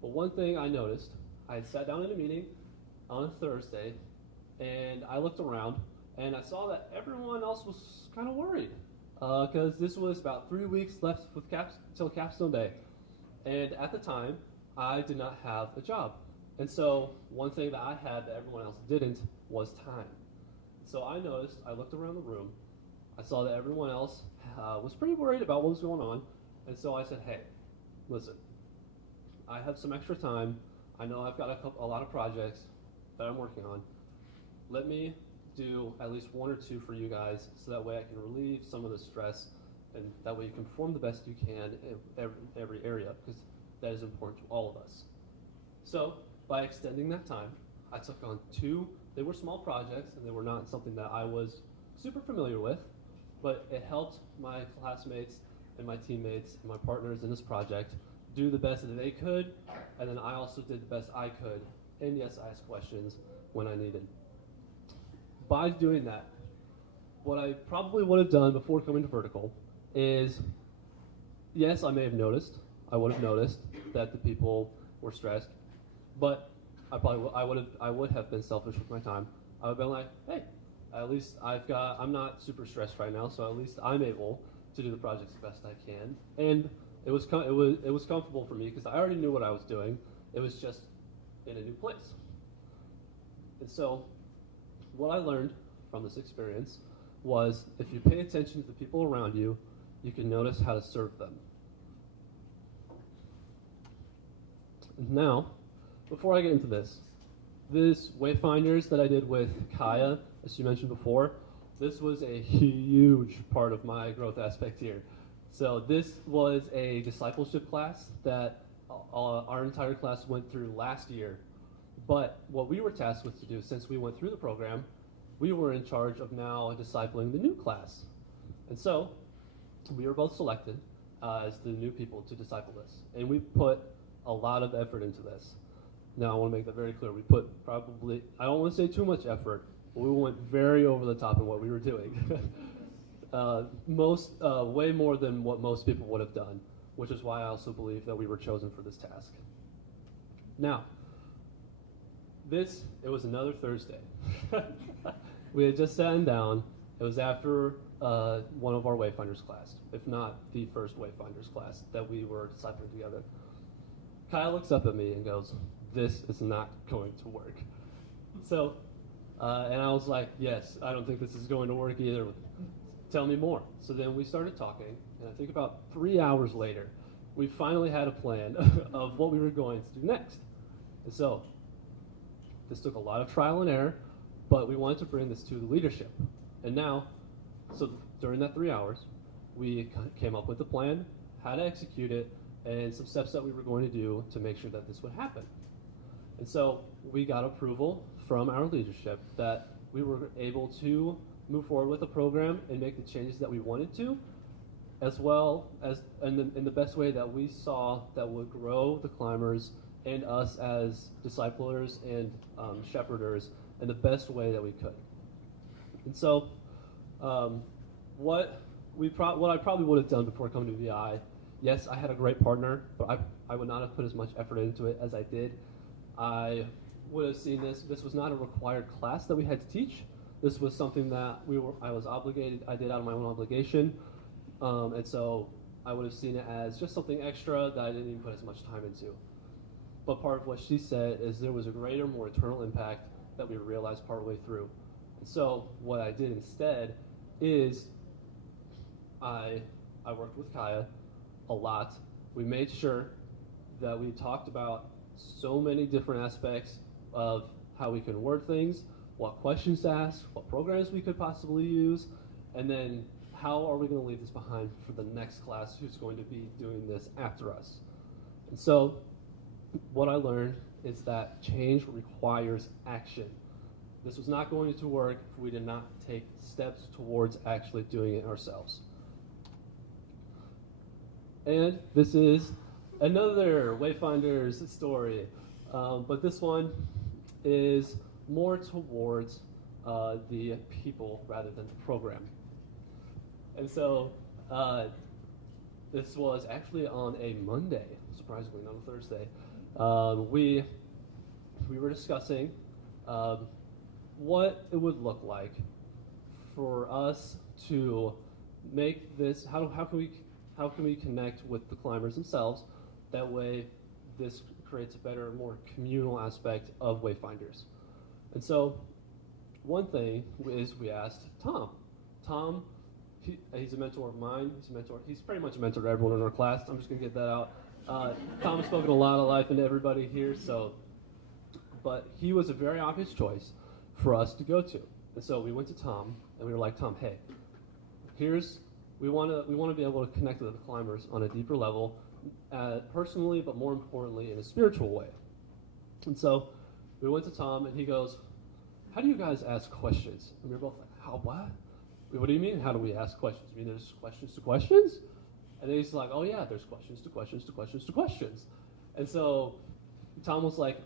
one thing I noticed, I had sat down in a meeting on a Thursday, and I looked around, and I saw that everyone else was kind of worried because this was about 3 weeks left till Capstone Day. And at the time, I did not have a job. And so one thing that I had that everyone else didn't was time. So I noticed, I looked around the room, I saw that everyone else was pretty worried about what was going on. And so I said, hey, listen, I have some extra time. I know I've got a lot of projects that I'm working on. let me do at least 1 or 2 for you guys, so that way I can relieve some of the stress, and that way you can perform the best you can in every area, because that is important to all of us. So by extending that time, I took on 2. They were small projects, and they were not something that I was super familiar with, but it helped my classmates and my teammates and my partners in this project do the best that they could, and then I also did the best I could, and yes, I asked questions when I needed. By doing that, what I probably would have done before coming to Vertical is, yes, I may have noticed, I would have noticed that the people were stressed, but I would have been selfish with my time. I would have been like, hey, at least I'm not super stressed right now, so at least I'm able to do the projects the best I can. And it was comfortable for me because I already knew what I was doing. It was just in a new place. And so what I learned from this experience was, if you pay attention to the people around you, you can notice how to serve them. Now, before I get into this Wayfinders that I did with Kaya, as you mentioned before, this was a huge part of my growth aspect here. So this was a discipleship class that our entire class went through last year. But what we were tasked with to do, since we went through the program, we were in charge of now discipling the new class. And so we were both selected as the new people to disciple this. And we put a lot of effort into this. Now I want to make that very clear. We put probably, I don't want to say too much effort, but we went very over the top in what we were doing. Way more than what most people would have done, which is why I also believe that we were chosen for this task. Now, it was another Thursday. We had just sat down. It was after one of our Wayfinders class, if not the first Wayfinders class that we were discipling together. Kyle looks up at me and goes, "This is not going to work." So, and I was like, "Yes, I don't think this is going to work either. Tell me more." So then we started talking, and I think about 3 hours later, we finally had a plan of what we were going to do next. And so, this took a lot of trial and error, but we wanted to bring this to the leadership. And now, so during that 3 hours, we came up with a plan, how to execute it, and some steps that we were going to do to make sure that this would happen. And so we got approval from our leadership that we were able to move forward with the program and make the changes that we wanted to, as well as in the best way that we saw that would grow the climbers and us as disciplers and shepherders in the best way that we could. And so what I probably would have done before coming to VI, yes, I had a great partner, but I would not have put as much effort into it as I did. I would have seen this was not a required class that we had to teach. This was something that I was obligated, I did out of my own obligation. And so I would have seen it as just something extra that I didn't even put as much time into. But part of what she said is there was a greater, more eternal impact that we realized partway through. And so what I did instead is I worked with Kaya a lot. We made sure that we talked about so many different aspects of how we can word things, what questions to ask, what programs we could possibly use, and then how are we going to leave this behind for the next class who's going to be doing this after us. And so what I learned is that change requires action. This was not going to work if we did not take steps towards actually doing it ourselves. And this is another Wayfinders story, but this one is more towards the people rather than the program. And so this was actually on a Monday, surprisingly, not a Thursday. We were discussing what it would look like for us to make this, how can we connect with the climbers themselves? That way this creates a better, more communal aspect of Wayfinders. And so one thing is we asked Tom. Tom, he's a mentor of mine. He's pretty much a mentor to everyone in our class. I'm just going to get that out. Tom has spoken a lot of life into everybody here, but he was a very obvious choice for us to go to. And so we went to Tom, and we were like, Tom, hey, we want to be able to connect with the climbers on a deeper level, personally, but more importantly, in a spiritual way. And so we went to Tom, and he goes, how do you guys ask questions? And we were both like, how, what? What do you mean, how do we ask questions? You mean there's questions to questions? And then he's like, oh yeah, there's questions to questions to questions to questions. And so Tom was like,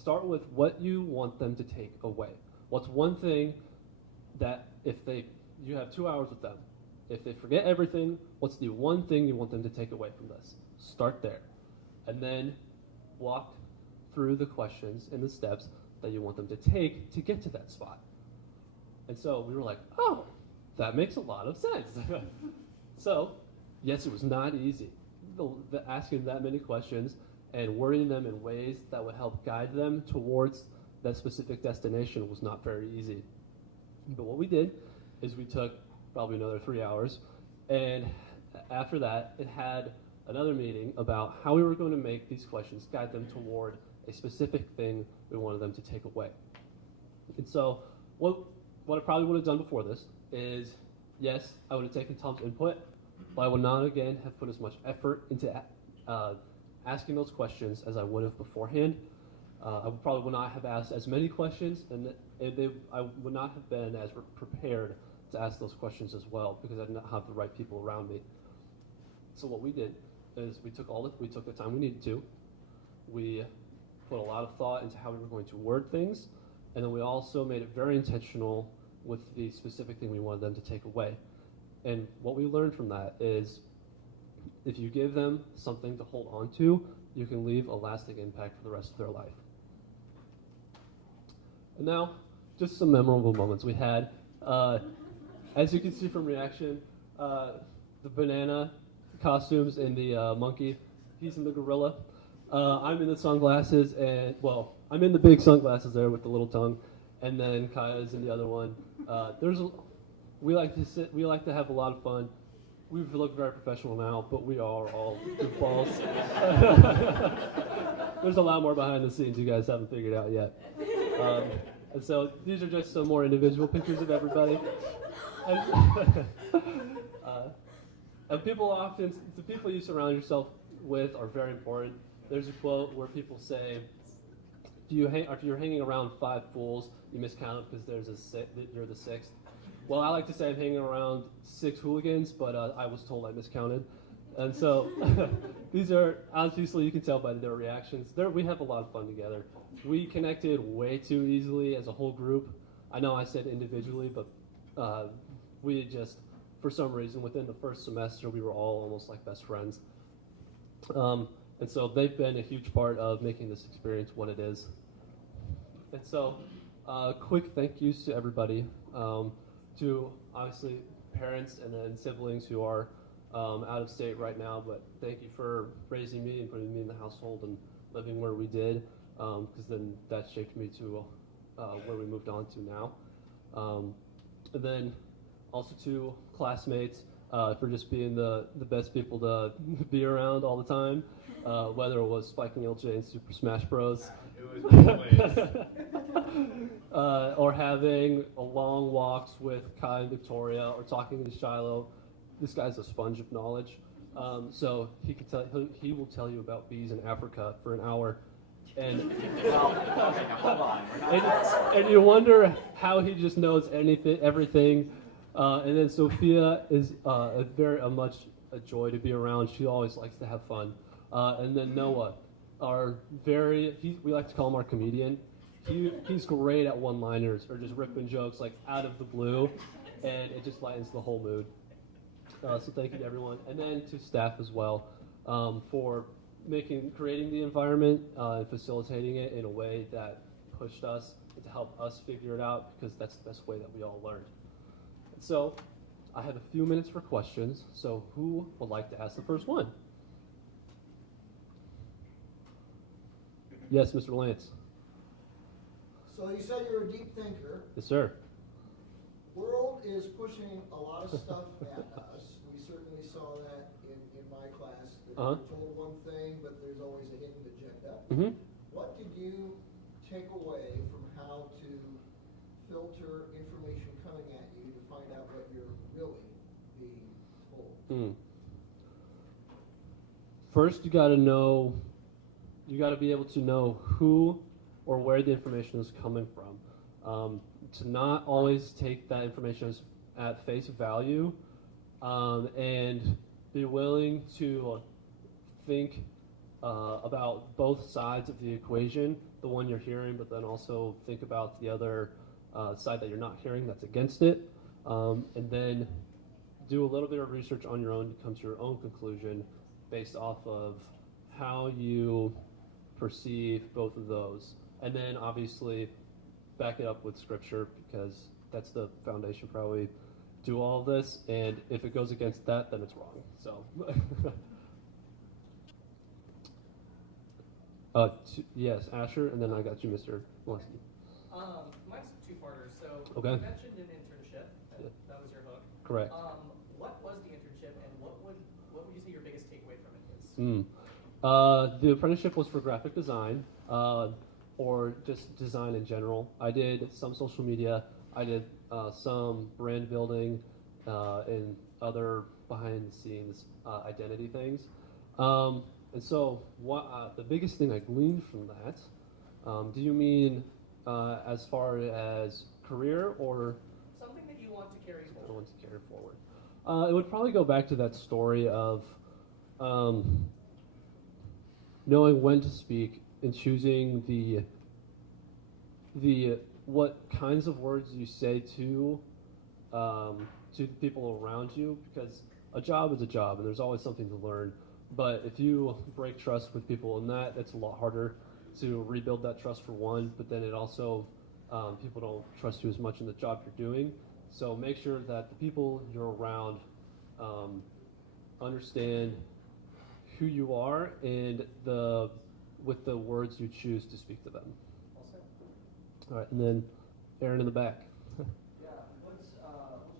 start with what you want them to take away. What's one thing that you have 2 hours with them, if they forget everything, what's the one thing you want them to take away from this? Start there. And then walk through the questions and the steps that you want them to take to get to that spot. And so we were like, oh, that makes a lot of sense. So, yes, it was not easy. Asking that many questions and wording them in ways that would help guide them towards that specific destination was not very easy. But what we did is we took probably another 3 hours, and after that, it had another meeting about how we were going to make these questions guide them toward a specific thing we wanted them to take away. And so what I probably would have done before this is, yes, I would have taken Tom's input, but I would not, again, have put as much effort into asking those questions as I would have beforehand. I probably would not have asked as many questions, and I would not have been as prepared to ask those questions as well, because I did not have the right people around me. So what we did is we took the time we needed to. We put a lot of thought into how we were going to word things, and then we also made it very intentional with the specific thing we wanted them to take away. And what we learned from that is if you give them something to hold on to, you can leave a lasting impact for the rest of their life. And now, just some memorable moments we had. As you can see from reaction, the banana costumes and the monkey, he's in the gorilla. I'm in the sunglasses, and I'm in the big sunglasses there with the little tongue, and then Kaya's in the other one. We like to have a lot of fun. We look very professional now, but we are all goofballs. There's a lot more behind the scenes you guys haven't figured out yet. And so these are just some more individual pictures of everybody. And the people you surround yourself with are very important. There's a quote where people say, if you're hanging around 5 fools, you miscount because you're the 6th. Well, I like to say I'm hanging around 6 hooligans, but I was told I miscounted. And so these are, obviously you can tell by their reactions, we have a lot of fun together. We connected way too easily as a whole group. I know I said individually, but we just, for some reason, within the first semester, we were all almost like best friends. And so they've been a huge part of making this experience what it is. And so quick thank yous to everybody, to obviously parents and then siblings who are out of state right now, but thank you for raising me and putting me in the household and living where we did, because then that shaped me to where we moved on to now. And then also to classmates for just being the best people to be around all the time, whether it was Spike and LJ in Super Smash Bros. Or having long walks with Kai and Victoria, or talking to Shiloh. This guy's a sponge of knowledge. So he will tell you about bees in Africa for an hour. And and you wonder how he just knows everything. And then Sophia is much a joy to be around. She always likes to have fun. And then Noah, we like to call him our comedian. He's great at one-liners or just ripping jokes like out of the blue, and it just lightens the whole mood. So thank you to everyone, and then to staff as well for creating the environment and facilitating it in a way that pushed us and to help us figure it out, because that's the best way that we all learned. So I have a few minutes for questions. So who would like to ask the first one? Yes, Mr. Lance. So you said you're a deep thinker. Yes, sir. World is pushing a lot of stuff at us. We certainly saw that in my class. That You're told one thing, but there's always a hidden agenda. Mm-hmm. What did you take away from how First, you got to be able to know who or where the information is coming from. To not always take that information at face value, and be willing to think about both sides of the equation, the one you're hearing, but then also think about the other side that you're not hearing that's against it, and then do a little bit of research on your own to come to your own conclusion based off of how you perceive both of those. And then obviously back it up with scripture, because that's the foundation for how we do all of this, and if it goes against that, then it's wrong. So yes, Asher, and then I got you, Mr. Molesky. Mine's a two-parter. So Okay. you mentioned an internship. That was your hook. Correct. What was the internship, and what would you say your biggest takeaway from it is? The apprenticeship was for graphic design, or just design in general. I did some social media. I did some brand building and other behind-the-scenes identity things. And so, the biggest thing I gleaned from that, do you mean as far as career or Something that you want to carry forward. I want to carry forward? It would probably go back to that story of knowing when to speak and choosing the what kinds of words you say to the people around you, because a job is a job and there's always something to learn. But if you break trust with people in that, it's a lot harder to rebuild that trust for one, but then it also, people don't trust you as much in the job you're doing. So make sure that the people you're around understand who you are and with the words you choose to speak to them. All right, and then Aaron in the back. Yeah, what's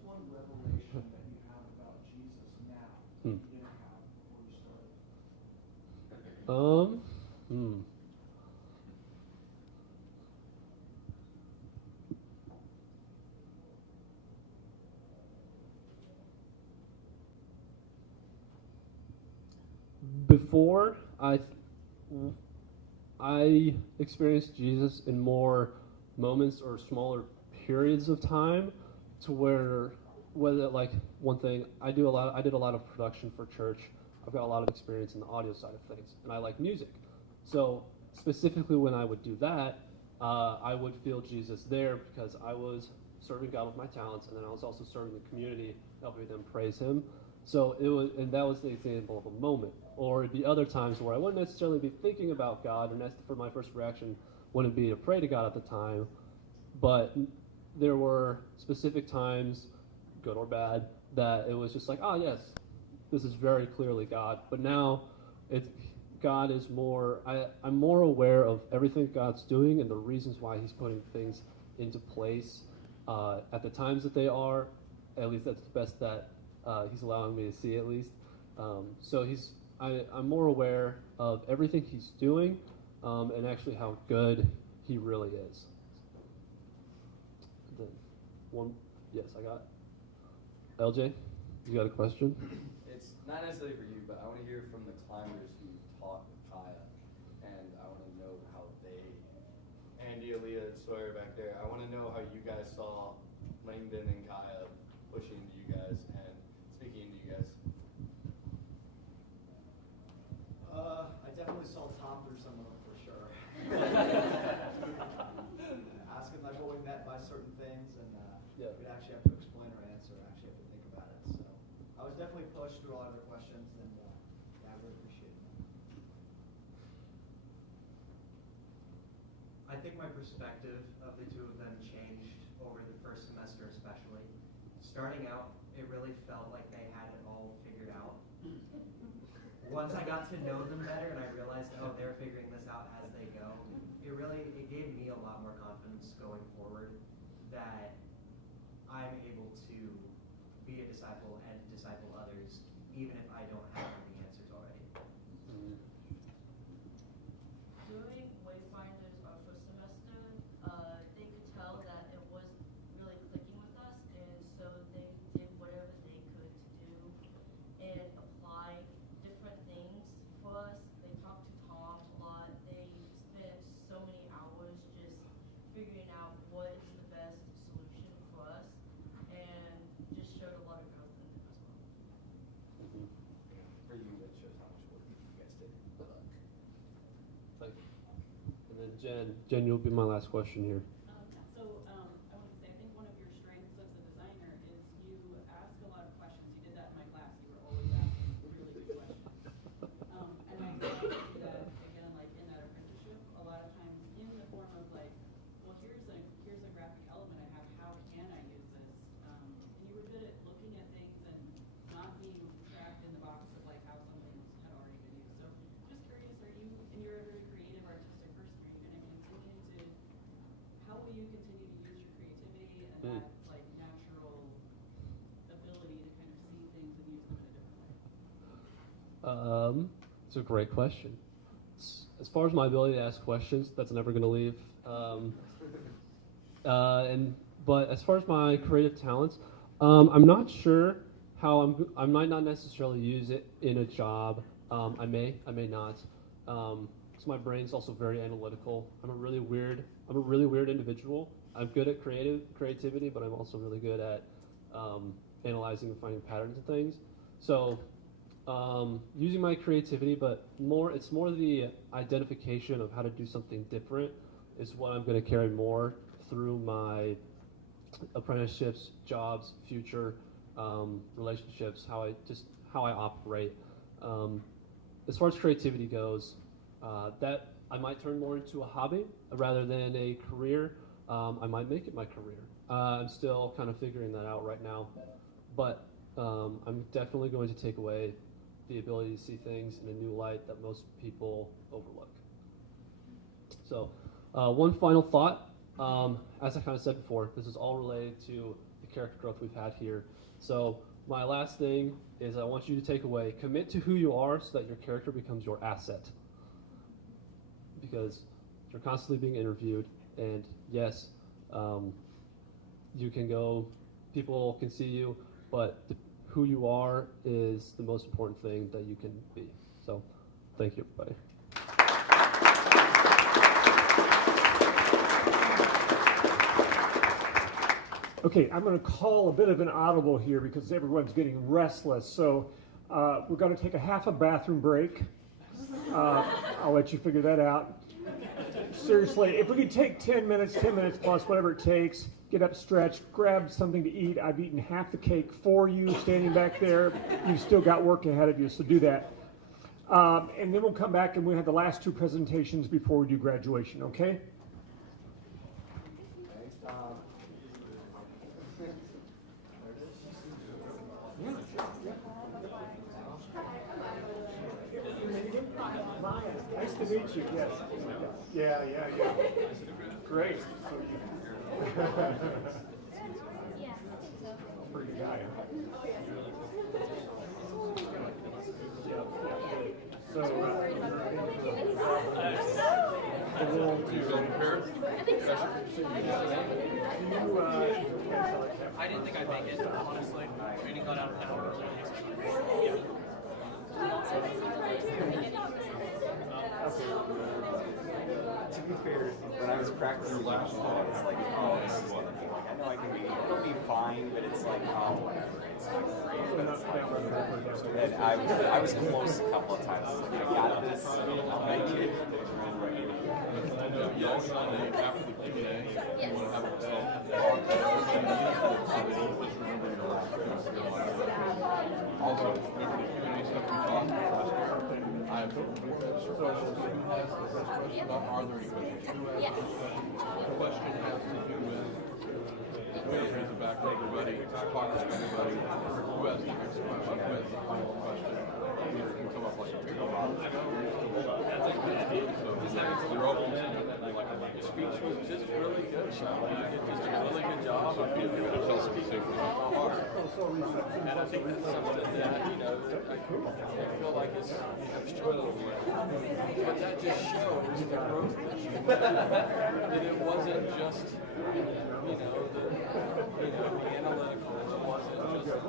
one revelation that you have about Jesus now that you didn't have before you started? Before I experienced Jesus in more moments or smaller periods of time, to whether like one thing I did a lot of production for church. I've got a lot of experience in the audio side of things, and I like music. So specifically when I would do that, I would feel Jesus there because I was serving God with my talents, and then I was also serving the community, helping them praise Him. So that was the example of a moment. Or it'd be other times where I wouldn't necessarily be thinking about God, and for my first reaction wouldn't be to pray to God at the time, but there were specific times, good or bad, that it was just like, oh yes, this is very clearly God. But now God is more, I'm more aware of everything God's doing and the reasons why He's putting things into place at the times that they are. At least that's the best that He's allowing me to see, at least. So I'm more aware of everything He's doing, and actually how good He really is. Then yes, I got LJ. You got a question? It's not necessarily for you, but I want to hear from the climbers who taught with Kaya, and I want to know how Andy, Aaliyah, and Sawyer back there, I want to know how you guys saw Langdon and Kaya pushing to you guys and speaking to you guys. I definitely saw Tom through some of them for sure. Asking like what we meant by certain things, and we'd actually have to explain our answer, actually have to think about it. So I was definitely pushed through a lot of their questions, and I really appreciate it. I think my perspective of the two of them changed over the first semester especially. Starting out, it really felt like they had it all figured out. Once I got to know them better and I realized, oh, they're figuring this out as they go, it gave me a lot more confidence going forward that I'm able to be a disciple and disciple others, even if I don't have the answers already. During Wayfinders our first semester, they could tell that it wasn't really clicking with us, and so they did whatever they could to do. Jen, you'll be my last question here. So I want to say, I think one of your strengths as a designer is you ask a lot of questions. You did that in my class. You were always asking really good questions. And I saw you do that again, like in that apprenticeship, a lot of times in the form of like, well, here's a graphic element I have. How can I use this? And you were good at looking at things and not being trapped in the box of like how something had already been used. So just curious, are you, and you're a very creative, artistic person, are you going to continue to, how will you continue to use your creativity and that like natural ability to kind of see things and use them in a different way? It's a great question. As far as my ability to ask questions, that's never going to leave. But as far as my creative talents, I'm not sure how I might not necessarily use it in a job. I may not. Because my brain's also very analytical. I'm a really weird individual. I'm good at creativity, but I'm also really good at analyzing and finding patterns and things. So using my creativity, but it's more the identification of how to do something different is what I'm going to carry more through my apprenticeships, jobs, future relationships, how I operate. As far as creativity goes, that I might turn more into a hobby rather than a career. I might make it my career. I'm still kind of figuring that out right now, but I'm definitely going to take away the ability to see things in a new light that most people overlook. So one final thought, as I kind of said before, this is all related to the character growth we've had here. So my last thing is I want you to take away, commit to who you are so that your character becomes your asset. Because you're constantly being interviewed, and yes, you can go, people can see you, but who you are is the most important thing that you can be. So thank you, everybody. Okay, I'm going to call a bit of an audible here because everyone's getting restless. So we're going to take a half a bathroom break. I'll let you figure that out. Seriously, if we could take 10 minutes plus, whatever it takes, get up, stretch, grab something to eat. I've eaten half the cake for you standing back there. You've still got work ahead of you, so do that. And then we'll come back and we'll have the last two presentations before we do graduation, okay? Thanks, Tom. Nice to meet you, yes. Yeah. Great. Pretty good guy, huh? So, I didn't think I'd make it, honestly. Training got out of town early. Yeah. To be fair, when I was practicing last time, I was like, oh, this is wonderful. Like, I know it'll be fine, but it's like, oh, whatever. It's like great. And I was close a couple of times. I got this. I'll make it. Y'all Sunday after the Q&A, you want to have a also, remember the Q&A stuff we talked about last year? I have questions. Who has the first question about are there any questions? Who has the question? The question has to do with raise it back to everybody, talk to everybody. Who has the next question? Who has the final question? Either can come up like a big one. So you're open to the speech was just really good, Sean. You did just a really good job. I feel you're going to tell some things about my heart. And I think that's something that, I feel like is struggled with. But that just shows the growth that you've made. That it wasn't just, the analytical. It wasn't just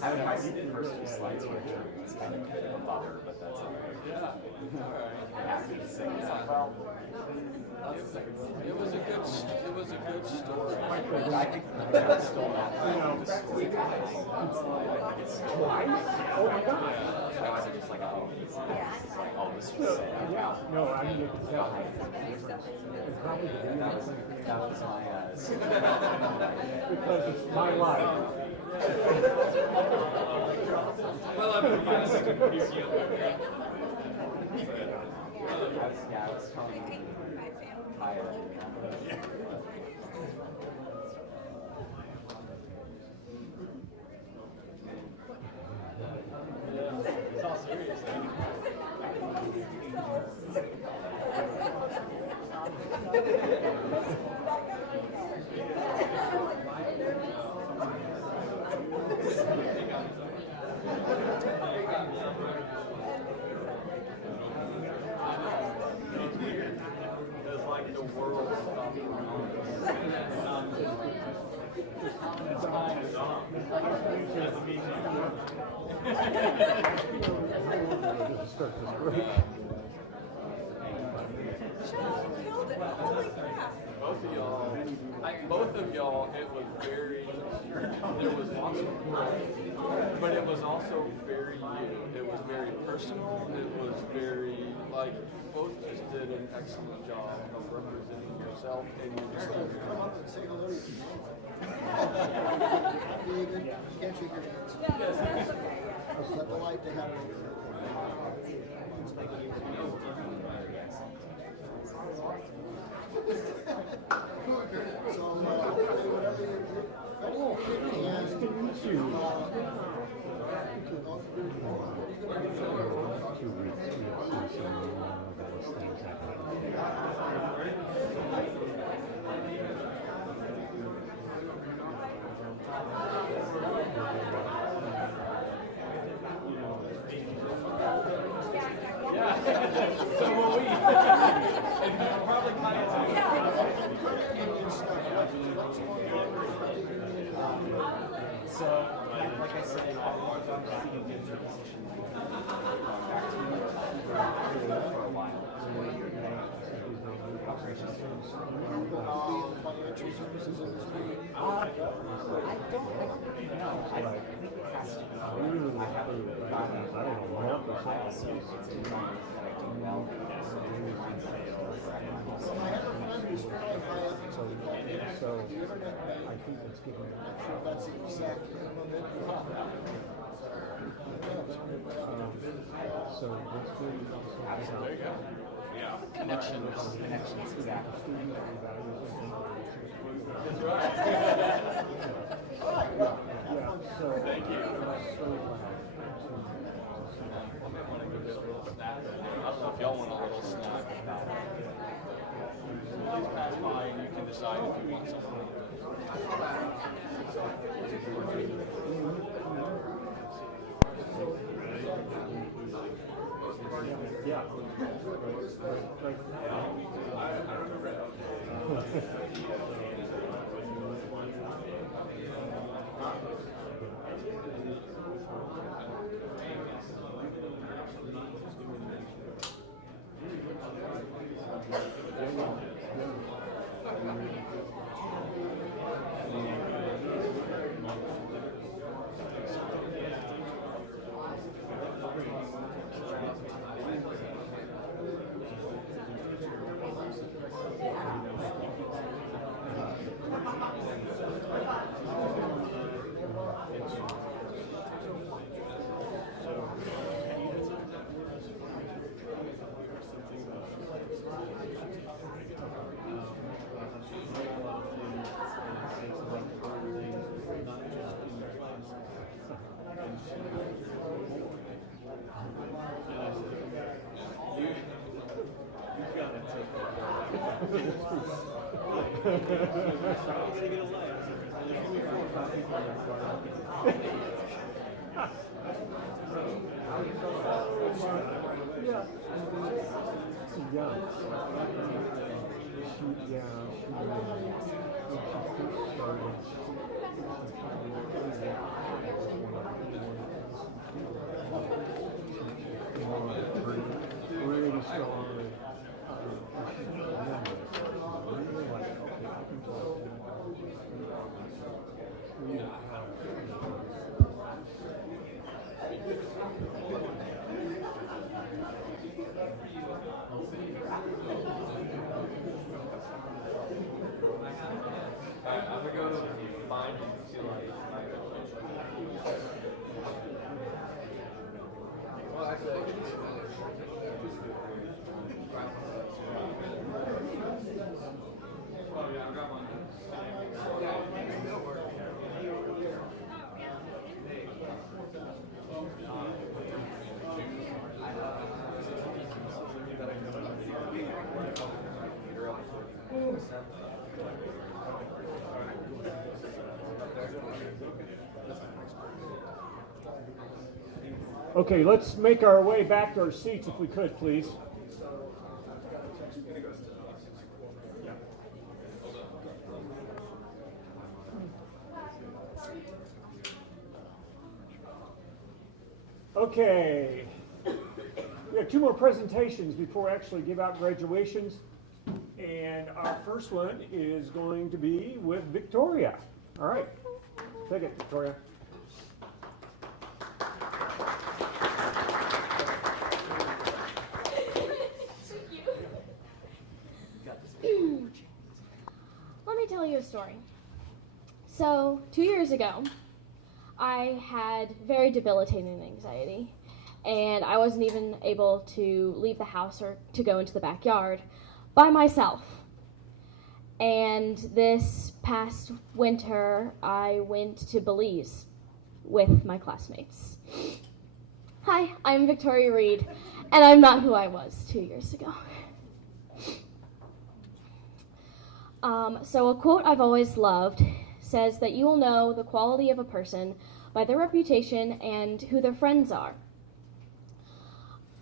I would have the first few slides were was kind of a bother, but that's all right. It was a good story. I think that's still not. Twice? Oh my God. Just like, oh, this was No, I mean, you can tell. And probably the video that was my because it's my life. Well, I'm biased. I was telling Kaya. It's all serious. It's like the world stopped both of y'all, it was very, there was lots of growth, but it was also very you. It was very personal, it was very, like, both just did an excellent job of representing yourself, and you just Come up and say hello to you. David, you can't shake your hands. Is that the light they have over there? So, whatever you're ready, nice to meet you. So will we. And probably Kaya too. So, like I said, I want to see you get your position back to for a while. Financial services industry. I don't know. I think it has to be. I haven't gotten a lot of sales that I do well. I have a friend who's fairly high up into the internet bank. I think it's good. I'm not sure if that's the exact name of it. So that's where you There you go. Yeah. Connections, exactly. That's right. Yeah, so thank you. So, I might want to give this a little snack. I don't know if y'all want a little snack. Please pass by and you can decide if you want something. yeah. Okay, let's make our way back to our seats if we could, please. Okay, we have two more presentations before we actually give out graduations. And our first one is going to be with Victoria. All right, take it, Victoria. Let me tell you a story. So, 2 years ago, I had very debilitating anxiety, and I wasn't even able to leave the house or to go into the backyard by myself. And this past winter, I went to Belize with my classmates. Hi, I'm Victoria Reed, and I'm not who I was 2 years ago. So a quote I've always loved says that you will know the quality of a person by their reputation and who their friends are.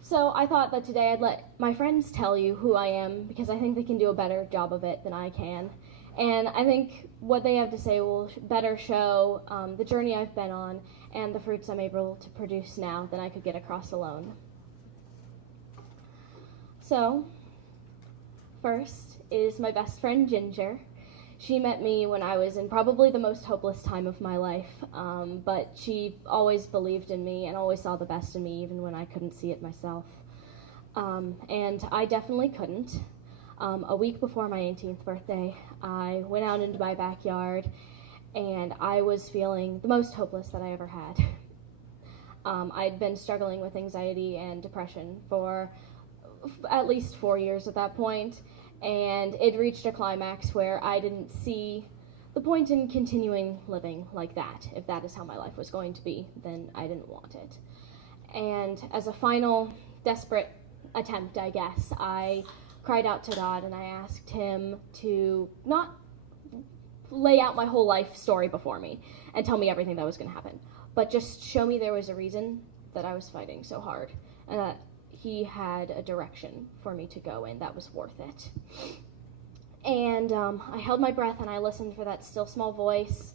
So I thought that today I'd let my friends tell you who I am because I think they can do a better job of it than I can. And I think what they have to say will better show the journey I've been on and the fruits I'm able to produce now than I could get across alone. So, first is my best friend Ginger. She met me when I was in probably the most hopeless time of my life, but she always believed in me and always saw the best in me even when I couldn't see it myself. And I definitely couldn't. A week before my 18th birthday, I went out into my backyard and I was feeling the most hopeless that I ever had. I'd been struggling with anxiety and depression for at least 4 years at that point, and it reached a climax where I didn't see the point in continuing living like that. If that is how my life was going to be, then I didn't want it. And as a final desperate attempt, I guess, I cried out to God and I asked him to not lay out my whole life story before me and tell me everything that was going to happen, but just show me there was a reason that I was fighting so hard and that he had a direction for me to go in that was worth it. And I held my breath and I listened for that still small voice,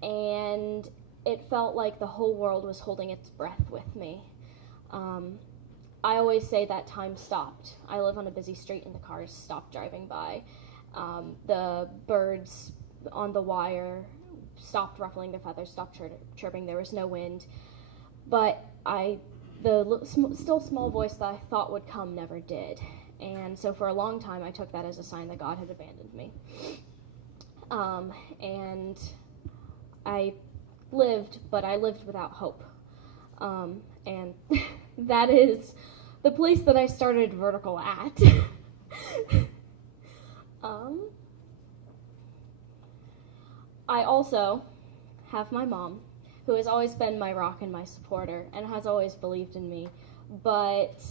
and it felt like the whole world was holding its breath with me. I always say that time stopped. I live on a busy street and the cars stopped driving by. The birds on the wire stopped ruffling their feathers, stopped chirping. There was no wind. But the still small voice that I thought would come never did. And so for a long time, I took that as a sign that God had abandoned me. And I lived, but I lived without hope. And that is the place that I started Vertical at. I also have my mom, who has always been my rock and my supporter and has always believed in me. But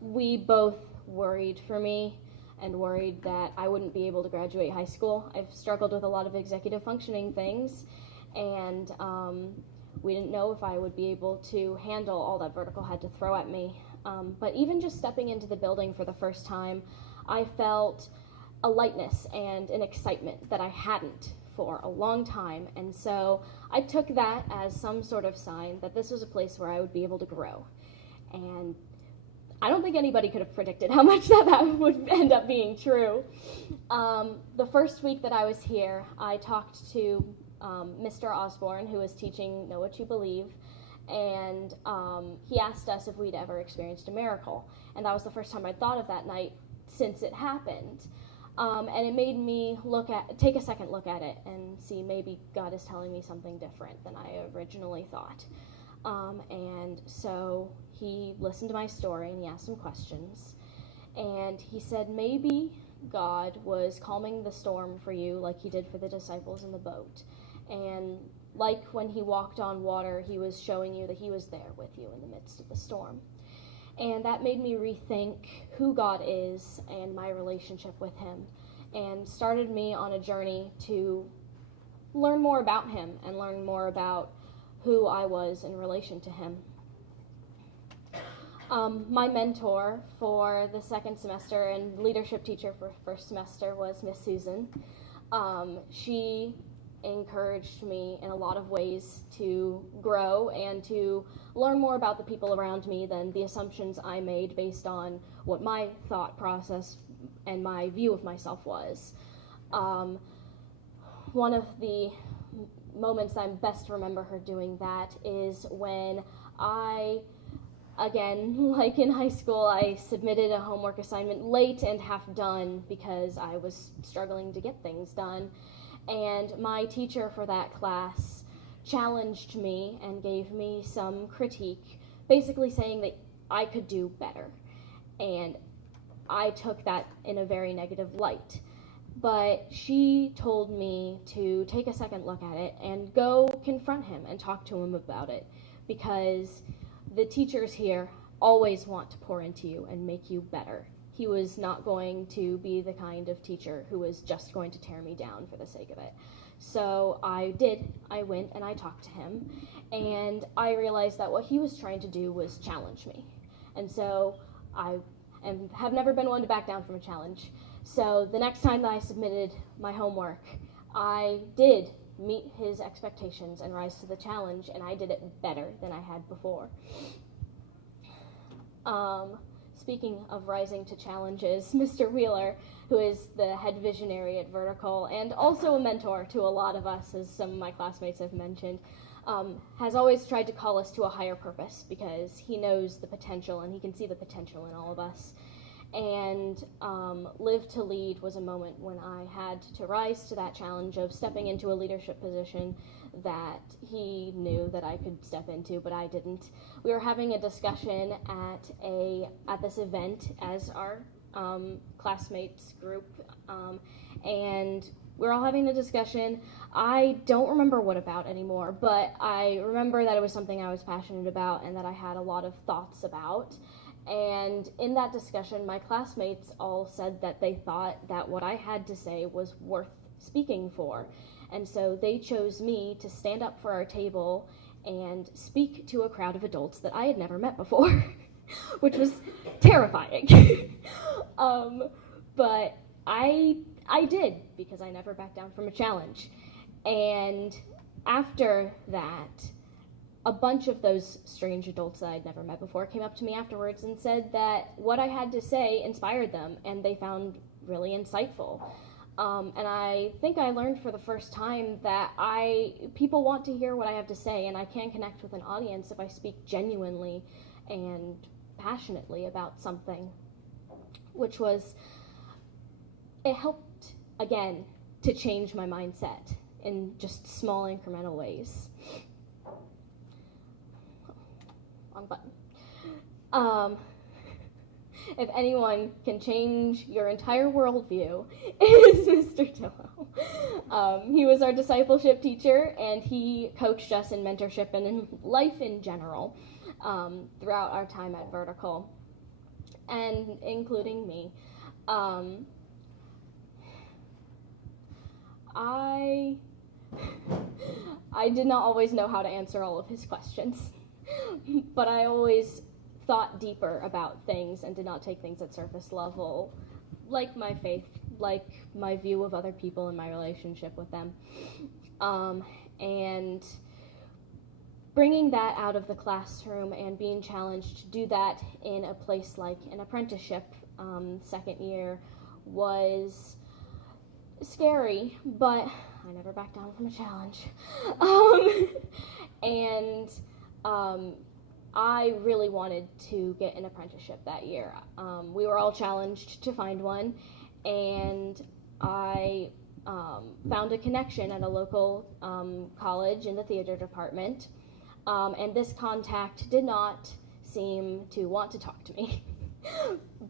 we both worried for me and worried that I wouldn't be able to graduate high school. I've struggled with a lot of executive functioning things, and we didn't know if I would be able to handle all that Vertical had to throw at me. But even just stepping into the building for the first time, I felt a lightness and an excitement that I hadn't for a long time. And so I took that as some sort of sign that this was a place where I would be able to grow. And I don't think anybody could have predicted how much that would end up being true. The first week that I was here, I talked to Mr. Osborne, who was teaching Know What You Believe, and he asked us if we'd ever experienced a miracle. And that was the first time I'd thought of that night since it happened. And it made me take a second look at it and see maybe God is telling me something different than I originally thought. And so he listened to my story and he asked some questions. And he said maybe God was calming the storm for you like he did for the disciples in the boat. And like when he walked on water, he was showing you that he was there with you in the midst of the storm. And that made me rethink who God is and my relationship with him, and started me on a journey to learn more about him and learn more about who I was in relation to him. My mentor for the second semester and leadership teacher for first semester was Miss Susan. She encouraged me in a lot of ways to grow and to learn more about the people around me than the assumptions I made based on what my thought process and my view of myself was. One of the moments I best remember her doing that is when again, like in high school, I submitted a homework assignment late and half done because I was struggling to get things done. And my teacher for that class challenged me and gave me some critique, basically saying that I could do better. And I took that in a very negative light. But she told me to take a second look at it and go confront him and talk to him about it, because the teachers here always want to pour into you and make you better. He was not going to be the kind of teacher who was just going to tear me down for the sake of it. So I did. I went and I talked to him, and I realized that what he was trying to do was challenge me. And so I have never been one to back down from a challenge. So the next time that I submitted my homework, I did meet his expectations and rise to the challenge, and I did it better than I had before. Speaking of rising to challenges, Mr. Wheeler, who is the head visionary at Vertical and also a mentor to a lot of us, as some of my classmates have mentioned, has always tried to call us to a higher purpose because he knows the potential and he can see the potential in all of us. And Live to Lead was a moment when I had to rise to that challenge of stepping into a leadership position that he knew that I could step into, but I didn't. We were having a discussion at this event as our classmates group, and we're all having a discussion. I don't remember what about anymore, but I remember that it was something I was passionate about and that I had a lot of thoughts about. And in that discussion, my classmates all said that they thought that what I had to say was worth speaking for. And so they chose me to stand up for our table and speak to a crowd of adults that I had never met before, which was terrifying. But I did, because I never backed down from a challenge. And after that, a bunch of those strange adults that I'd never met before came up to me afterwards and said that what I had to say inspired them and they found really insightful. And I think I learned for the first time that people want to hear what I have to say, and I can connect with an audience if I speak genuinely and passionately about something, it helped, again, to change my mindset in just small incremental ways. Wrong button. If anyone can change your entire worldview, it is Mr. Dillow. He was our discipleship teacher, and he coached us in mentorship and in life in general throughout our time at Vertical, and including me. I did not always know how to answer all of his questions, but I always thought deeper about things and did not take things at surface level, like my faith, like my view of other people and my relationship with them. And bringing that out of the classroom and being challenged to do that in a place like an apprenticeship second year was scary, but I never backed down from a challenge. I really wanted to get an apprenticeship that year. We were all challenged to find one, and I found a connection at a local college in the theater department, and this contact did not seem to want to talk to me,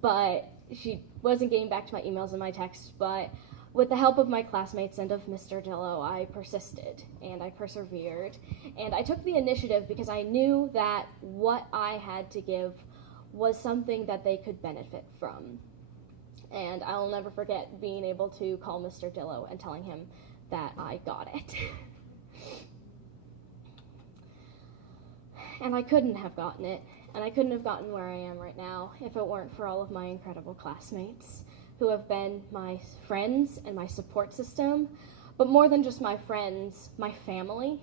but she wasn't getting back to my emails and my texts, but with the help of my classmates and of Mr. Dillow, I persisted and I persevered, and I took the initiative because I knew that what I had to give was something that they could benefit from. And I'll never forget being able to call Mr. Dillow and telling him that I got it. And I couldn't have gotten it, and I couldn't have gotten where I am right now if it weren't for all of my incredible classmates who have been my friends and my support system, but more than just my friends, my family.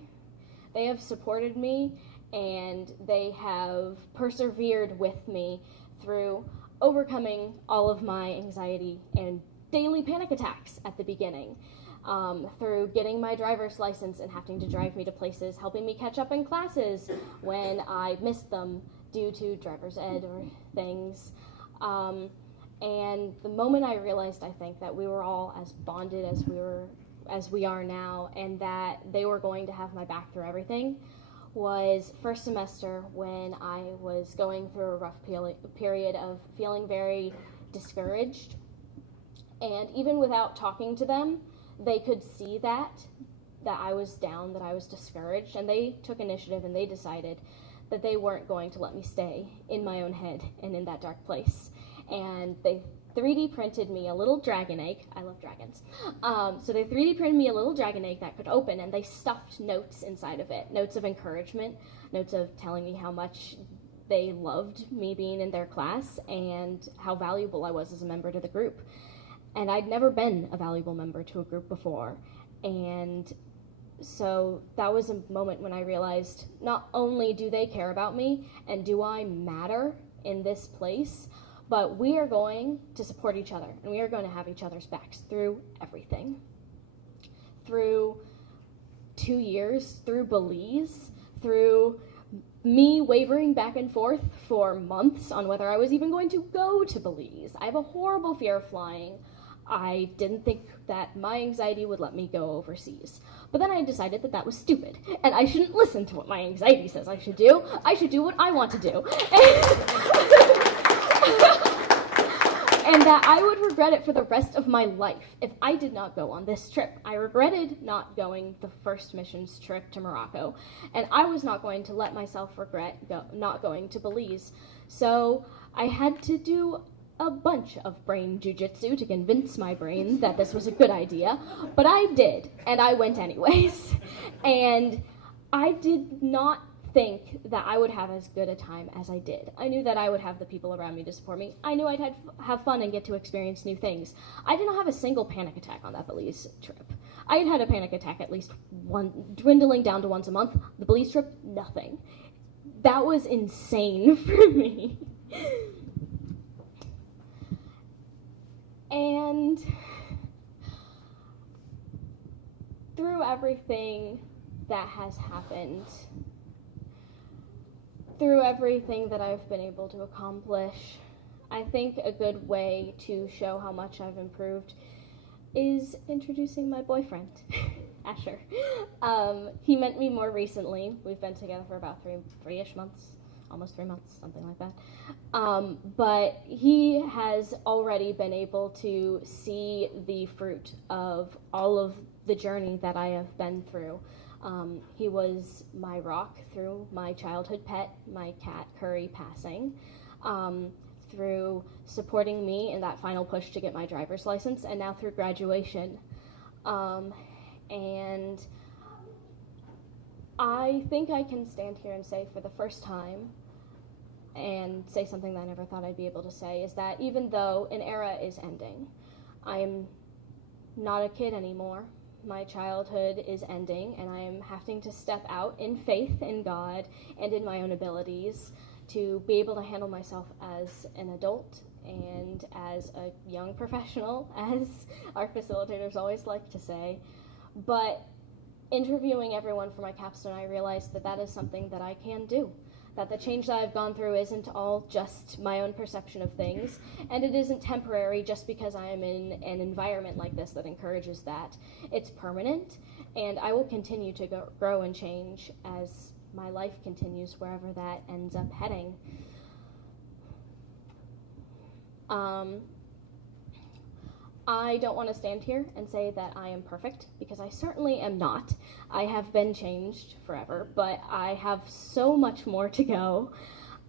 They have supported me, and they have persevered with me through overcoming all of my anxiety and daily panic attacks at the beginning, through getting my driver's license and having to drive me to places, helping me catch up in classes when I missed them due to driver's ed or things. And the moment I realized, I think, that we were all as bonded as we are now, and that they were going to have my back through everything, was first semester when I was going through a rough period of feeling very discouraged. And even without talking to them, they could see that I was down, that I was discouraged, and they took initiative and they decided that they weren't going to let me stay in my own head and in that dark place. And they 3D printed me a little dragon egg. I love dragons. So they 3D printed me a little dragon egg that could open, and they stuffed notes inside of it. Notes of encouragement, notes of telling me how much they loved me being in their class and how valuable I was as a member to the group. And I'd never been a valuable member to a group before. And so that was a moment when I realized not only do they care about me and do I matter in this place, but we are going to support each other, and we are going to have each other's backs through everything. Through 2 years, through Belize, through me wavering back and forth for months on whether I was even going to go to Belize. I have a horrible fear of flying. I didn't think that my anxiety would let me go overseas. But then I decided that that was stupid, and I shouldn't listen to what my anxiety says I should do. I should do what I want to do. And that I would regret it for the rest of my life if I did not go on this trip. I regretted not going the first missions trip to Morocco, and I was not going to let myself regret not going to Belize. So I had to do a bunch of brain jujitsu to convince my brain that this was a good idea, but I did, and I went anyways. And I did not think that I would have as good a time as I did. I knew that I would have the people around me to support me. I knew I'd have fun and get to experience new things. I did not have a single panic attack on that Belize trip. I had a panic attack at least one, dwindling down to once a month. The Belize trip, nothing. That was insane for me. And through everything that has happened, through everything that I've been able to accomplish, I think a good way to show how much I've improved is introducing my boyfriend, Asher. He met me more recently. We've been together for about three-ish months, almost 3 months, something like that. But he has already been able to see the fruit of all of the journey that I have been through. He was my rock through my childhood pet, my cat Curry, passing, through supporting me in that final push to get my driver's license, and now through graduation. And I think I can stand here and say for the first time, and say something that I never thought I'd be able to say, is that even though an era is ending, I am not a kid anymore. My childhood is ending, and I am having to step out in faith in God and in my own abilities to be able to handle myself as an adult and as a young professional, as our facilitators always like to say. But interviewing everyone for my capstone, I realized that that is something that I can do. That the change that I've gone through isn't all just my own perception of things, and it isn't temporary just because I am in an environment like this that encourages that. It's permanent, and I will continue to grow and change as my life continues wherever that ends up heading. I don't want to stand here and say that I am perfect, because I certainly am not. I have been changed forever, but I have so much more to go.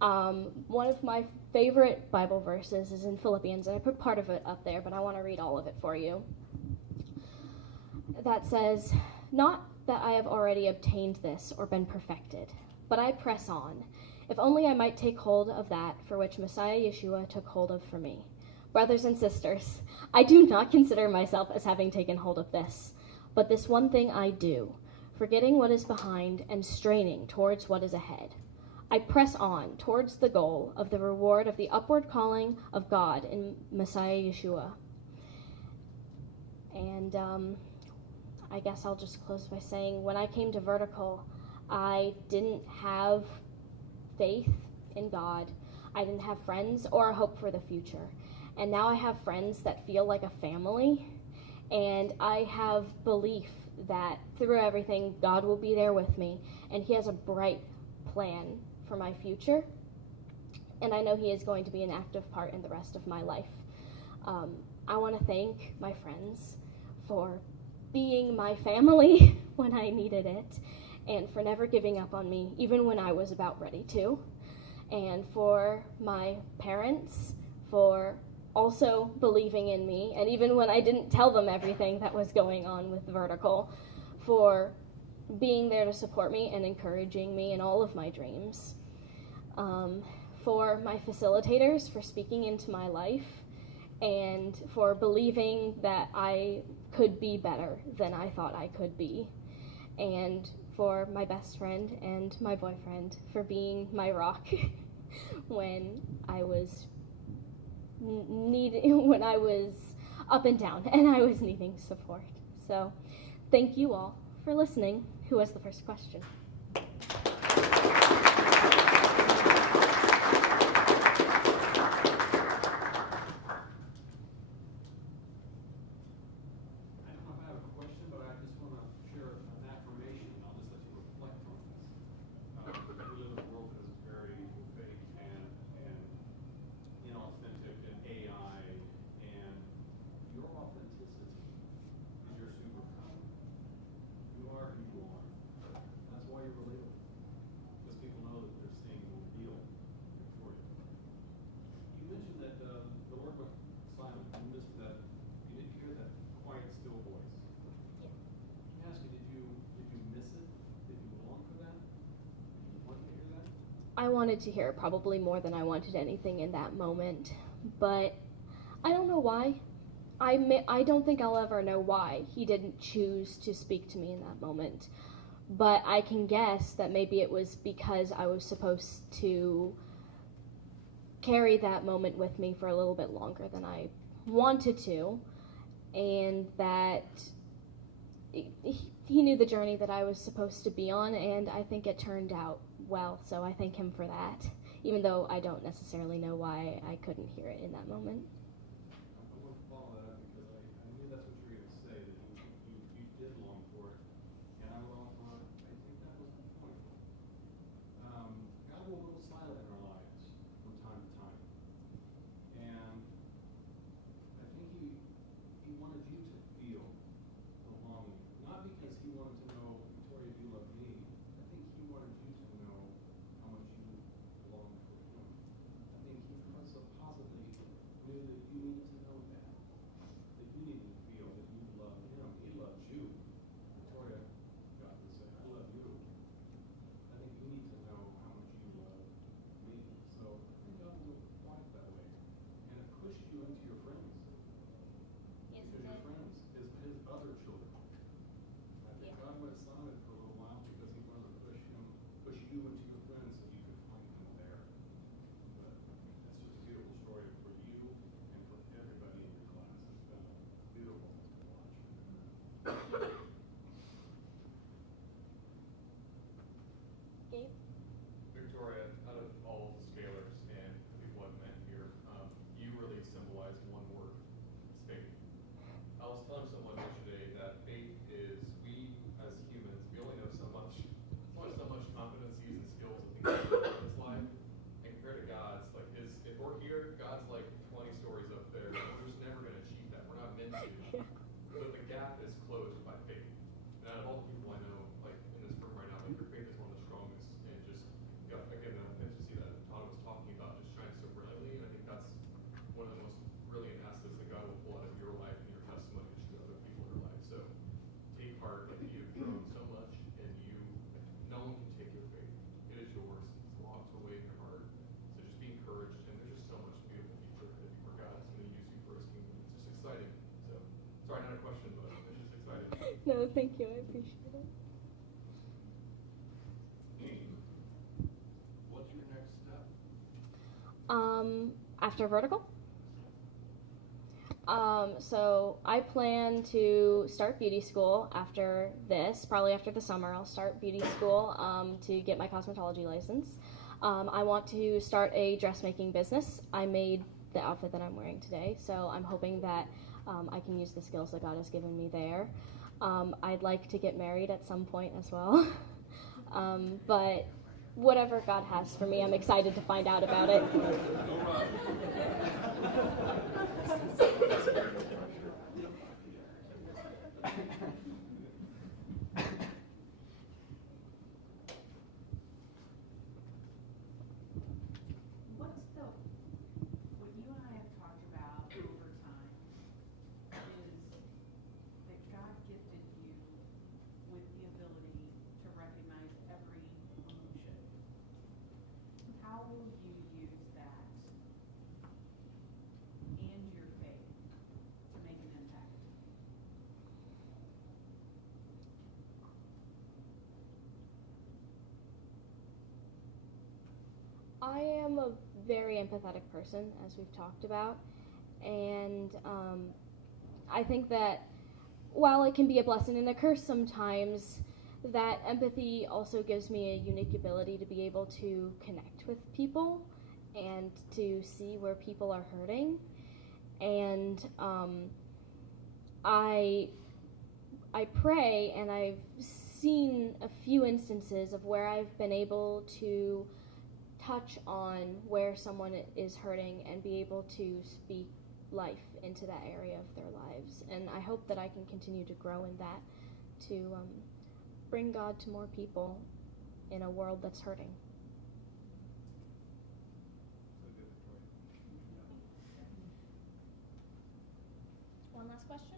One of my favorite Bible verses is in Philippians, and I put part of it up there, but I want to read all of it for you. that says, "Not that I have already obtained this or been perfected, but I press on, if only I might take hold of that for which Messiah Yeshua took hold of for me." Brothers and sisters, I do not consider myself as having taken hold of this, but this one thing I do, forgetting what is behind and straining towards what is ahead. I press on towards the goal of the reward of the upward calling of God in Messiah Yeshua. And I guess I'll just close by saying, when I came to Vertical, I didn't have faith in God. I didn't have friends or a hope for the future. And now I have friends that feel like a family, and I have belief that through everything, God will be there with me, and He has a bright plan for my future, and I know He is going to be an active part in the rest of my life. I want to thank my friends for being my family when I needed it, and for never giving up on me, even when I was about ready to, and for my parents for also believing in me, and even when I didn't tell them everything that was going on with Vertical, for being there to support me and encouraging me in all of my dreams. For my facilitators for speaking into my life and for believing that I could be better than I thought I could be. And for my best friend and my boyfriend for being my rock when I was when I was up and down and I was needing support. So thank you all for listening. Who has the first question? I wanted to hear it probably more than I wanted anything in that moment, but I don't know why. I don't think I'll ever know why He didn't choose to speak to me in that moment, but I can guess that maybe it was because I was supposed to carry that moment with me for a little bit longer than I wanted to, and that He knew the journey that I was supposed to be on, and I think it turned out well, so I thank Him for that, even though I don't necessarily know why I couldn't hear it in that moment. I want to follow that up because I knew that's what you were going to say, that you did long for it, and I would offer, I think that was the point. God will go silent in our lives from time to time, and I think he wanted you to feel the longing, not because He wanted to know, Victoria, do you love me? I think He wanted you to know how much you long for Him. I think He possibly knew that you needed to know that you needed to feel that you love Him. He loves you. Victoria got to say, I love you. I think you need to know how much you love me. So I think God will quiet that way. And it pushed you into your friends. Yes, because your friends is His other children. I think God went silent for a little while because He wanted to push you into your friends so you could find Him there. But that's just a beautiful story for you and for everybody in your class. It's been beautiful to watch. Gabe? Victoria, out of all the scalers and the people I've met here, you really symbolize one word thank you. I appreciate it. What's your next step? After vertical? So I plan to start beauty school after this. Probably after the summer, I'll start beauty school to get my cosmetology license. I want to start a dressmaking business. I made the outfit that I'm wearing today, so I'm hoping that I can use the skills that God has given me there. I'd like to get married at some point as well. But whatever God has for me, I'm excited to find out about it. What's the, what you and I have talked about over time is that God gifted you with the ability to recognize every emotion. How will you use that and your faith to make an impact? I am a very empathetic person, as we've talked about, and I think that while it can be a blessing and a curse sometimes, that empathy also gives me a unique ability to be able to connect with people and to see where people are hurting. And I pray, and I've seen a few instances of where I've been able to touch on where someone is hurting and be able to speak life into that area of their lives. And I hope that I can continue to grow in that, to bring God to more people in a world that's hurting. One last question?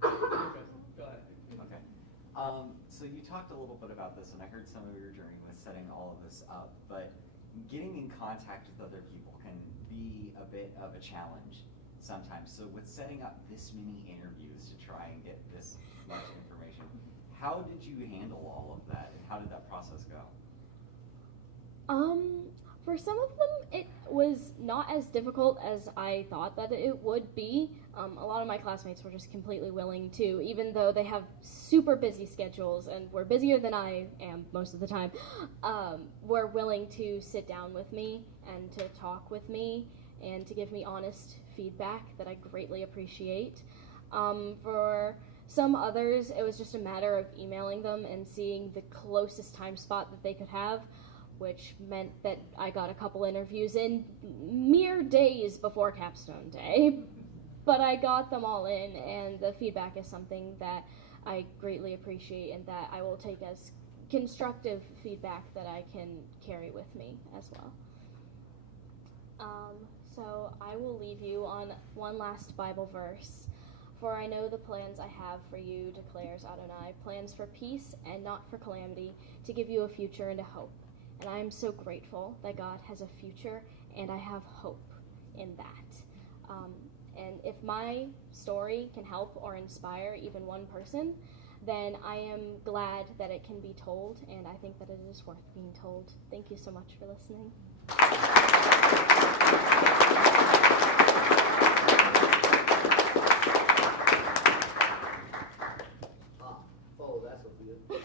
Go ahead. Okay. So you talked a little bit about this, and I heard some of your journey with setting all of this up, but getting in contact with other people can be a bit of a challenge sometimes. So with setting up this many interviews to try and get this much information, how did you handle all of that, and how did that process go? For some of them, it was not as difficult as I thought that it would be. A lot of my classmates were just completely willing to, even though they have super busy schedules and were busier than I am most of the time, were willing to sit down with me and to talk with me and to give me honest feedback that I greatly appreciate. For some others, it was just a matter of emailing them and seeing the closest time spot that they could have, which meant that I got a couple interviews in mere days before Capstone Day. But I got them all in, and the feedback is something that I greatly appreciate and that I will take as constructive feedback that I can carry with me as well. So I will leave you on one last Bible verse. For I know the plans I have for you, declares Adonai, plans for peace and not for calamity, to give you a future and a hope. And I am so grateful that God has a future, and I have hope in that. And if my story can help or inspire even one person, then I am glad that it can be told, and I think that it is worth being told. Thank you so much for listening. Oh, that's what we did.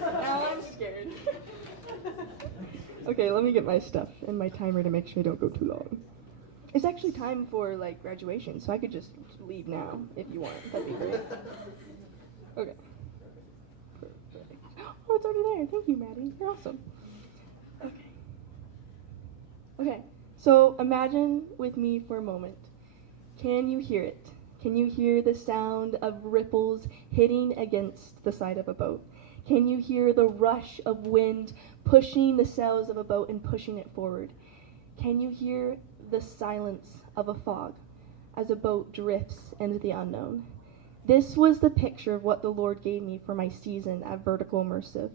Now I'm scared. Okay, let me get my stuff and my timer to make sure I don't go too long. It's actually time for like graduation, so I could just leave now if you want. That'd be great. Okay. Perfect. Oh, it's already there. Thank you, Maddie. You're awesome. Okay. Okay. So imagine with me for a moment. Can you hear it? Can you hear the sound of ripples hitting against the side of a boat? Can you hear the rush of wind pushing the sails of a boat and pushing it forward? Can you hear the silence of a fog as a boat drifts into the unknown? This was the picture of what the Lord gave me for my season at Vertical Immersive.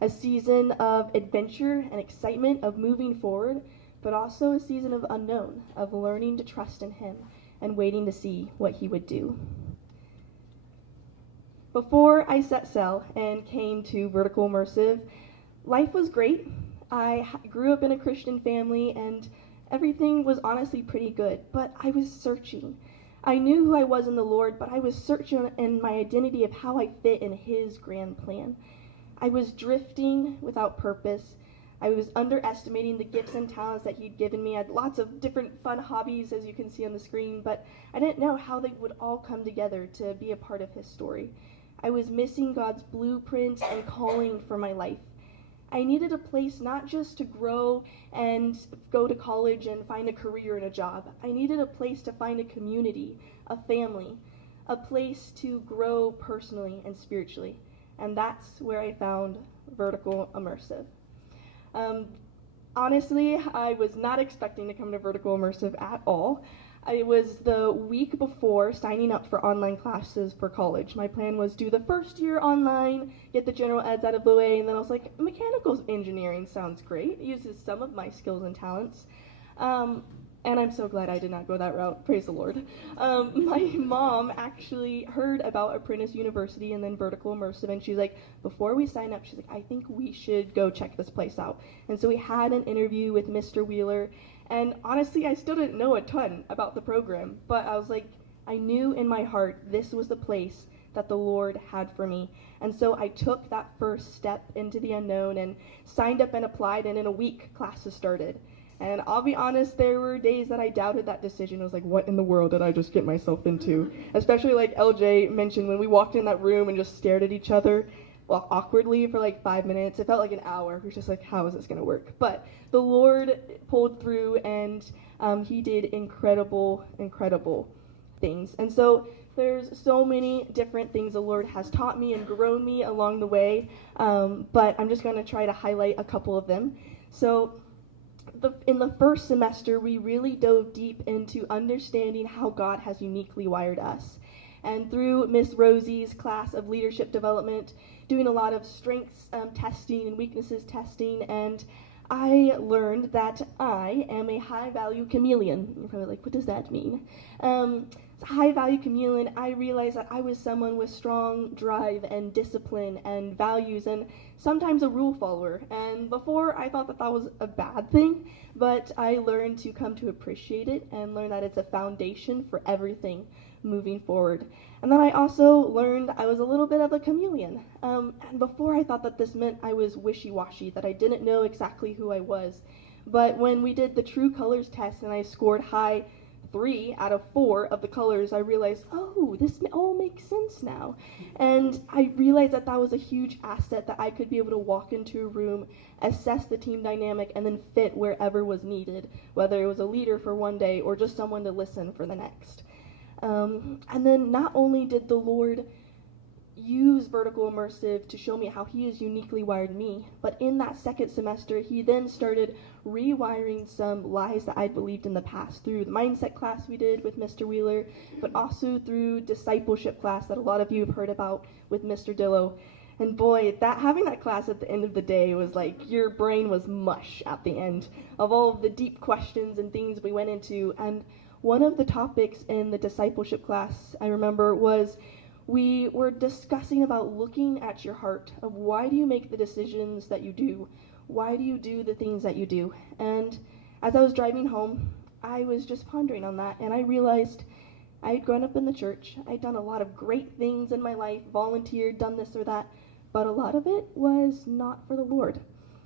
A season of adventure and excitement of moving forward, but also a season of unknown, of learning to trust in Him and waiting to see what he would do. Before I set sail and came to Vertical Immersive, life was great. I grew up in a Christian family and everything was honestly pretty good, but I was searching. I knew who I was in the Lord, but I was searching in my identity of how I fit in his grand plan. I was drifting without purpose. I was underestimating the gifts and talents that he'd given me. I had lots of different fun hobbies, as you can see on the screen, but I didn't know how they would all come together to be a part of his story. I was missing God's blueprint and calling for my life. I needed a place not just to grow and go to college and find a career and a job. I needed a place to find a community, a family, a place to grow personally and spiritually. And that's where I found Vertical Immersive. Honestly, I was not expecting to come to Vertical Immersive at all. It was the week before signing up for online classes for college. My plan was do the first year online, get the general eds out of the way, and then I was like, mechanical engineering sounds great. It uses some of my skills and talents. And I'm so glad I did not go that route, praise the Lord. My mom actually heard about Apprentice University and then Vertical Immersive, and she's like, before we sign up, she's like, I think we should go check this place out. And so we had an interview with Mr. Wheeler, and honestly, I still didn't know a ton about the program, but I was like, I knew in my heart this was the place that the Lord had for me. And so I took that first step into the unknown and signed up and applied, and in a week, classes started. And I'll be honest, there were days that I doubted that decision. I was like, what in the world did I just get myself into? Especially like LJ mentioned, when we walked in that room and just stared at each other, well, awkwardly for like 5 minutes. It felt like an hour. We were just like, how is this going to work? But the Lord pulled through, and he did incredible, incredible things. And so there's so many different things the Lord has taught me and grown me along the way, but I'm just going to try to highlight a couple of them. So in the first semester, we really dove deep into understanding how God has uniquely wired us. And through Miss Rosie's class of leadership development, doing a lot of strengths testing and weaknesses testing, and I learned that I am a high-value chameleon. You're probably like, what does that mean? High-value chameleon, I realized that I was someone with strong drive and discipline and values and sometimes a rule follower. And before, I thought that that was a bad thing, but I learned to come to appreciate it and learn that it's a foundation for everything moving forward. And then I also learned I was a little bit of a chameleon. And before, I thought that this meant I was wishy-washy, that I didn't know exactly who I was. But when we did the true colors test and I scored high 3 out of 4 of the colors, I realized, oh, this all makes sense now. And I realized that that was a huge asset, that I could be able to walk into a room, assess the team dynamic, and then fit wherever was needed, whether it was a leader for one day or just someone to listen for the next. And then not only did the Lord use Vertical Immersive to show me how he has uniquely wired me, but in that second semester, he then started rewiring some lies that I'd believed in the past through the mindset class we did with Mr. Wheeler, but also through discipleship class that a lot of you have heard about with Mr. Dillow. And boy, having that class at the end of the day was like, your brain was mush at the end of all of the deep questions and things we went into. And one of the topics in the discipleship class, I remember, was we were discussing about looking at your heart of why do you make the decisions that you do? Why do you do the things that you do? And as I was driving home, I was just pondering on that, and I realized I had grown up in the church. I'd done a lot of great things in my life, volunteered, done this or that, but a lot of it was not for the Lord.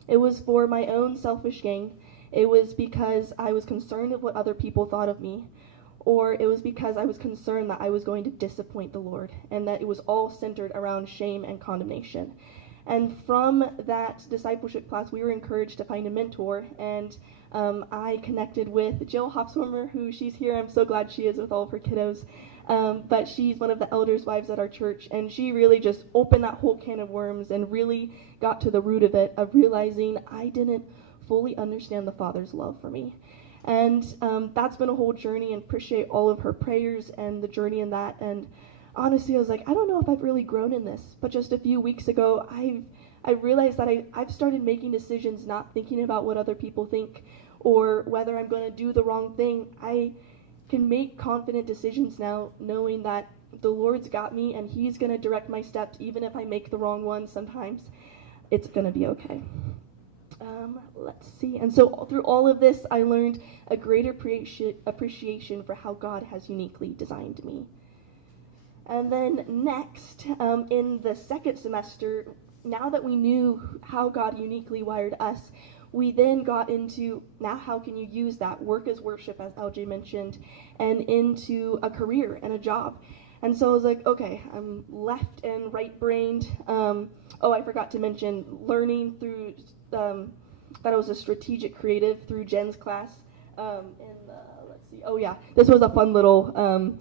It was for my own selfish gain. It was because I was concerned of what other people thought of me, or it was because I was concerned that I was going to disappoint the Lord, and that it was all centered around shame and condemnation. And from that discipleship class, we were encouraged to find a mentor, and I connected with Jill Hofswarmer, who she's here. I'm so glad she is with all of her kiddos. But she's one of the elders' wives at our church, and she really just opened that whole can of worms and really got to the root of it, of realizing I didn't fully understand the Father's love for me. And that's been a whole journey, and appreciate all of her prayers and the journey in that. And honestly, I was like, I don't know if I've really grown in this, but just a few weeks ago, I realized that I've started making decisions not thinking about what other people think or whether I'm going to do the wrong thing. can make confident decisions now, knowing that the Lord's got me and He's going to direct my steps, even if I make the wrong one sometimes. It's going to be okay. Let's see. And so through all of this, I learned a greater appreciation for how God has uniquely designed me. And then next, in the second semester, now that we knew how God uniquely wired us, we then got into, now how can you use that work as worship, as LJ mentioned, and into a career and a job. And so I was like, okay, I'm left and right-brained. I forgot to mention learning through, that I was a strategic creative through Jen's class. Let's see, this was a fun little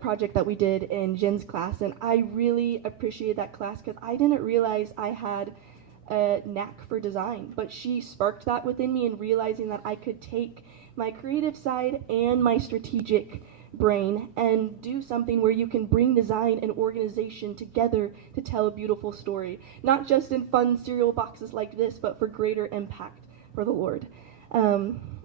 project that we did in Jen's class, and I really appreciated that class because I didn't realize I had a knack for design, but she sparked that within me, and realizing that I could take my creative side and my strategic brain and do something where you can bring design and organization together to tell a beautiful story, not just in fun cereal boxes like this, but for greater impact for the Lord.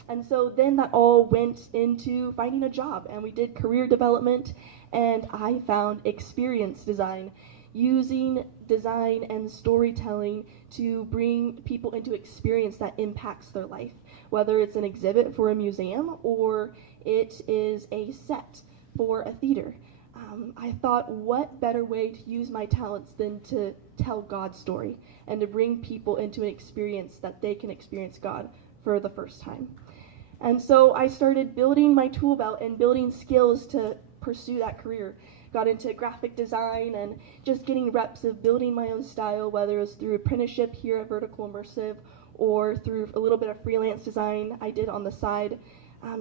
And so then that all went into finding a job, and we did career development, and I found experience design, using design and storytelling to bring people into experience that impacts their life, whether it's an exhibit for a museum or it is a set for a theater. I thought, what better way to use my talents than to tell God's story and to bring people into an experience that they can experience God for the first time. And so I started building my tool belt and building skills to pursue that career. Got into graphic design and just getting reps of building my own style, whether it was through apprenticeship here at Vertical Immersive or through a little bit of freelance design I did on the side.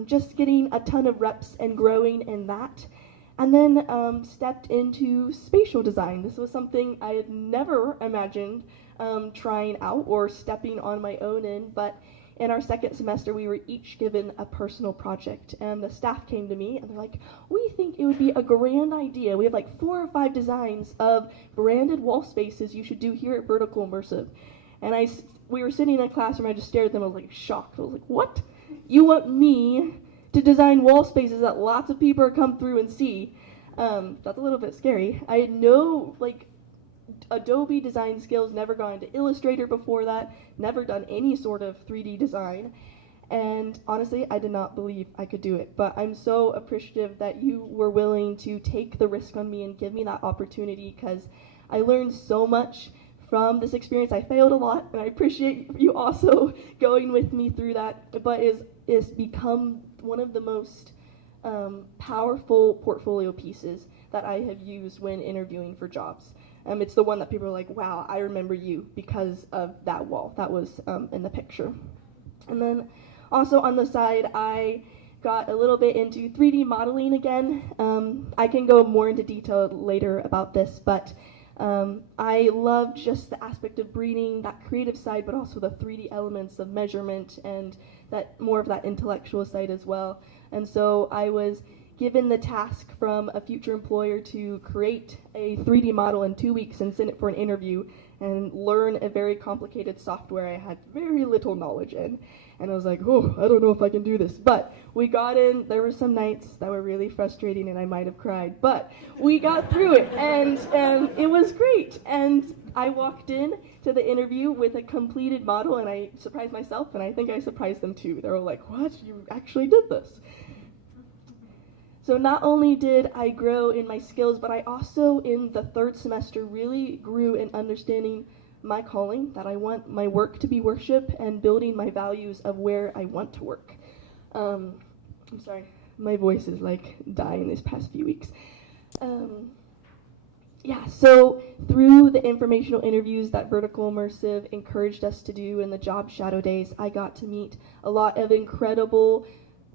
Just getting a ton of reps and growing in that. And then stepped into spatial design. This was something I had never imagined trying out or stepping on my own in, but in our second semester, we were each given a personal project, and the staff came to me, and they're like, we think it would be a grand idea. We have like 4 or 5 designs of branded wall spaces you should do here at Vertical Immersive. And we were sitting in a classroom, I just stared at them, I was like shocked. I was like, what? You want me to design wall spaces that lots of people come through and see? That's a little bit scary. I had no, Adobe design skills, never gone into Illustrator before that, never done any sort of 3D design, and honestly, I did not believe I could do it, but I'm so appreciative that you were willing to take the risk on me and give me that opportunity, because I learned so much from this experience. I failed a lot, and I appreciate you also going with me through that, but it's become one of the most powerful portfolio pieces that I have used when interviewing for jobs. It's the one that people are like, wow, I remember you because of that wall that was in the picture. And then also on the side, I got a little bit into 3D modeling again. I can go more into detail later about this, but I love just the aspect of bringing that creative side, but also the 3D elements of measurement and that more of that intellectual side as well. And so I was given the task from a future employer to create a 3D model in 2 weeks and send it for an interview and learn a very complicated software I had very little knowledge in. And I was like, oh, I don't know if I can do this. But we got in. There were some nights that were really frustrating and I might have cried. But we got through it, and it was great. And I walked in to the interview with a completed model, and I surprised myself, and I think I surprised them too. They were like, what? You actually did this? So not only did I grow in my skills, but I also, in the third semester, really grew in understanding my calling, that I want my work to be worship, and building my values of where I want to work. I'm sorry, my voice is like dying these past few weeks. So through the informational interviews that Vertical Immersive encouraged us to do in the job shadow days, I got to meet a lot of incredible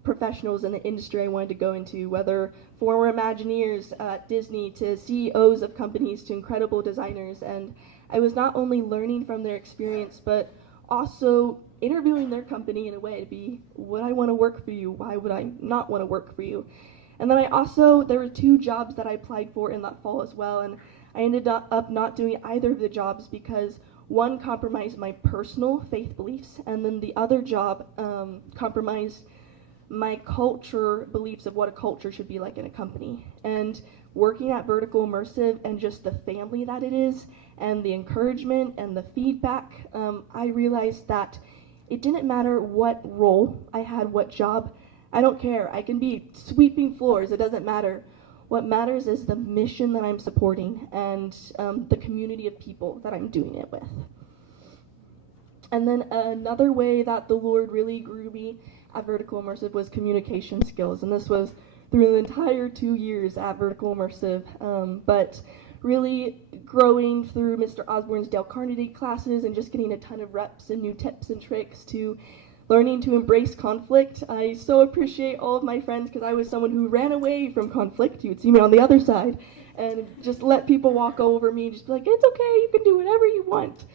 professionals in the industry I wanted to go into, whether former Imagineers at Disney to CEOs of companies to incredible designers. And I was not only learning from their experience, but also interviewing their company in a way to be, would I want to work for you? Why would I not want to work for you? And then there were 2 jobs that I applied for in that fall as well, and I ended up not doing either of the jobs because one compromised my personal faith beliefs, and then the other job compromised my culture beliefs of what a culture should be like in a company. And working at Vertical Immersive and just the family that it is and the encouragement and the feedback, I realized that it didn't matter what role I had, what job. I don't care. I can be sweeping floors. It doesn't matter. What matters is the mission that I'm supporting and the community of people that I'm doing it with. And then another way that the Lord really grew me at Vertical Immersive was communication skills. And this was through the entire 2 years at Vertical Immersive. But really growing through Mr. Osborne's Dale Carnegie classes and just getting a ton of reps and new tips and tricks to learning to embrace conflict. I so appreciate all of my friends because I was someone who ran away from conflict. You would see me on the other side and just let people walk over me and just be like, it's okay, you can do whatever you want.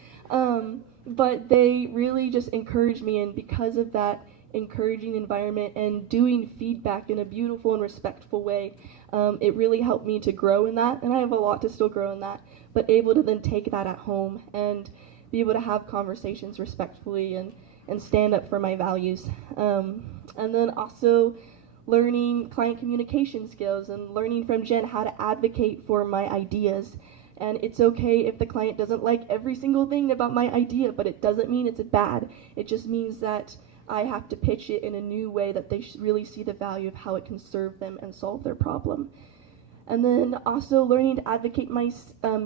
But they really just encouraged me, and because of that encouraging environment and doing feedback in a beautiful and respectful way, it really helped me to grow in that, and I have a lot to still grow in that, but able to then take that at home and be able to have conversations respectfully and stand up for my values. And then also learning client communication skills and learning from Jen how to advocate for my ideas. And it's okay if the client doesn't like every single thing about my idea, but it doesn't mean it's bad. It just means that I have to pitch it in a new way that they really see the value of how it can serve them and solve their problem. And then also learning to advocate my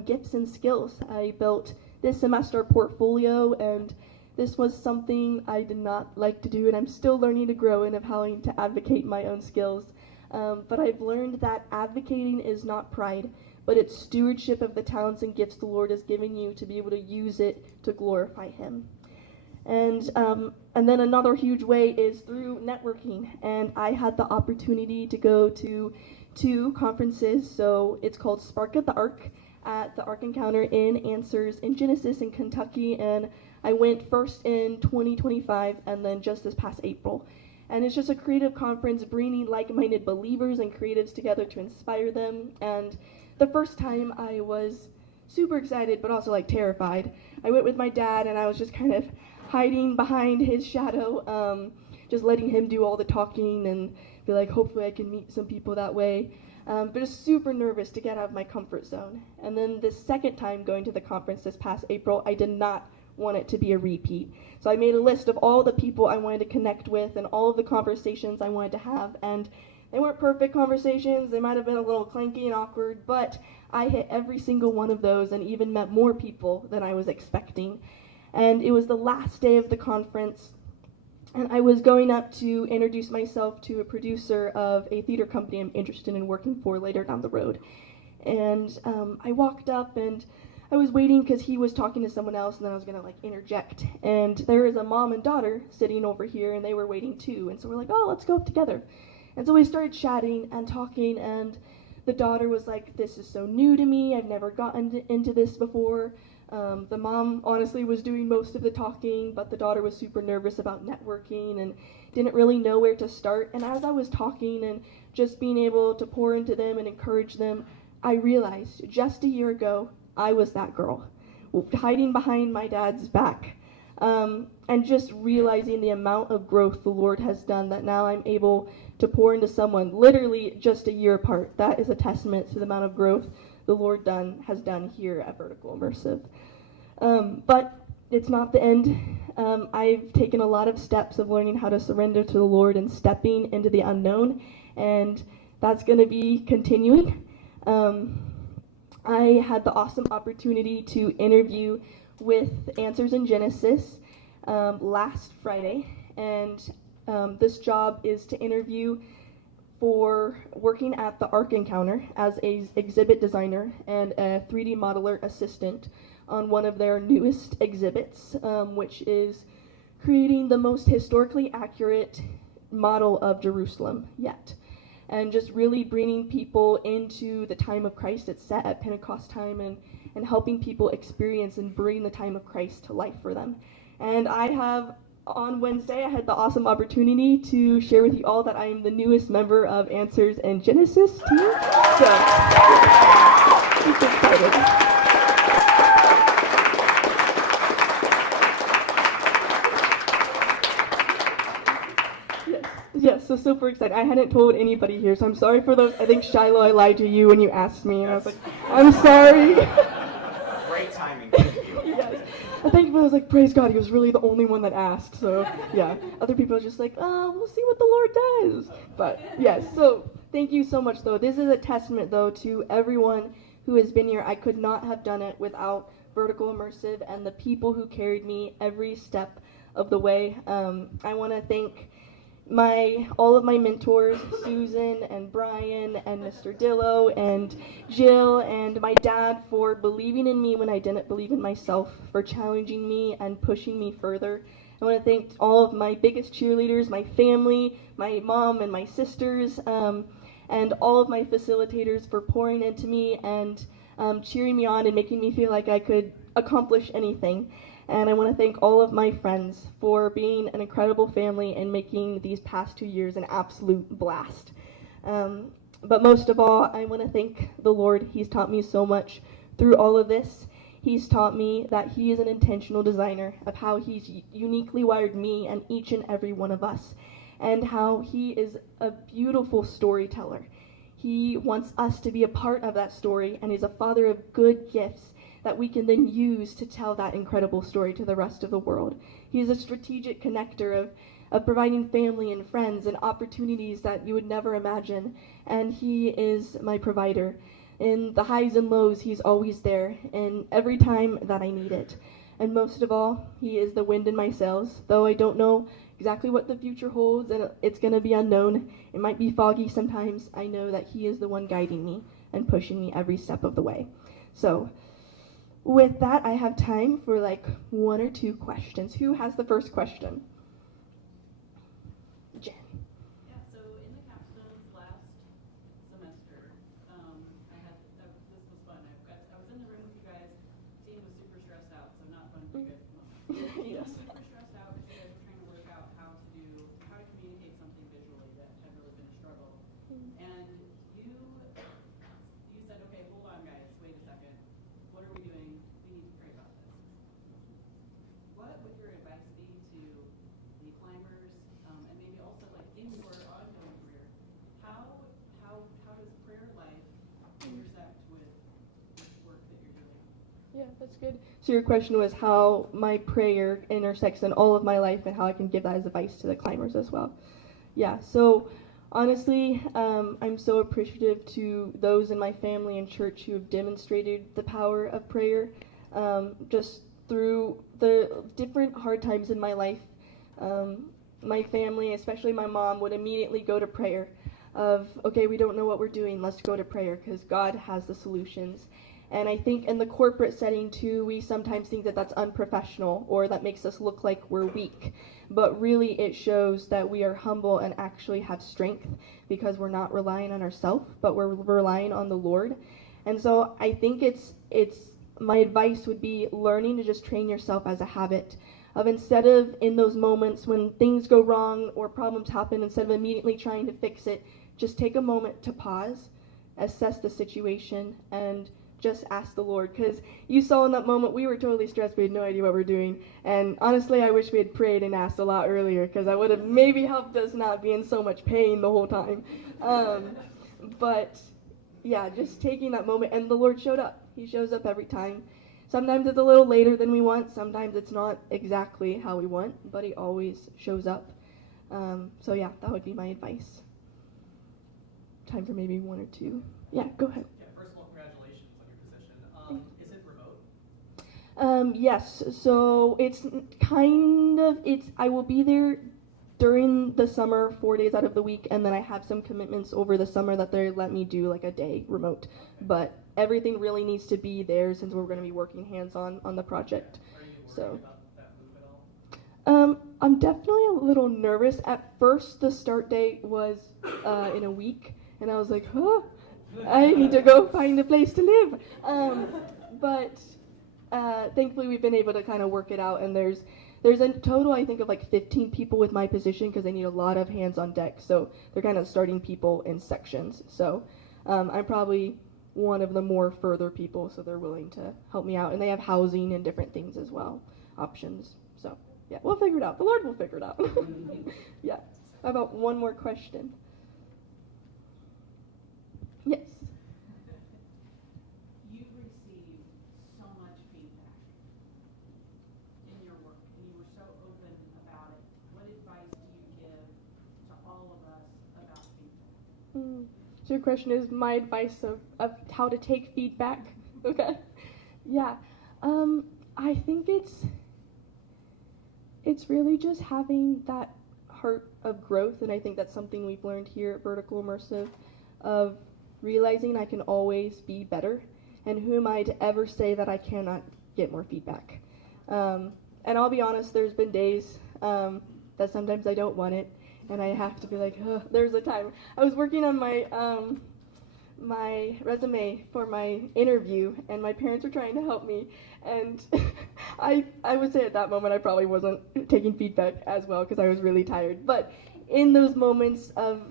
gifts and skills. I built this semester a portfolio, and this was something I did not like to do, and I'm still learning to grow in of how to advocate my own skills. But I've learned that advocating is not pride, but it's stewardship of the talents and gifts the Lord has given you to be able to use it to glorify Him. And then another huge way is through networking, and I had the opportunity to go to 2 conferences. So it's called Spark at the Ark at the Ark Encounter in Answers in Genesis in Kentucky, and I went first in 2025 and then just this past April. And it's just a creative conference bringing like-minded believers and creatives together to inspire them. And the first time I was super excited, but also like terrified. I went with my dad, and I was just kind of hiding behind his shadow, just letting him do all the talking and be like, hopefully I can meet some people that way. But just super nervous to get out of my comfort zone. And then the second time going to the conference this past April, I did not want it to be a repeat. So I made a list of all the people I wanted to connect with and all of the conversations I wanted to have. And they weren't perfect conversations. They might have been a little clanky and awkward, but I hit every single one of those and even met more people than I was expecting. And it was the last day of the conference, and I was going up to introduce myself to a producer of a theater company I'm interested in working for later down the road. And I walked up, and I was waiting because he was talking to someone else, and then I was gonna interject. And there was a mom and daughter sitting over here, and they were waiting too. And so we're like, oh, let's go up together. And so we started chatting and talking, and the daughter was like, this is so new to me. I've never gotten into this before. The mom honestly was doing most of the talking, but the daughter was super nervous about networking and didn't really know where to start. And as I was talking and just being able to pour into them and encourage them, I realized just a year ago, I was that girl, hiding behind my dad's back. And just realizing the amount of growth the Lord has done, that now I'm able to pour into someone literally just a year apart. That is a testament to the amount of growth the Lord has done here at Vertical Immersive. But it's not the end. I've taken a lot of steps of learning how to surrender to the Lord and stepping into the unknown, and that's going to be continuing. I had the awesome opportunity to interview with Answers in Genesis last Friday, and this job is to interview for working at the Ark Encounter as an exhibit designer and a 3D modeler assistant on one of their newest exhibits, which is creating the most historically accurate model of Jerusalem yet. And just really bringing people into the time of Christ. It's set at Pentecost time, and helping people experience and bring the time of Christ to life for them. And on Wednesday, I had the awesome opportunity to share with you all that I am the newest member of Answers in Genesis team. So, super excited. Yes. Yes, so super excited. I hadn't told anybody here, so I'm sorry for those. I think Shiloh, I lied to you when you asked me, and I was like, I'm sorry. Great timing, thank you. Yes. I think I was like, praise God, he was really the only one that asked. So yeah, other people are just like, oh, we'll see what the Lord does. But yes, so thank you so much, though. This is a testament, though, to everyone who has been here. I could not have done it without Vertical Immersive and the people who carried me every step of the way. I want to thank all of my mentors, Susan and Brian and Mr. Dillo and Jill and my dad, for believing in me when I didn't believe in myself, for challenging me and pushing me further. I want to thank all of my biggest cheerleaders, my family, my mom and my sisters, and all of my facilitators for pouring into me and cheering me on and making me feel like I could accomplish anything. And I want to thank all of my friends for being an incredible family and making these past 2 years an absolute blast. But most of all, I want to thank the Lord. He's taught me so much through all of this. He's taught me that he is an intentional designer of how he's uniquely wired me and each and every one of us, and how he is a beautiful storyteller. He wants us to be a part of that story, and is a father of good gifts that we can then use to tell that incredible story to the rest of the world. He's a strategic connector of providing family and friends and opportunities that you would never imagine, and he is my provider. In the highs and lows, he's always there, and every time that I need it. And most of all, he is the wind in my sails. Though I don't know exactly what the future holds, and it's going to be unknown, it might be foggy sometimes, I know that he is the one guiding me and pushing me every step of the way. So with that, I have time for like 1 or 2 questions. Who has the first question? Jen. Yeah, so in the capstones last semester, this was fun. I was in the room with you guys. Team was super stressed out, so not fun for you guys. Yes. Super stressed out because you guys were trying to work out how to communicate something visually that had really been a struggle. And you said, okay, hold on, guys, wait a second. What are we doing? We need to pray about this. What would your advice be to the climbers, and maybe also like in your ongoing career? How does prayer life intersect with this work that you're doing? Yeah, that's good. So your question was how my prayer intersects in all of my life and how I can give that as advice to the climbers as well. Yeah, so honestly, I'm so appreciative to those in my family and church who have demonstrated the power of prayer just through the different hard times in my life. My family, especially my mom, would immediately go to prayer of, okay, we don't know what we're doing, let's go to prayer because God has the solutions. And I think in the corporate setting too, we sometimes think that that's unprofessional or that makes us look like we're weak. But really it shows that we are humble and actually have strength because we're not relying on ourselves, but we're relying on the Lord. And so I think it's my advice would be learning to just train yourself as a habit of, instead of in those moments when things go wrong or problems happen, instead of immediately trying to fix it, just take a moment to pause, assess the situation, and just ask the Lord. Because you saw in that moment we were totally stressed, we had no idea what we were doing, and honestly I wish we had prayed and asked a lot earlier, because that would have maybe helped us not be in so much pain the whole time. But yeah, just taking that moment, and the Lord showed up. He shows up every time. Sometimes it's a little later than we want, sometimes it's not exactly how we want, but he always shows up. So yeah, that would be my advice. Time for maybe 1 or 2. Yeah, go ahead. Yeah, first of all, congratulations on your position. Is it remote? Yes, so it's I will be there during the summer 4 days out of the week, and then I have some commitments over the summer that they let me do like a day remote. But everything really needs to be there since we're going to be working hands-on on the project. Are you worried about that move at all? I'm definitely a little nervous. At first, the start date was in a week, and I was like, oh, I need to go find a place to live. But thankfully, we've been able to kind of work it out, and there's a total, I think, of like 15 people with my position because they need a lot of hands on deck. So they're kind of starting people in sections. So I'm probably one of the more further people, so they're willing to help me out. And they have housing and different things as well, options. So yeah, we'll figure it out. The Lord will figure it out. Yeah. about one more question. Yes. You've received so much feedback in your work, and you were so open about it. What advice do you give to all of us about feedback? So your question is my advice of how to take feedback? Okay. Yeah. I think it's really just having that heart of growth, and I think that's something we've learned here at Vertical Immersive, of realizing I can always be better, and who am I to ever say that I cannot get more feedback. And I'll be honest, there's been days that sometimes I don't want it, and I have to be like, ugh. There's a time I was working on my my resume for my interview, and my parents were trying to help me, and I would say at that moment I probably wasn't taking feedback as well because I was really tired. But in those moments of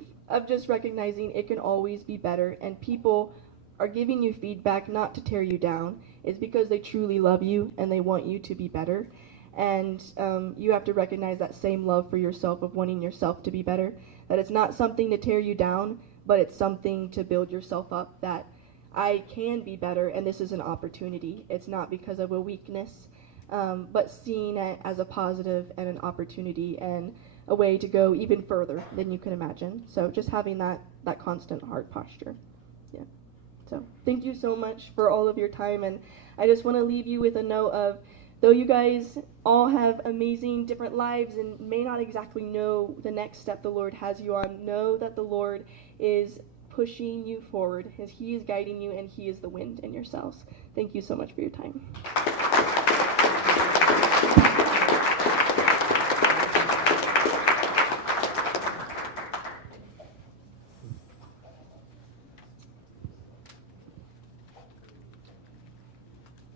just recognizing it can always be better, and people are giving you feedback not to tear you down, it's because they truly love you and they want you to be better. And you have to recognize that same love for yourself, of wanting yourself to be better, that it's not something to tear you down, but it's something to build yourself up, that I can be better and this is an opportunity. It's not because of a weakness, but seeing it as a positive and an opportunity and a way to go even further than you can imagine. So just having that constant heart posture. Yeah. So thank you so much for all of your time, and I just want to leave you with a note of, though you guys all have amazing different lives and may not exactly know the next step the Lord has you on, know that the Lord is pushing you forward, as He is guiding you, and He is the wind in your sails. Thank you so much for your time.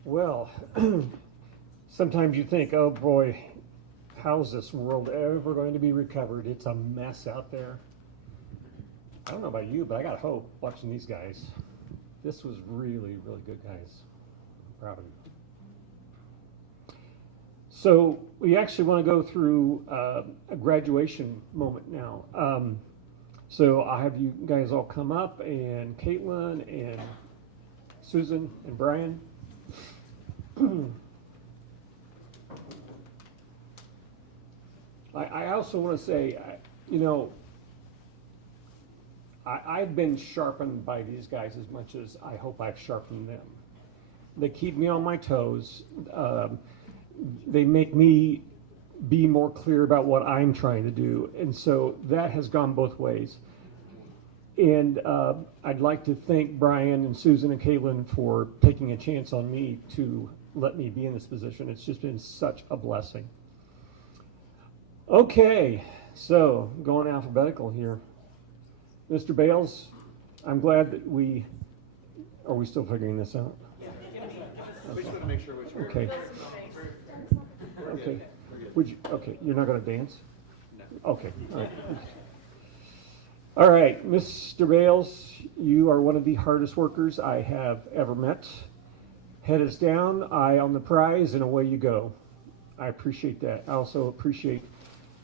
Well, sometimes you think, oh boy, how's this world ever going to be recovered? It's a mess out there. I don't know about you, but I got hope watching these guys. This was really, really good, guys. I'm proud of you. So we actually want to go through a graduation moment now. So I'll have you guys all come up, and Caitlin and Susan and Brian. I also want to say, I've been sharpened by these guys as much as I hope I've sharpened them. They keep me on my toes. They make me be more clear about what I'm trying to do. And so that has gone both ways. And I'd like to thank Brian and Susan and Caitlin for taking a chance on me to let me be in this position. It's just been such a blessing. Okay, so going alphabetical here. Mr. Bales, I'm glad that are we still figuring this out? We just want to make sure which. Okay. Okay. Okay, you're not going to dance? No. Okay, all right. All right, Mr. Bales, you are one of the hardest workers I have ever met. Head is down, eye on the prize, and away you go. I appreciate that. I also appreciate,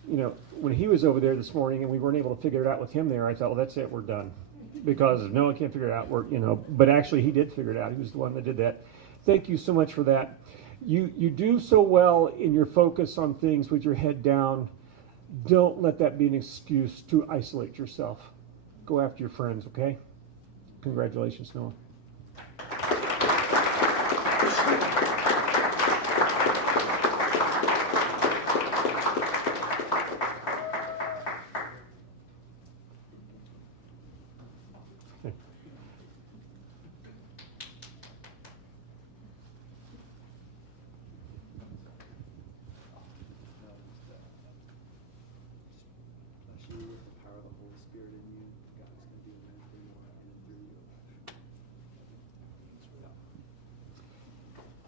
when he was over there this morning and we weren't able to figure it out with him there, I thought, well, that's it, we're done. Because if no one can't figure it out, but actually he did figure it out. He was the one that did that. Thank you so much for that. You do so well in your focus on things with your head down. Don't let that be an excuse to isolate yourself. Go after your friends, okay? Congratulations, Noah.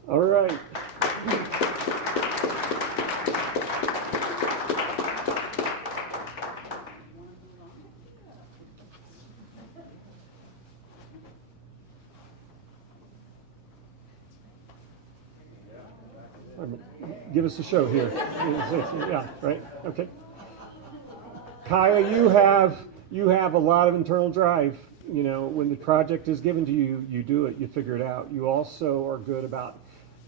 All right. Give us a show here. Yeah, right? Okay. Kaya, you have a lot of internal drive. You know, when the project is given to you, you do it, you figure it out. You also are good about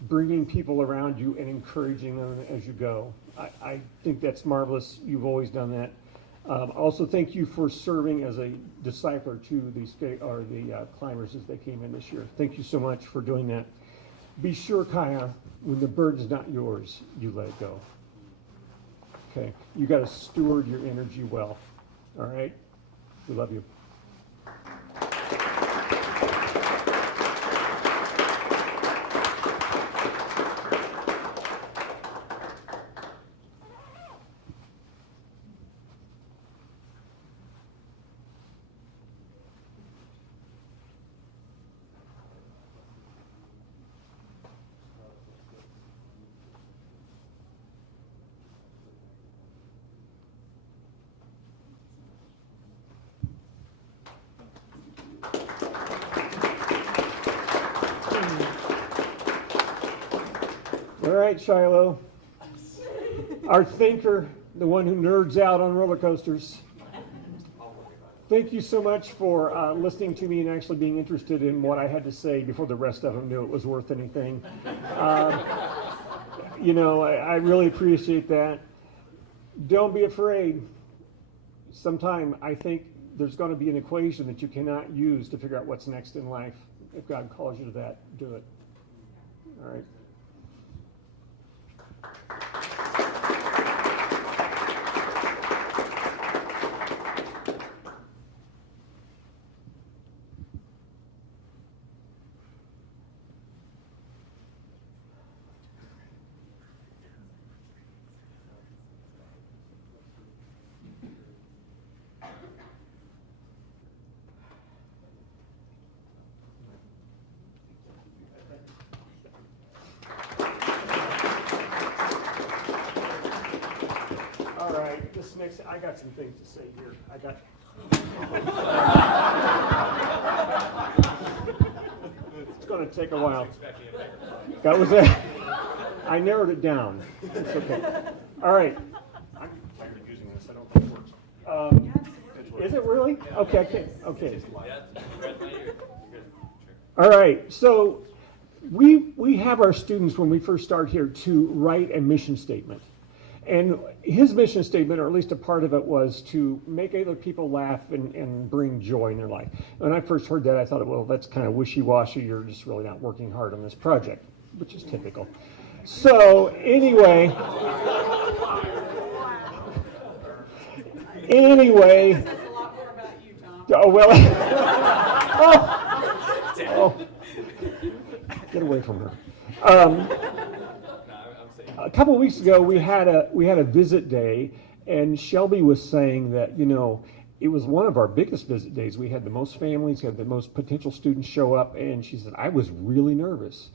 bringing people around you and encouraging them as you go. I think that's marvelous. You've always done that. Also, thank you for serving as a discipler to the climbers as they came in this year. Thank you so much for doing that. Be sure, Kaya, when the burden's not yours, you let it go. Okay, you got to steward your energy well. All right, we love you. All right, Shiloh, our thinker, the one who nerds out on roller coasters. Thank you so much for listening to me and actually being interested in what I had to say before the rest of them knew it was worth anything. You know, I really appreciate that. Don't be afraid. Sometime I think there's going to be an equation that you cannot use to figure out what's next in life. If God calls you to that, do it. All right. All right, this next, I got some things to say here. It's going to take a while. That was it. I narrowed it down. It's okay. All right. I'm tired of using this. I don't think it works. Is it really? Okay. Okay. All right. So we have our students when we first start here to write a mission statement. And his mission statement, or at least a part of it, was to make other people laugh and bring joy in their life. When I first heard that, I thought, well, that's kind of wishy-washy. You're just really not working hard on this project, which is typical. So anyway, oh, well, oh, get away from her. A couple of weeks ago, we had a visit day, and Shelby was saying that, you know, it was one of our biggest visit days. We had the most families, had the most potential students show up, and she said, I was really nervous.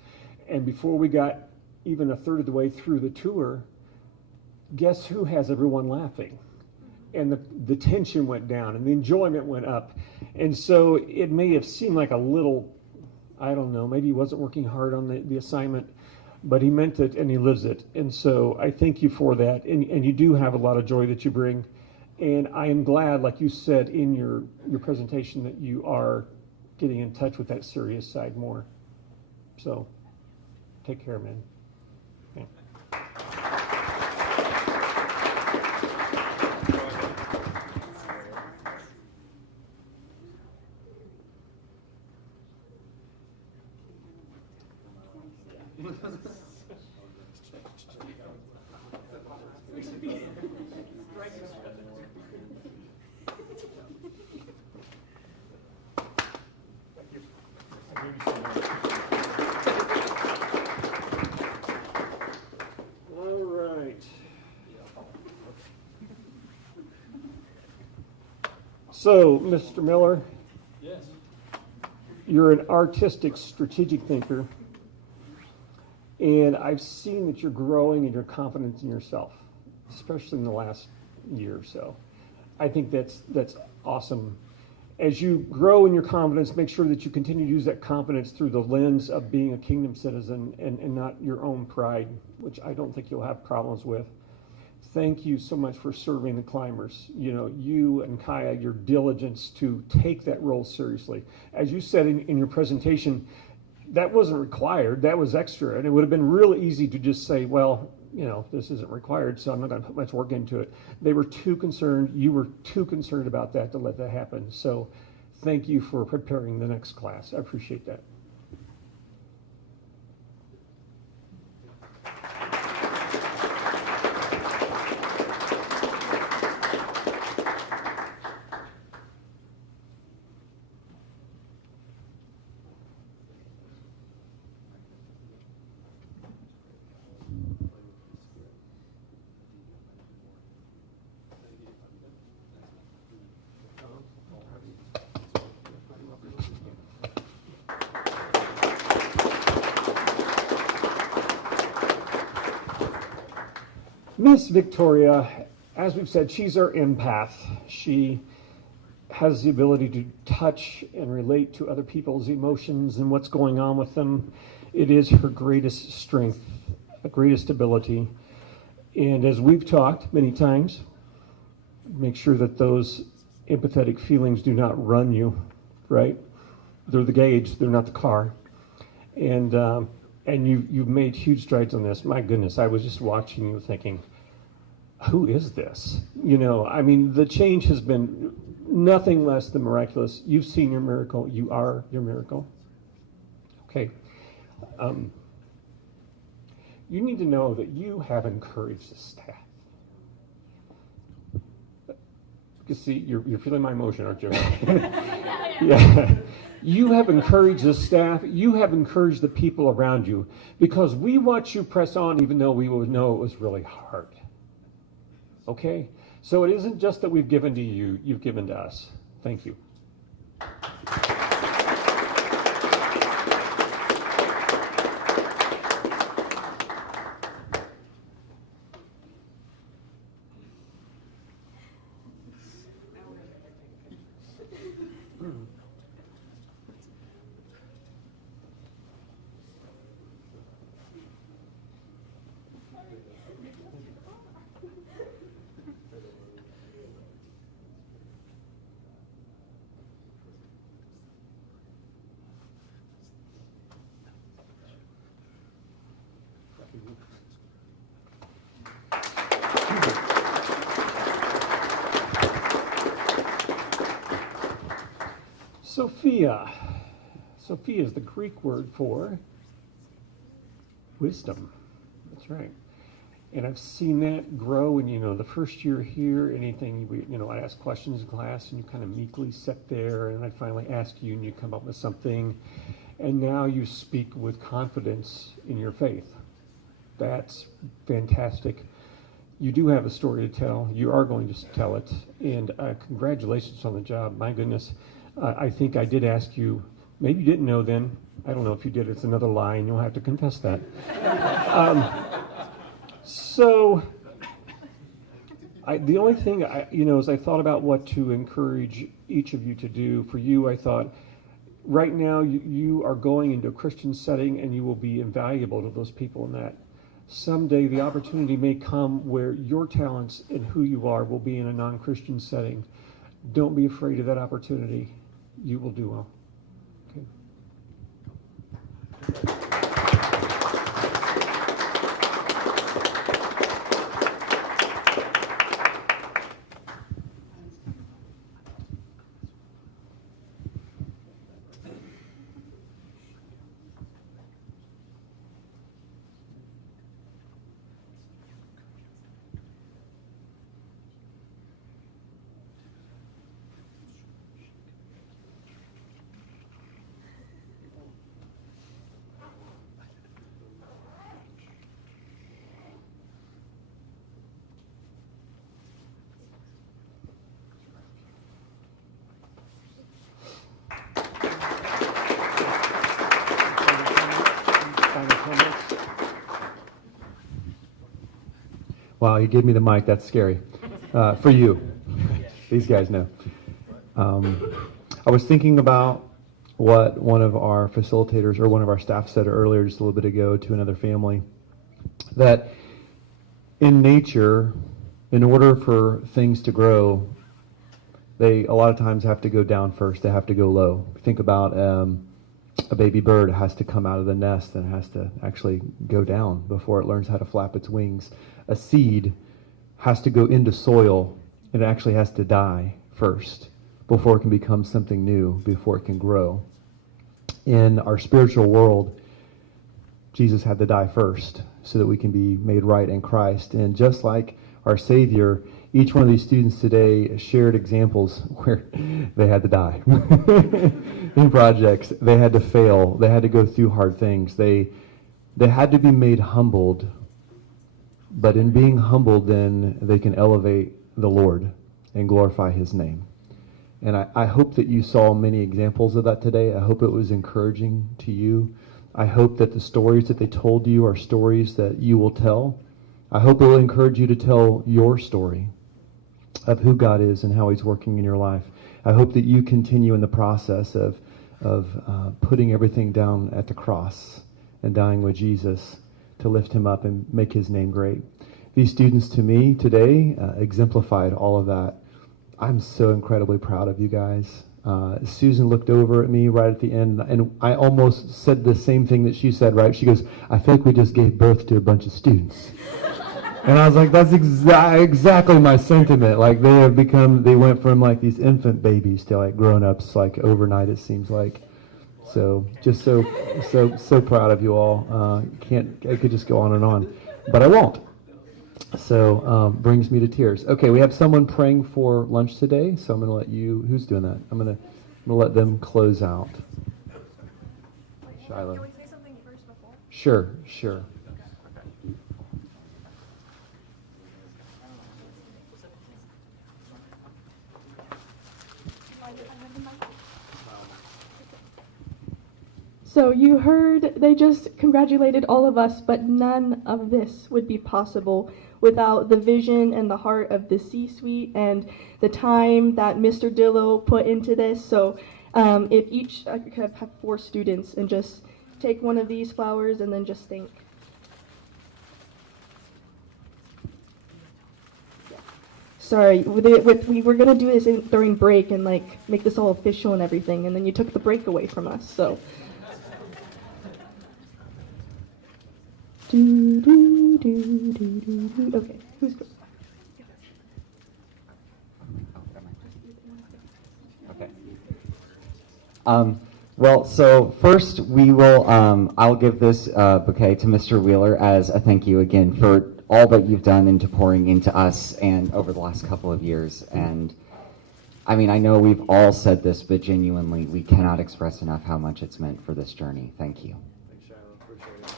And before we got even a third of the way through the tour, guess who has everyone laughing? And the tension went down, and the enjoyment went up. And so it may have seemed like a little, I don't know, maybe he wasn't working hard on the assignment, but he meant it and he lives it. And so I thank you for that. And you do have a lot of joy that you bring. And I am glad, like you said in your presentation, that you are getting in touch with that serious side more. So take care, man. Okay. All right. So, Mr. Miller, Yes. You're an artistic, strategic thinker, and I've seen that you're growing in your confidence in yourself, especially in the last year or so. I think that's awesome. As you grow in your confidence, make sure that you continue to use that confidence through the lens of being a kingdom citizen and not your own pride, which I don't think you'll have problems with. thank you so much for serving the climbers. You know, you and Kaya, your diligence to take that role seriously. As you said in your presentation, that wasn't required, that was extra. And it would have been real easy to just say, well, you know, this isn't required, so I'm not going to put much work into it. They were too concerned, you were too concerned about that to let that happen. So thank you for preparing the next class. I appreciate that. Miss Victoria, as we've said, she's our empath. She has the ability to touch and relate to other people's emotions and what's going on with them. It is her greatest strength, her greatest ability. And as we've talked many times, make sure that those empathetic feelings do not run you, right? They're the gauge, they're not the car. And you've made huge strides on this. My goodness, I was just watching you thinking, who is this? You know, I mean, the change has been nothing less than miraculous. You've seen your miracle. You are your miracle. Okay. You need to know that you have encouraged the staff. You see, you're feeling my emotion, aren't you? Yeah. You have encouraged the staff. You have encouraged the people around you, because we watch you press on even though we would know it was really hard. Okay? So it isn't just that we've given to you, you've given to us. Thank you. Sophia. Sophia is the Greek word for wisdom. That's right. And I've seen that grow. And, you know, the first year here, anything, I ask questions in class and you kind of meekly sit there, and I finally ask you and you come up with something. And now you speak with confidence in your faith. That's fantastic. You do have a story to tell. You are going to tell it. And congratulations on the job. My goodness. I think I did ask you, maybe you didn't know then. I don't know if you did. It's another lie, and you'll have to confess that. The only thing, as I thought about what to encourage each of you to do, for you, I thought, right now you are going into a Christian setting, and you will be invaluable to those people in that. Someday the opportunity may come where your talents and who you are will be in a non-Christian setting. Don't be afraid of that opportunity. You will do well. Okay. Wow, you gave me the mic. That's scary. For you. These guys know. I was thinking about what one of our facilitators or one of our staff said earlier just a little bit ago to another family, that in nature In order for things to grow, they a lot of times have to go down first. They have to go low. Think about a baby bird has to come out of the nest and has to actually go down before it learns how to flap its wings. A seed has to go into soil and it actually has to die first before it can become something new, before it can grow. In our spiritual world, Jesus had to die first so that we can be made right in Christ. And just like our Savior, each one of these students today shared examples where they had to die. In projects, they had to fail. They had to go through hard things. They had to be made humbled. But in being humbled, then they can elevate the Lord and glorify His name. And I hope that you saw many examples of that today. I hope it was encouraging to you. I hope that the stories that they told you are stories that you will tell. I hope it will encourage you to tell your story of who God is and how He's working in your life. I hope that you continue in the process of putting everything down at the cross and dying with Jesus to lift Him up and make His name great. These students to me today exemplified all of that. I'm so incredibly proud of you guys. Susan looked over at me right at the end, and I almost said the same thing that she said, right? She goes, I feel like we just gave birth to a bunch of students. And I was like, that's exactly my sentiment. Like they went from like these infant babies to like grown-ups like overnight, it seems like. So just so proud of you all. I could just go on and on, but I won't. So brings me to tears. Okay, we have someone praying for lunch today, so I'm going to let you. Who's doing that? I'm going to let them close out. Shiloh. Can we say something first before? Sure. So you heard they just congratulated all of us, but none of this would be possible without the vision and the heart of the C-suite and the time that Mr. Dillo put into this. So if each, I could have 4 students and just take one of these flowers and then just think. Sorry, we were going to do this during break and like make this all official and everything, and then you took the break away from us, so. Okay, who's good? Okay. Well, so first we will, I'll give this bouquet to Mr. Wheeler as a thank you again for all that you've done into pouring into us and over the last couple of years. And I mean, I know we've all said this, but genuinely, we cannot express enough how much it's meant for this journey. Thank you. Thanks, Shiloh. Appreciate it.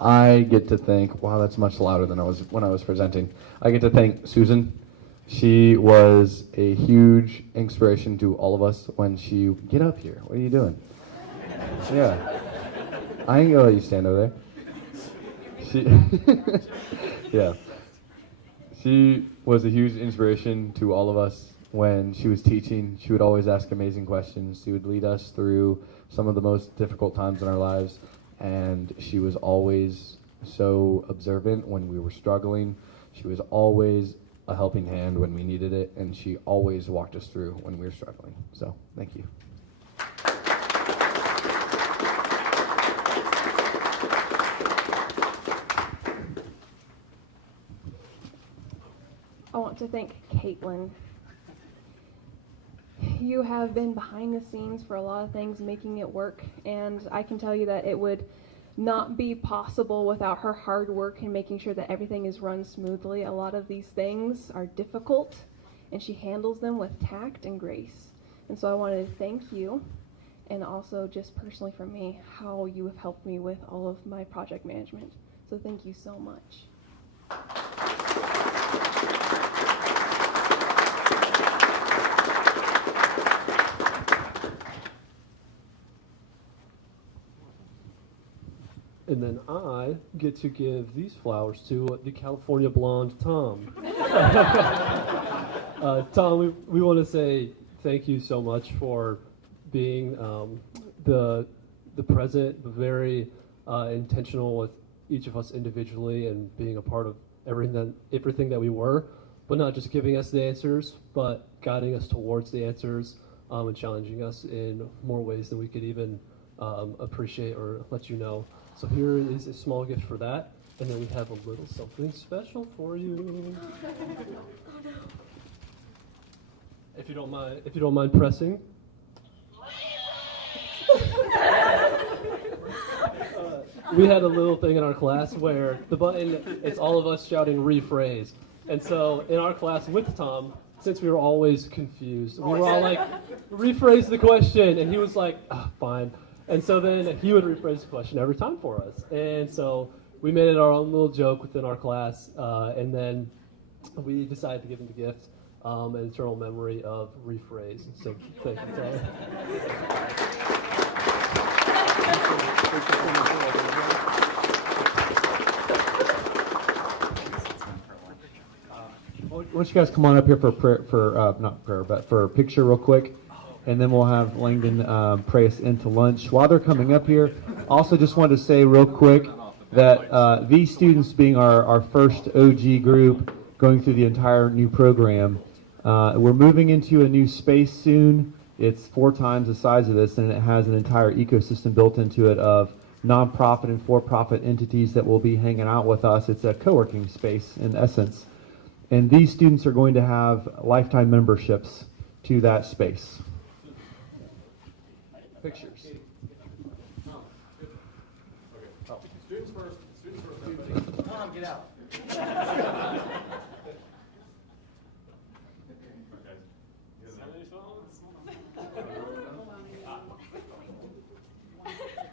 I get to thank, wow, that's much louder than when I was presenting. I get to thank Susan. She was a huge inspiration to all of us when she, get up here, what are you doing? Yeah, I ain't gonna let you stand over there. Yeah, she was a huge inspiration to all of us when she was teaching. She would always ask amazing questions. She would lead us through some of the most difficult times in our lives. And she was always so observant when we were struggling. She was always a helping hand when we needed it, and she always walked us through when we were struggling. So, thank you. I want to thank Caitlin. You have been behind the scenes for a lot of things, making it work, and I can tell you that it would not be possible without her hard work and making sure that everything is run smoothly. A lot of these things are difficult, and she handles them with tact and grace. And so I wanted to thank you, and also just personally for me, how you have helped me with all of my project management. So thank you so much. And then I get to give these flowers to the California blonde Tom. Tom, we want to say thank you so much for being the the present, but very intentional with each of us individually and being a part of everything that we were, but not just giving us the answers, but guiding us towards the answers and challenging us in more ways than we could even appreciate or let you know. So here is a small gift for that, and then we have a little something special for you. If you don't mind pressing. We had a little thing in our class where the button, it's all of us shouting rephrase. And so in our class with Tom, since we were always confused, we were all like, rephrase the question. And he was like, fine. And so then he would rephrase the question every time for us. And so we made it our own little joke within our class. And then we decided to give him the gift, an eternal memory of rephrase. So thank you, Tom. Why don't you guys come on up here for not prayer, but for a picture real quick, and then we'll have Langdon pray us into lunch. While they're coming up here, also just wanted to say real quick that these students being our first OG group going through the entire new program, we're moving into a new space soon. It's 4 times the size of this, and it has an entire ecosystem built into it of nonprofit and for-profit entities that will be hanging out with us. It's a co-working space in essence. And these students are going to have lifetime memberships to that space. Pictures. Students first. Everybody. Tom, get out.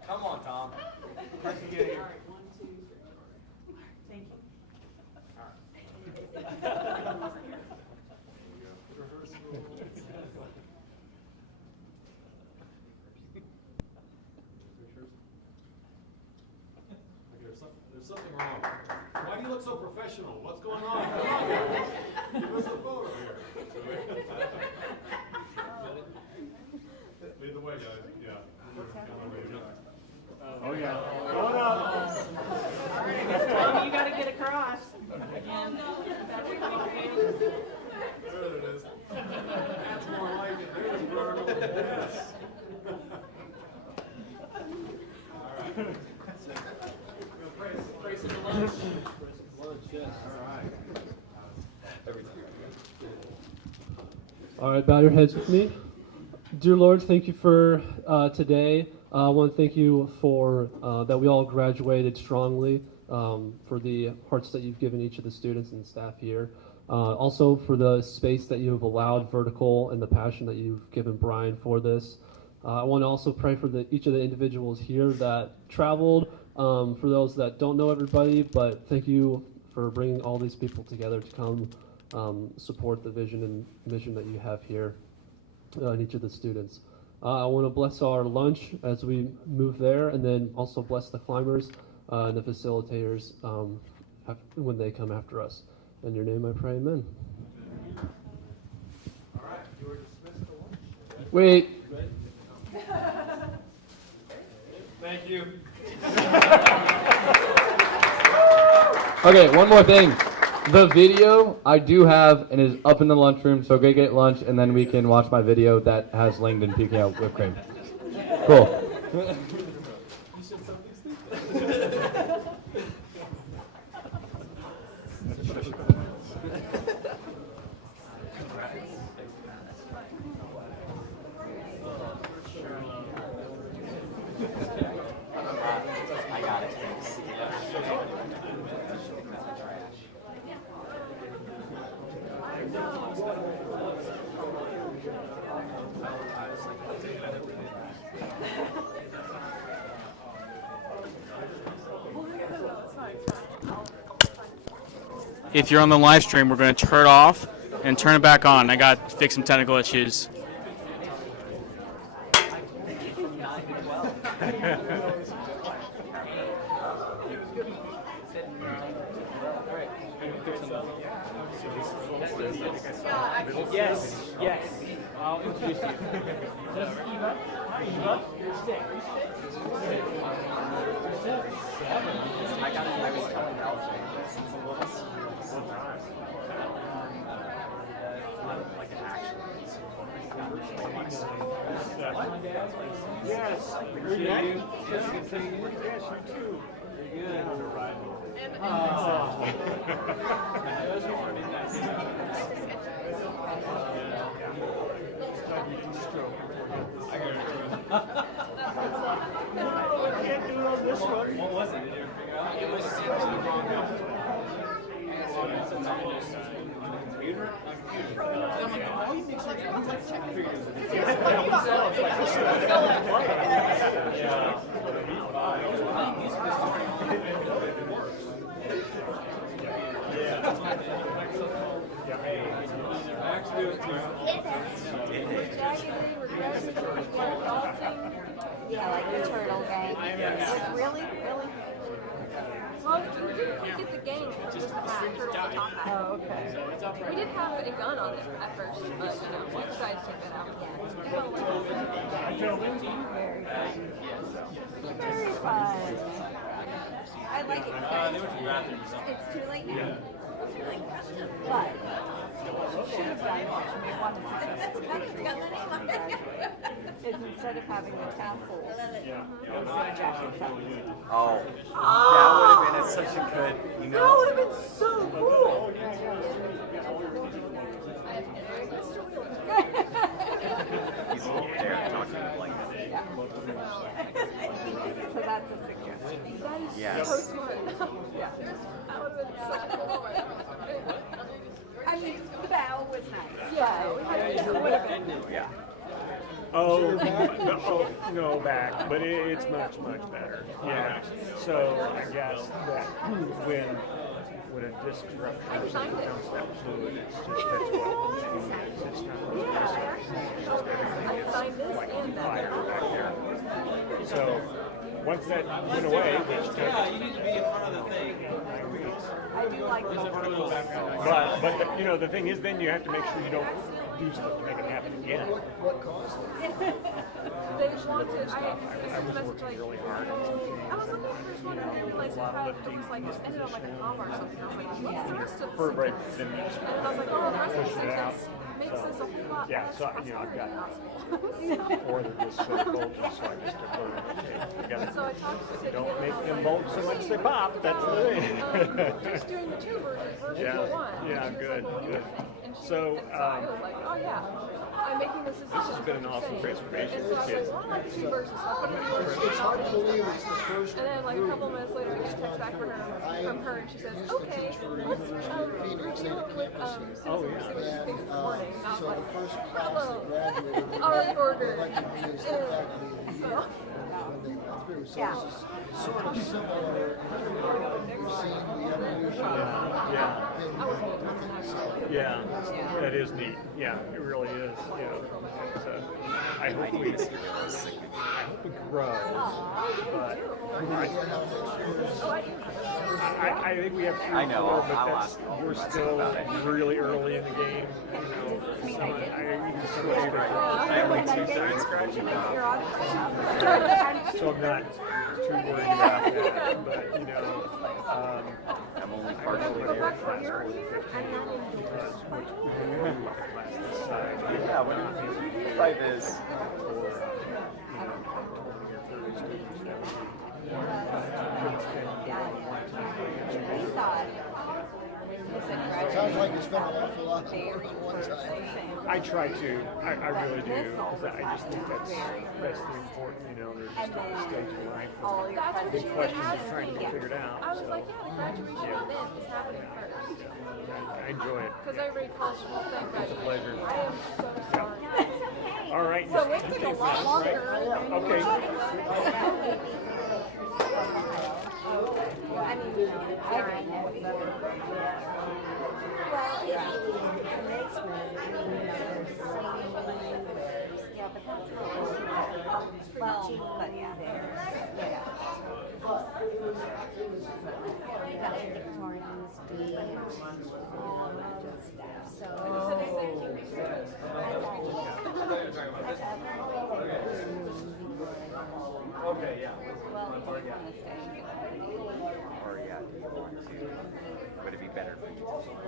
Come on, Tom. Let's get here. All right, 1, 2, 3. Thank you. There's something wrong. Why do you look so professional? What's going on? Come on, guys. Give us a photo here. Lead the way, guys. Yeah. Oh, yeah. All right, Tom, you got to get across. Again, There it is. That's more like it. There's Virgil. Yes. All right. Praise the lunch. All right, bow your heads with me. Dear Lord, thank you for today. I want to thank you for that we all graduated strongly, for the hearts that you've given each of the students and staff here. Also for the space that you have allowed Vertical and the passion that you've given Brian for this. I want to also pray for each of the individuals here that traveled, for those that don't know everybody, but thank you for bringing all these people together to come support the vision and mission that you have here in each of the students. I want to bless our lunch as we move there, and then also bless the climbers and the facilitators when they come after us. In your name I pray, amen. All right, you are dismissed to lunch. Wait. Thank you. Okay, one more thing. The video I do have and is up in the lunchroom, so go get lunch and then we can watch my video that has Langdon peeking out whipped cream. Cool. I got it. If you're on the live stream, we're going to turn it off and turn it back on. I got to fix some technical issues. Yes, yes. I'll introduce you. This is Eva. Hi, Eva. You're 6. I was telling LJ this. It's a little surreal to see like an actual Yes. You're next. Yes, you too. Very good. I can't do it on this one. What was it? Did you figure out? It was Yeah, like the turtle gang. It's really, really. Well, we didn't get the gang from just the turtle to talk about. Oh, okay. We did have a gun on it at first, but we decided to take that out. Very fun. I like it. It's too late now. But she should have done what she may want to suggest is instead of having the tassels, the jackets up. Oh, that would have been such a good, you know. That would have been so cool. He's there talking like that. So that's a suggestion. That is Yes. so smart. Yeah. That would have been such a cool one. I mean, the bow was nice. Yeah, it would have been. Yeah. No, back, but it's much better. Yeah. So I guess that when a disc rupture becomes that fluid, it's just that's what it is. It's not it's just everything is like fire back there. So once that went away, which took you need to be in front of the thing. 9 weeks. I do like the But the thing is, then you have to make sure you don't do stuff to make it happen again. What caused it? They just wanted, I was working really hard. I was looking at this one and I didn't realize it was like, it ended on like a comma or something. I was like, what's the rest of the For a break, sentence? then you just And then I was like, oh, the rest of the push it out. sentence makes this a whole lot Yeah, less so I've got possible. or they're just so bulges, so I just took over. Okay, So I talked to the don't make them bulge so much they pop. That's the thing. just doing the 2 versions versus Yeah, the 1. yeah, And she was good, like, well, good. and she, So, and so I was like, oh yeah, I'm making this decision. This has been an awesome transformation And so I was for kids. like, well, I like the 2 versions. So I put it in the version. It's hard to believe it's the first And then like a couple minutes later, I get a text back from her, and she says, okay, let's review it with Susan, see what she thinks of the morning. And I was like, hello, already ordered. So. So it's sort of similar. You've seen the evolution. Yeah, that is neat. Yeah, it really is. Yeah, so I hope we grow, but I think we have 3 I know, 4, but I'll that's, ask all we're of us still about it. really early in the game. You know, even some of the I have like 2/3 scratching so I'm not too worried about that. But you know, I'm only partially there. Yeah, what life is. Sounds like you spent an awful lot of work at one time. I try to. I really do. Because I just think that's the important. You know, there's just a stage in life where big questions are trying to be figured out. I was like, yeah, the graduation event is happening first. I enjoy it. Because everybody calls the whole thing It's a pleasure. I am so sorry. All right. So it took a lot longer. Okay. I mean, well, yeah, commencement, yeah, but that's well, but yeah. Valedictorians, deans, all that stuff. So, Okay, yeah. Well, if you want to stay, you can stay. Or yeah, do you want to? Would it be better for you to?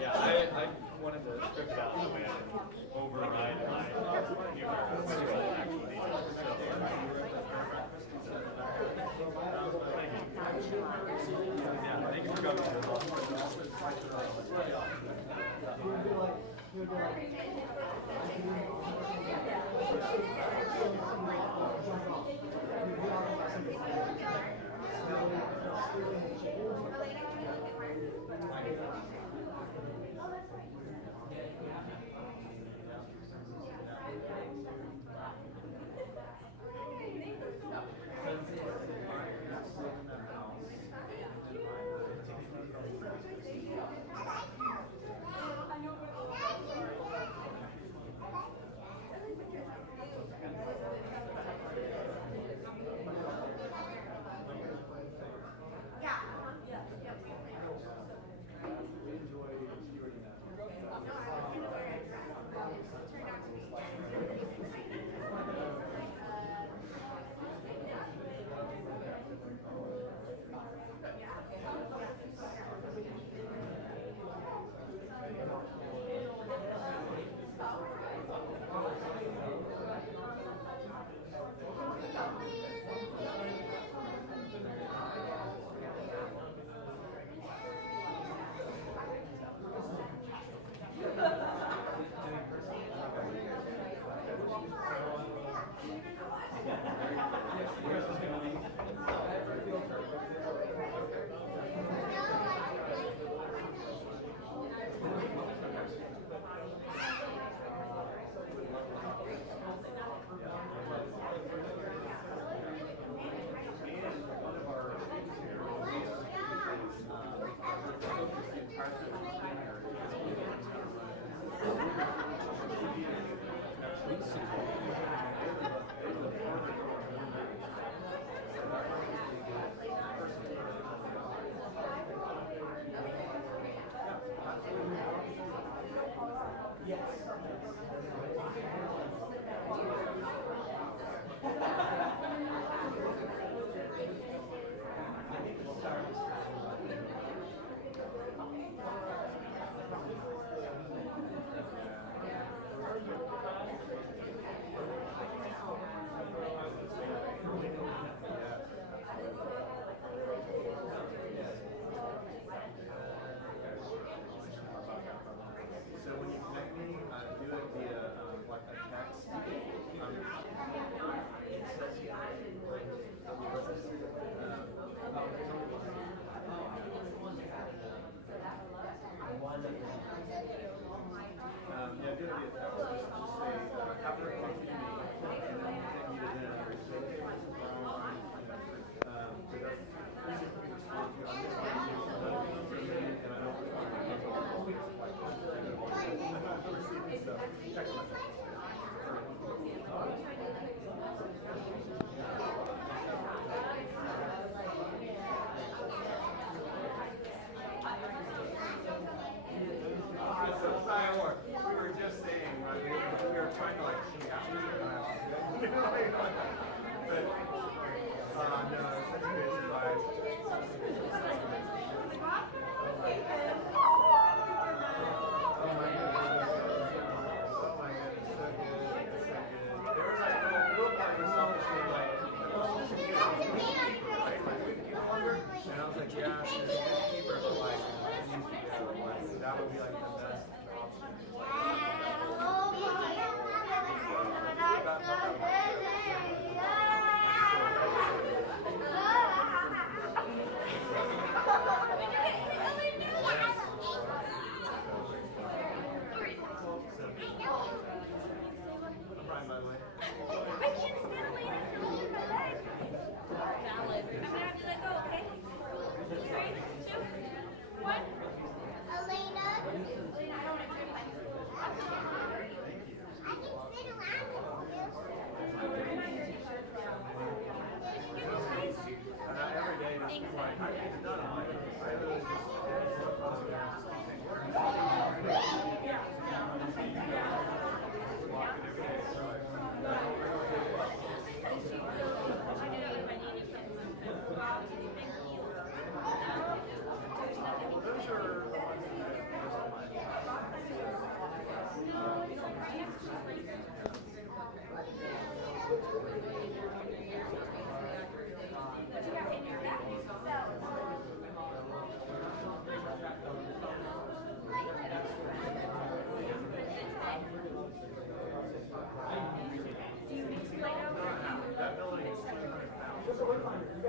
Yeah, I wanted to script it out that way I can override my humor actually needs thank you for coming.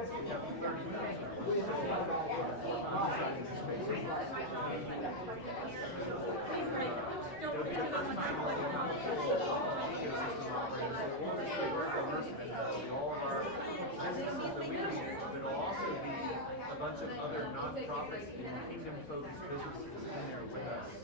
A bunch of other nonprofits and kingdom-focused businesses in there with us.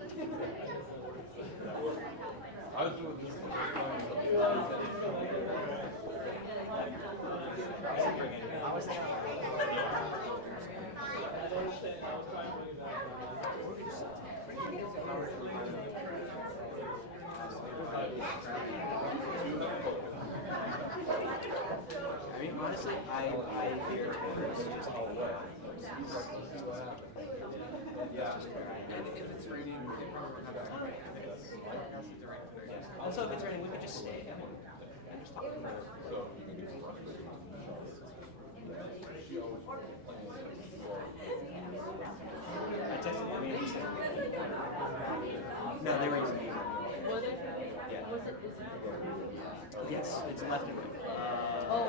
I mean, honestly, I hear just all the way. Yeah. And if it's raining, it probably won't have rain. Also, if it's raining, we could just stay and just talk for I texted them and he said, no, they were using it. Was it? Yeah. Was it? Is it? Yes, it's left and right. Oh.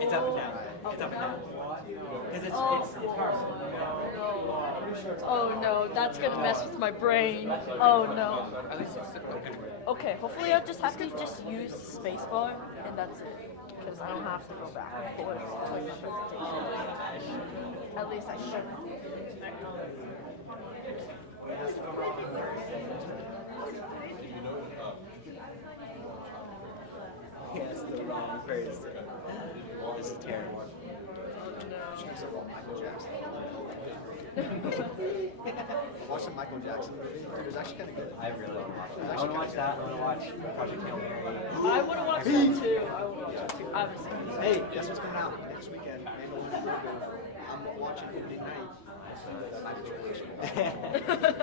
It's up and down. It's up and down. Because it's hard. Oh no, that's gonna mess with my brain. Oh no. At least it's okay. Okay, hopefully I'll just have to just use spacebar and that's it. Because I don't have to go back and forth to my presentation. At least I shouldn't. Yes, the wrong phrase. This is terrible. Michael Jackson. Watch the Michael Jackson movie. It was actually kind of good. I really want to watch that. I want to watch that. I want to watch Project Hail Mary. I want to watch that too. I want to watch that too. I haven't seen it. Hey, guess what's coming out next weekend? I'm watching opening night.